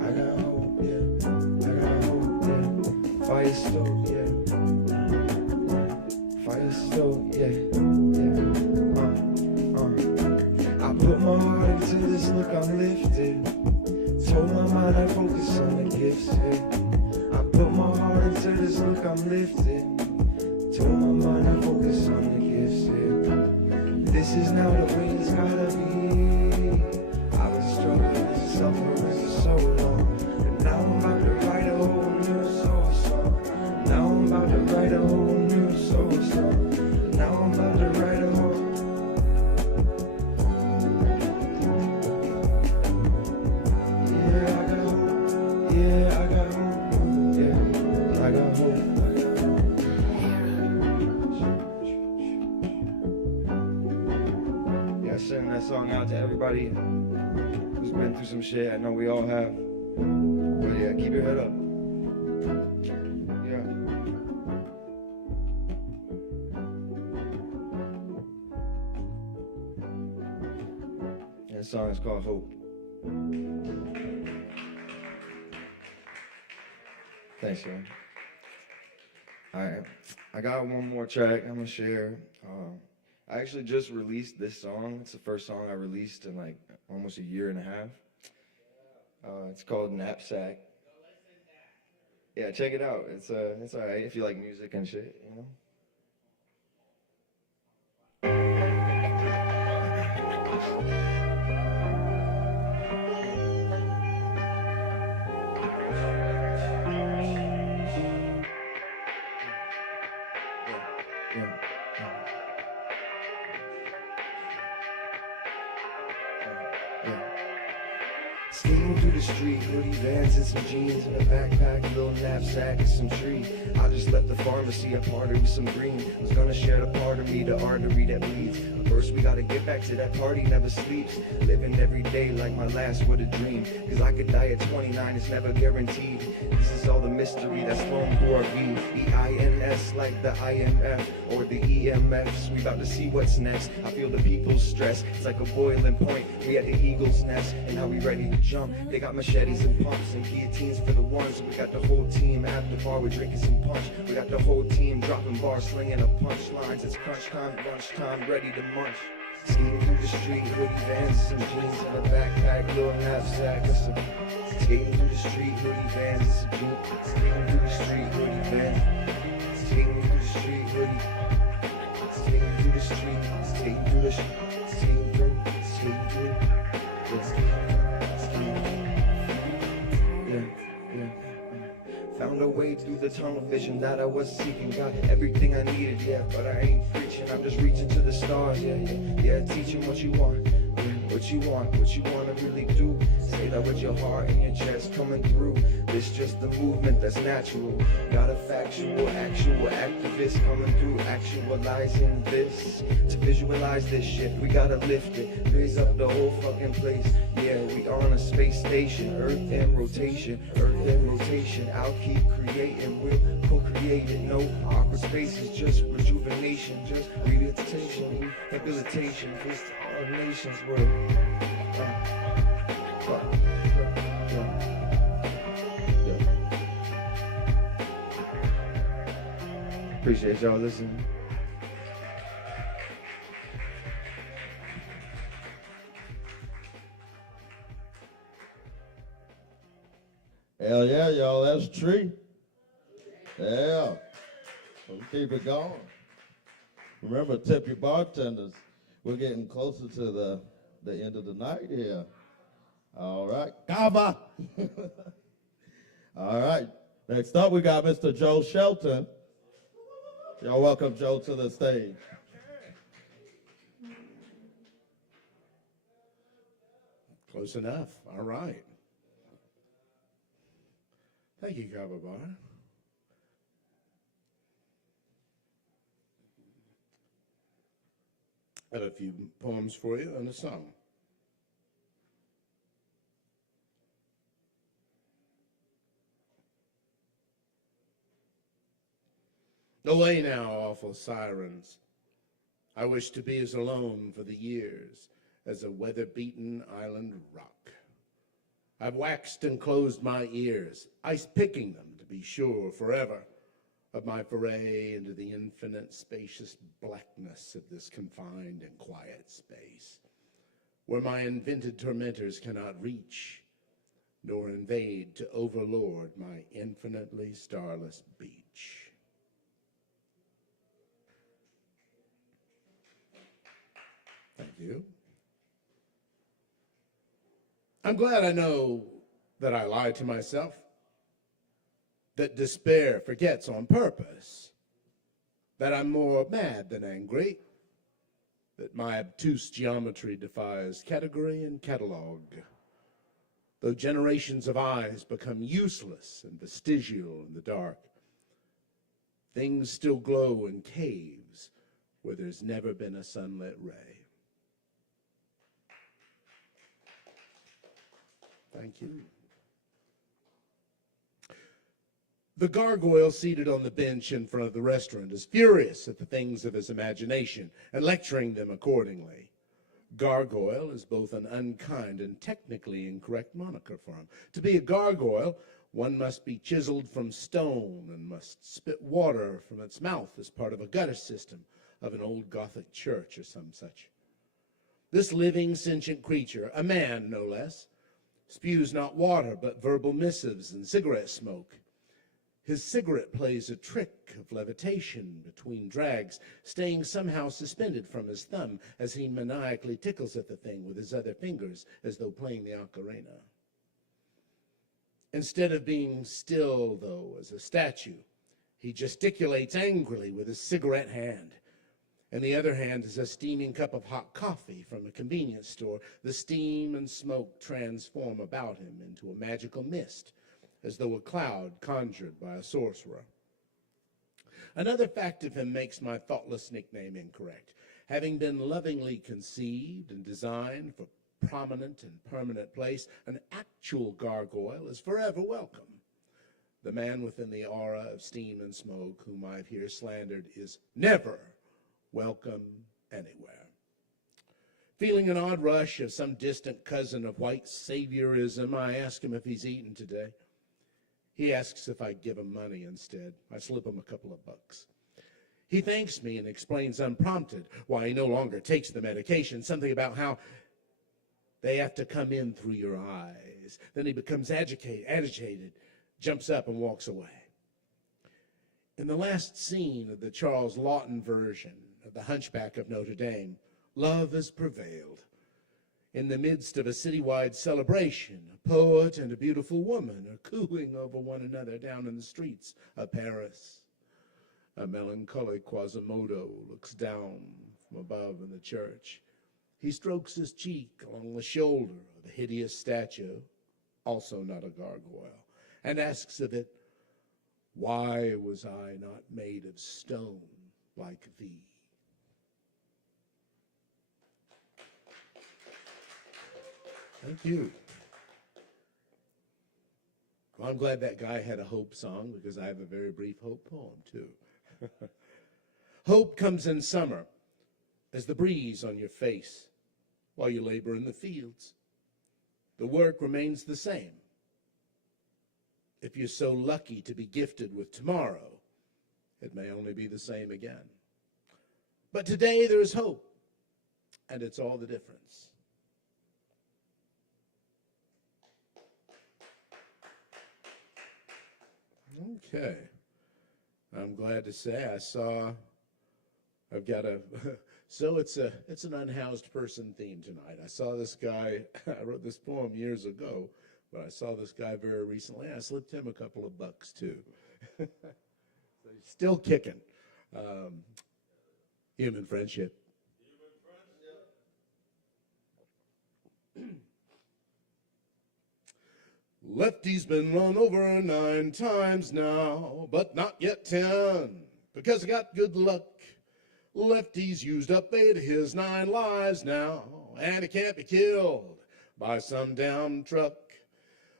I got hope, yeah. I got hope, yeah. Fire stoked, yeah. Fire stoked, yeah. I put my heart into this, look, I'm lifted. Told my mind I focus on the gifts, yeah. I put my heart into this, look, I'm lifted. Told my mind I focus on the gifts, yeah. This is now the way it's gotta be. I've been struggling and suffering for so long, and now I'm about to write a whole new soul song. Now I'm about to write a whole new soul song. Now I'm about to write a whole. Yeah, I got hope. Yeah, I got hope. Yeah, I got hope. Yeah, sending that song out to everybody who's been through some shit. I know we all have. But yeah, keep your head up. Yeah. That song is called Hope. Thanks, man. All right, I got one more track I'm gonna share. I actually just released this song. It's the first song I released in like almost a year and a half. It's called Knapsack. Yeah, check it out. It's all right if you like music and shit, you know. Skating through the street, hoodie, Vans, and some jeans, and a backpack, little knapsack, and some tree. I just left the pharmacy, I parted with some green. Was gonna share the part of me, the artery that bleeds. But first we gotta get back to that party, never sleeps. Living every day like my last was a dream. Cause I could die at 29, it's never guaranteed. This is all the mystery that's flowing through our view. EINS like the IMF or the EMFs. We about to see what's next. I feel the people's stress. It's like a boiling point. We at the eagle's nest, and now we ready to jump. They got machetes and pumps and guillotines for the ones. We got the whole team at the bar, we're drinking some punch. We got the whole team dropping bars, slinging up punchlines. It's crunch time, lunchtime, ready to munch. Skating through the street, hoodie, Vans, some jeans, and a backpack, little knapsack, and some. Skating through the street, hoodie, Vans, and some jeans. Skating through the street, hoodie, Vans. Skating through the street, hoodie. Skating through the street, skating through the street, skating through, skating through, yeah. Found a way through the tunnel vision that I was seeking. Got everything I needed, yeah, but I ain't preaching. I'm just reaching to the stars, yeah. Teaching what you want, what you want to really do. Say that with your heart and your chest coming through. This just the movement that's natural. Got a factual, actual activist coming through, actualizing this. To visualize this shit, we gotta lift it, raise up the whole fucking place. Yeah, we on a space station, Earth in rotation, I'll keep creating, we'll co-create it. No awkward spaces, just rejuvenation, just rehabilitation, this to all nations world. Appreciate y'all listening. Hell yeah, y'all, that's tree. Yeah, we'll keep it going. Remember, tip your bartenders. We're getting closer to the end of the night here. All right, Kava. All right, next up we got Mr. Joe Shelton. Y'all welcome Joe to the stage. Close enough. All right. Thank you, Kava Bar. I have a few poems for you and a song. Away now, awful sirens. I wish to be as alone for the years as a weather-beaten island rock. I've waxed and closed my ears, ice-picking them, to be sure, forever, of my foray into the infinite spacious blackness of this confined and quiet space, where my invented tormentors cannot reach, nor invade to overlord my infinitely starless beach. Thank you. I'm glad I know that I lie to myself, that despair forgets on purpose, that I'm more mad than angry, that my obtuse geometry defies category and catalog. Though generations of eyes become useless and vestigial in the dark, things still glow in caves where there's never been a sunlit ray. Thank you. The gargoyle seated on the bench in front of the restaurant is furious at the things of his imagination and lecturing them accordingly. Gargoyle is both an unkind and technically incorrect moniker for him. To be a gargoyle, one must be chiseled from stone and must spit water from its mouth as part of a gutter system of an old Gothic church or some such. This living, sentient creature, a man no less, spews not water but verbal missives and cigarette smoke. His cigarette plays a trick of levitation between drags, staying somehow suspended from his thumb as he maniacally tickles at the thing with his other fingers as though playing the ocarina. Instead of being still, though, as a statue, he gesticulates angrily with his cigarette hand. In the other hand is a steaming cup of hot coffee from a convenience store. The steam and smoke transform about him into a magical mist, as though a cloud conjured by a sorcerer. Another fact of him makes my thoughtless nickname incorrect. Having been lovingly conceived and designed for prominent and permanent place, an actual gargoyle is forever welcome. The man within the aura of steam and smoke, whom I've here slandered, is never welcome anywhere. Feeling an odd rush of some distant cousin of white saviorism, I ask him if he's eaten today. He asks if I give him money instead. I slip him a couple of bucks. He thanks me and explains unprompted why he no longer takes the medication, something about how they have to come in through your eyes. Then he becomes agitated, jumps up and walks away. In the last scene of the Charles Lawton version of The Hunchback of Notre Dame, love has prevailed. In the midst of a citywide celebration, a poet and a beautiful woman are cooing over one another down in the streets of Paris. A melancholy Quasimodo looks down from above in the church. He strokes his cheek along the shoulder of a hideous statue, also not a gargoyle, and asks of it, "Why was I not made of stone like thee?" Thank you. Well, I'm glad that guy had a hope song, because I have a very brief hope poem, too. Hope comes in summer as the breeze on your face while you labor in the fields. The work remains the same. If you're so lucky to be gifted with tomorrow, it may only be the same again. But today there is hope, and it's all the difference. Okay. I'm glad to say I've got so it's an unhoused person theme tonight. I saw this guy, I wrote this poem years ago, but I saw this guy very recently. I slipped him a couple of bucks too. So he's still kicking. Human friendship. Lefty's been run over 9 times now, but not yet 10, because I got good luck. Lefty's used up 8 of his 9 lives now, and he can't be killed by some damn truck.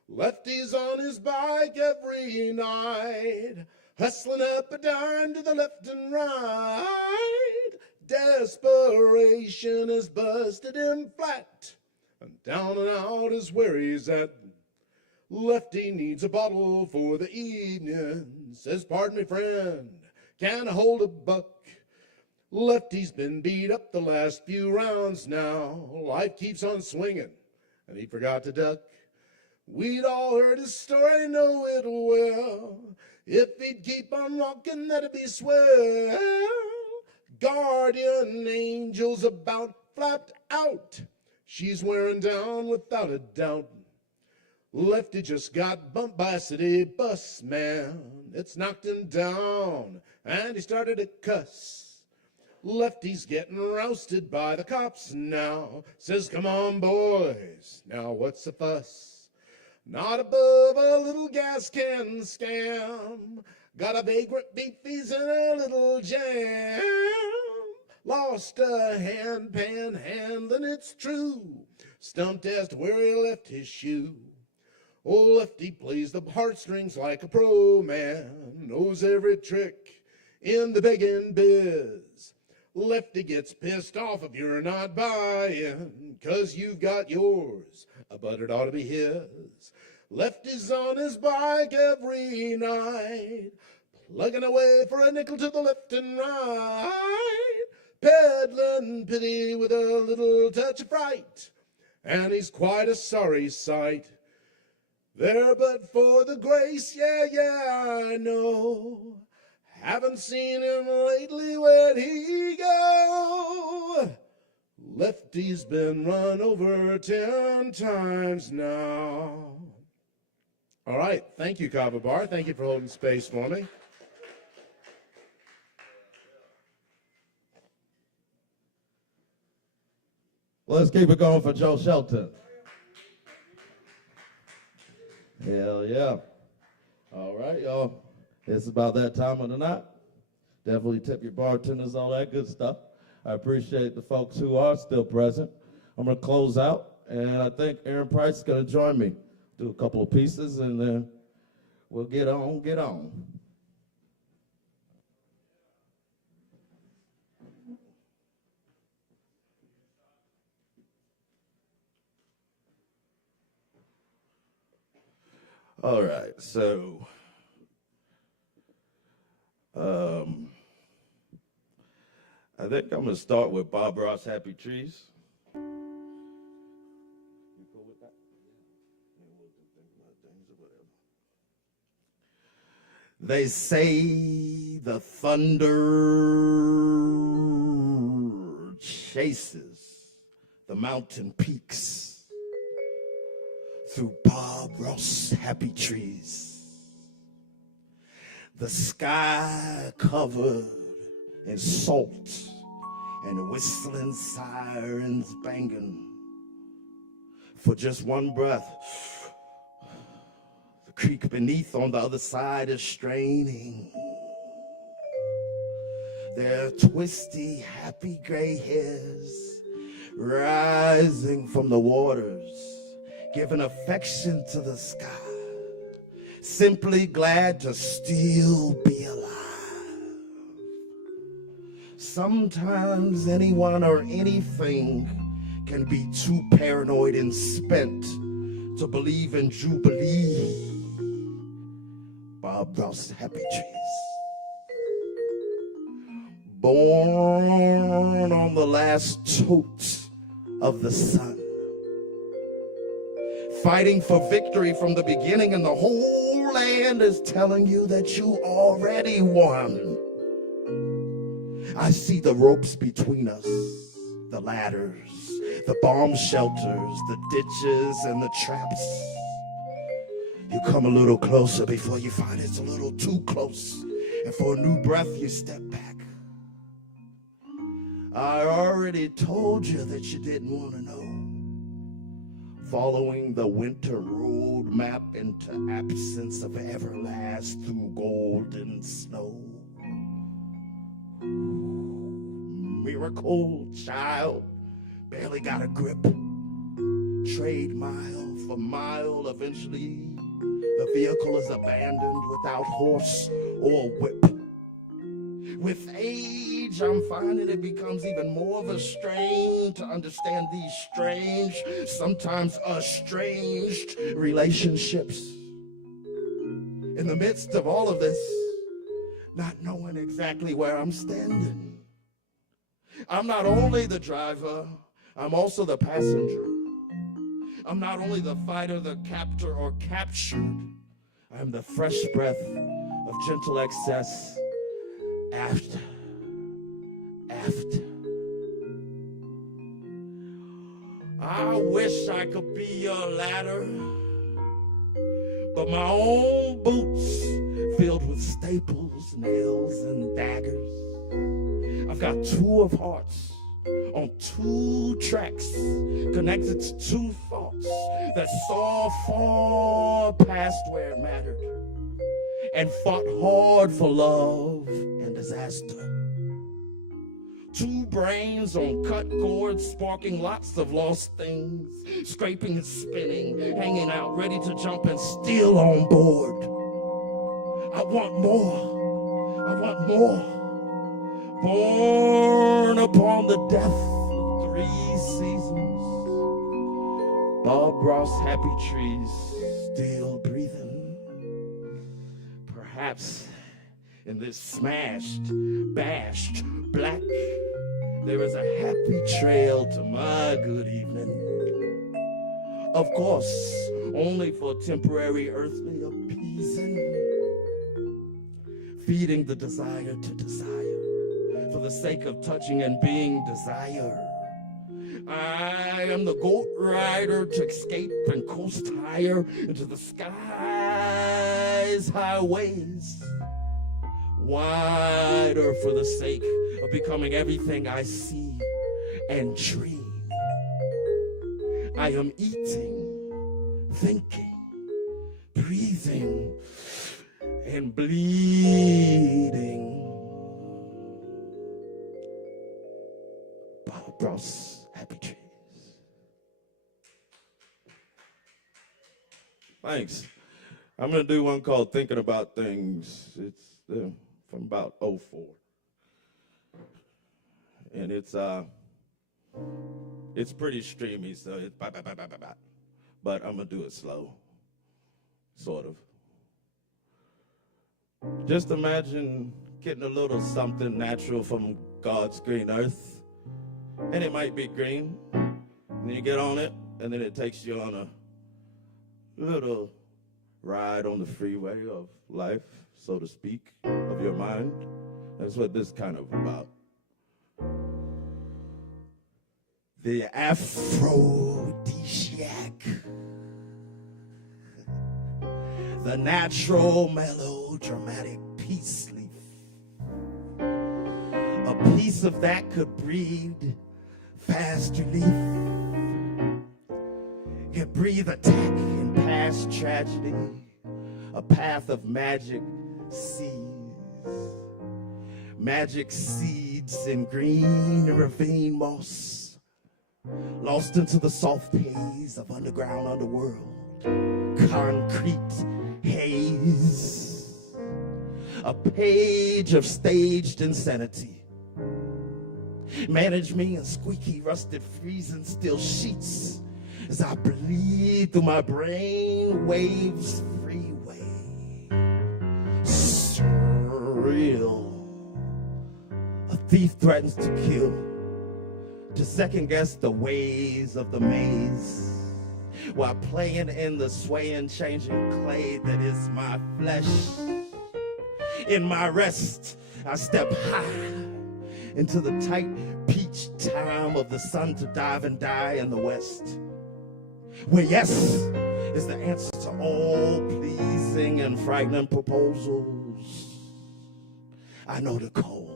Lefty's on his bike every night, hustling up a dime to the left and right. Desperation has busted him flat, and down and out is where he's at. Lefty needs a bottle for the evening. Says, "Pardon me, friend, can I hold a buck?" Lefty's been beat up the last few rounds now. Life keeps on swinging, and he forgot to duck. We'd all heard his story, know it well. If he'd keep on rocking, that'd be swell. Guardian angel's about flapped out. She's wearing down without a doubt. Lefty just got bumped by a city bus, man. It's knocked him down, and he started to cuss. Lefty's getting roasted by the cops now. Says, "Come on, boys, now what's the fuss? Not above a little gas can scam. Got a vagrant beefies and a little jam. Lost a hand panhandling, it's true. Stumped as to where he left his shoe. Old Lefty plays the heartstrings like a pro man, knows every trick in the begging biz. Lefty gets pissed off if you're not buying, 'cause you've got yours, but it ought to be his. Lefty's on his bike every night, plugging away for a nickel to the left and right, peddling pity with a little touch of fright, and he's quite a sorry sight. There but for the grace, yeah, I know. Haven't seen him lately, where'd he go? Lefty's been run over 10 times now. All right, thank you, Kava Bar. Thank you for holding space for me. Let's keep it going for Joe Shelton. Hell yeah. All right, y'all. It's about that time of the night. Definitely tip your bartenders, all that good stuff. I appreciate the folks who are still present. I'm going to close out, and I think Aaron Price is going to join me. Do a couple of pieces, and then we'll get on. All right, so I think I'm gonna start with Bob Ross, Happy Trees. You cool with that? They say the thunder chases the mountain peaks through Bob Ross happy trees. The sky covered in salt and whistling sirens banging for just one breath. The creek beneath on the other side is straining. Their twisty, happy gray hairs rising from the waters, giving affection to the sky, simply glad to still be alive. Sometimes anyone or anything can be too paranoid and spent to believe in Jubilee. Bob Ross, Happy Trees. Born on the last tote of the sun, fighting for victory from the beginning, and the whole land is telling you that you already won. I see the ropes between us, the ladders, the bomb shelters, the ditches, and the traps. You come a little closer before you find it's a little too close, and for a new breath you step back. I already told you that you didn't want to know. Following the winter road map into absence of everlast through golden snow. Miracle child, barely got a grip. Trade mile for mile, eventually the vehicle is abandoned without horse or whip. With age, I'm finding it becomes even more of a strain to understand these strange, sometimes estranged relationships. In the midst of all of this, not knowing exactly where I'm standing. I'm not only the driver, I'm also the passenger. I'm not only the fighter, the captor, or captured. I'm the fresh breath of gentle excess. Aft. I wish I could be your ladder, but my own boots filled with staples, nails, and daggers. I've got two of hearts on two tracks, connected to two thoughts that saw far past where it mattered and fought hard for love and disaster. Two brains on cut cords, sparking lots of lost things, scraping and spinning, hanging out, ready to jump and still on board. I want more. Born upon the death of 3 seasons, Bob Ross, Happy Trees, still breathing. Perhaps in this smashed, bashed black, there is a happy trail to my good evening. Of course, only for temporary earthly appeasing, feeding the desire to desire, for the sake of touching and being desire. I am the goat rider to escape and coast higher into the sky's highways, wider for the sake of becoming everything I see and dream. I am eating, thinking, breathing, and bleeding. Bob Ross, Happy Trees. Thanks. I'm going to do one called Thinking About Things. It's from about 04. And it's pretty streamy, so it's blah, blah, blah, blah, blah, blah. But I'm going to do it slow, sort of. Just imagine getting a little something natural from God's green earth. And it might be green. And then you get on it, and then it takes you on a little ride on the freeway of life, so to speak, of your mind. That's what this kind of about. The aphrodisiac, the natural melodramatic peace leaf, a piece of that could breed fast relief, could breathe attack and past tragedy, a path of magic seeds in green ravine moss, lost into the soft haze of underground underworld, concrete haze, a page of staged insanity. Manage me in squeaky, rusted, freezing steel sheets as I bleed through my brain waves freeway. Surreal. A thief threatens to kill, to second guess the ways of the maze, while playing in the swaying, changing clay that is my flesh. In my rest, I step high into the tight peach time of the sun to dive and die in the west, where yes is the answer to all pleasing and frightening proposals. I know the code.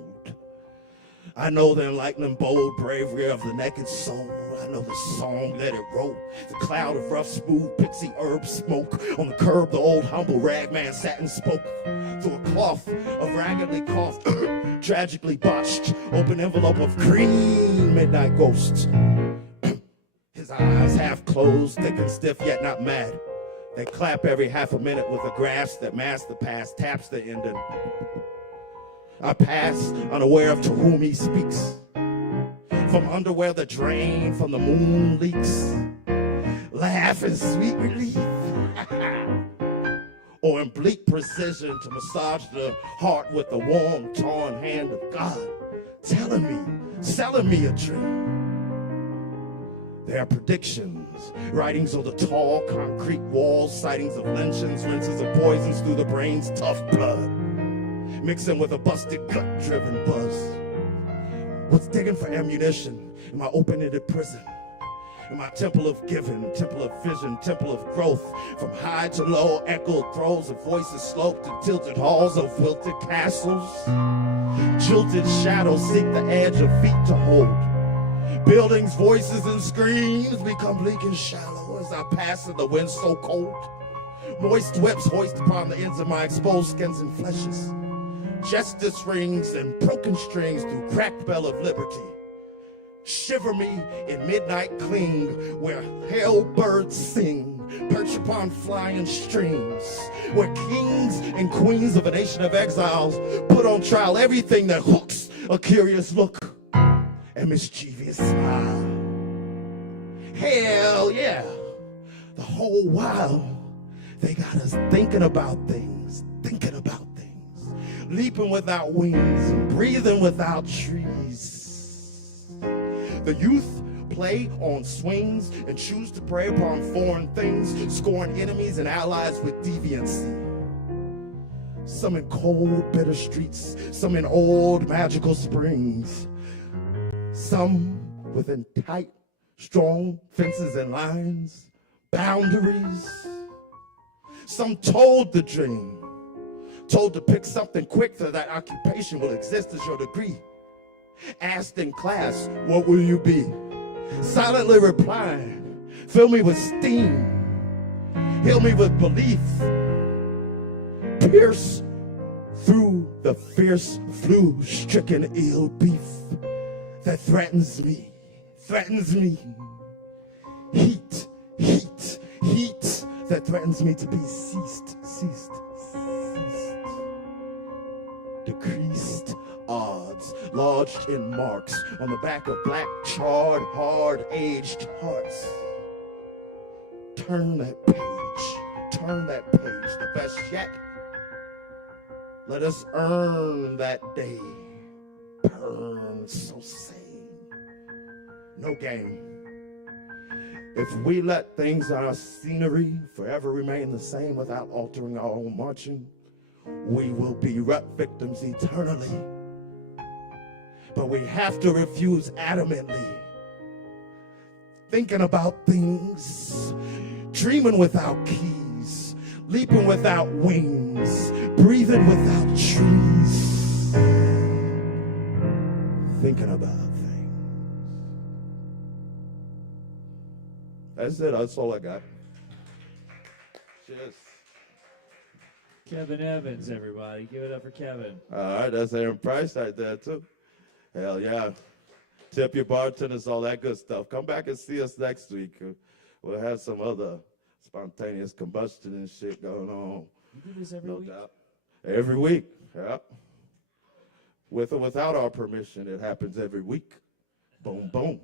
I know the enlightening, bold bravery of the naked soul. I know the song, let it roll. The cloud of rough, smooth, pixie herb smoke. On the curb, the old humble ragman sat and spoke through a cloth of raggedly coughed, tragically botched, open envelope of green midnight ghosts. His eyes half closed, thick and stiff, yet not mad. They clap every half a minute with a grasp that masks the past, taps the ending. I pass, unaware of to whom he speaks. From underwear that drain from the moon leaks. Laugh in sweet relief. Or in bleak precision to massage the heart with the warm, torn hand of God. Telling me, selling me a dream. There are predictions, writings on the tall concrete walls, sightings of lynchings, rinses of poisons through the brain's tough blood. Mixing with a busted gut-driven buzz. What's digging for ammunition in my open-ended prison? In my temple of giving, temple of vision, temple of growth. From high to low, echoed throes of voices sloped and tilted halls of wilted castles. Jilted shadows seek the edge of feet to hold. Buildings, voices, and screams become bleak and shallow as I pass in the wind so cold. Moist whips hoist upon the ends of my exposed skins and fleshes. Justice rings and broken strings through cracked bell of liberty. Shiver me in midnight cling where hell birds sing, perch upon flying streams, where kings and queens of a nation of exiles put on trial everything that hooks a curious look and mischievous smile. Hell yeah, the whole while they got us thinking about things, leaping without wings and breathing without trees. The youth play on swings and choose to prey upon foreign things, scoring enemies and allies with deviancy. Some in cold, bitter streets, some in old, magical springs, some within tight, strong fences and lines, boundaries. Some told the dream, told to pick something quick so that occupation will exist as your degree. Asked in class, what will you be? Silently replying, Fill me with steam. Heal me with belief. Pierce through the fierce flu-stricken ill beef that threatens me. Heat, heat, heat that threatens me to be ceased. Decreased odds lodged in marks on the back of black, charred, hard-aged hearts. Turn that page, the best yet. Let us earn that day. Burn so sane. No game. If we let things in our scenery forever remain the same without altering our own marching, we will be rut victims eternally. But we have to refuse adamantly. Thinking about things, dreaming without keys, leaping without wings, breathing without trees. Thinking about things. That's it. That's all I got. Cheers. Kevin Evans, everybody. Give it up for Kevin. All right, that's Aaron Price right there, too. Hell yeah. Tip your bartenders, all that good stuff. Come back and see us next week. We'll have some other spontaneous combustion and shit going on. You do this every week? Doubt. Every week, yeah. With or without our permission, it happens every week. Boom, boom.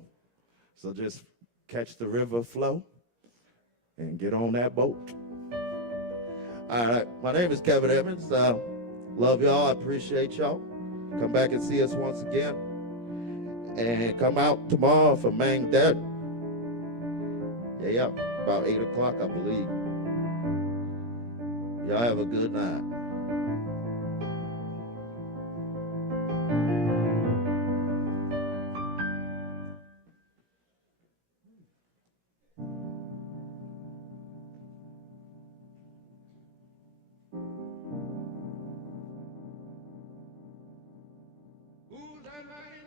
So just catch the river flow and get on that boat. All right, my name is Kevin Evans. Love y'all. I appreciate y'all. Come back and see us once again. And come out tomorrow for Mang Dead. Yeah, about 8 o'clock, I believe. Y'all have a good night. Who's that man?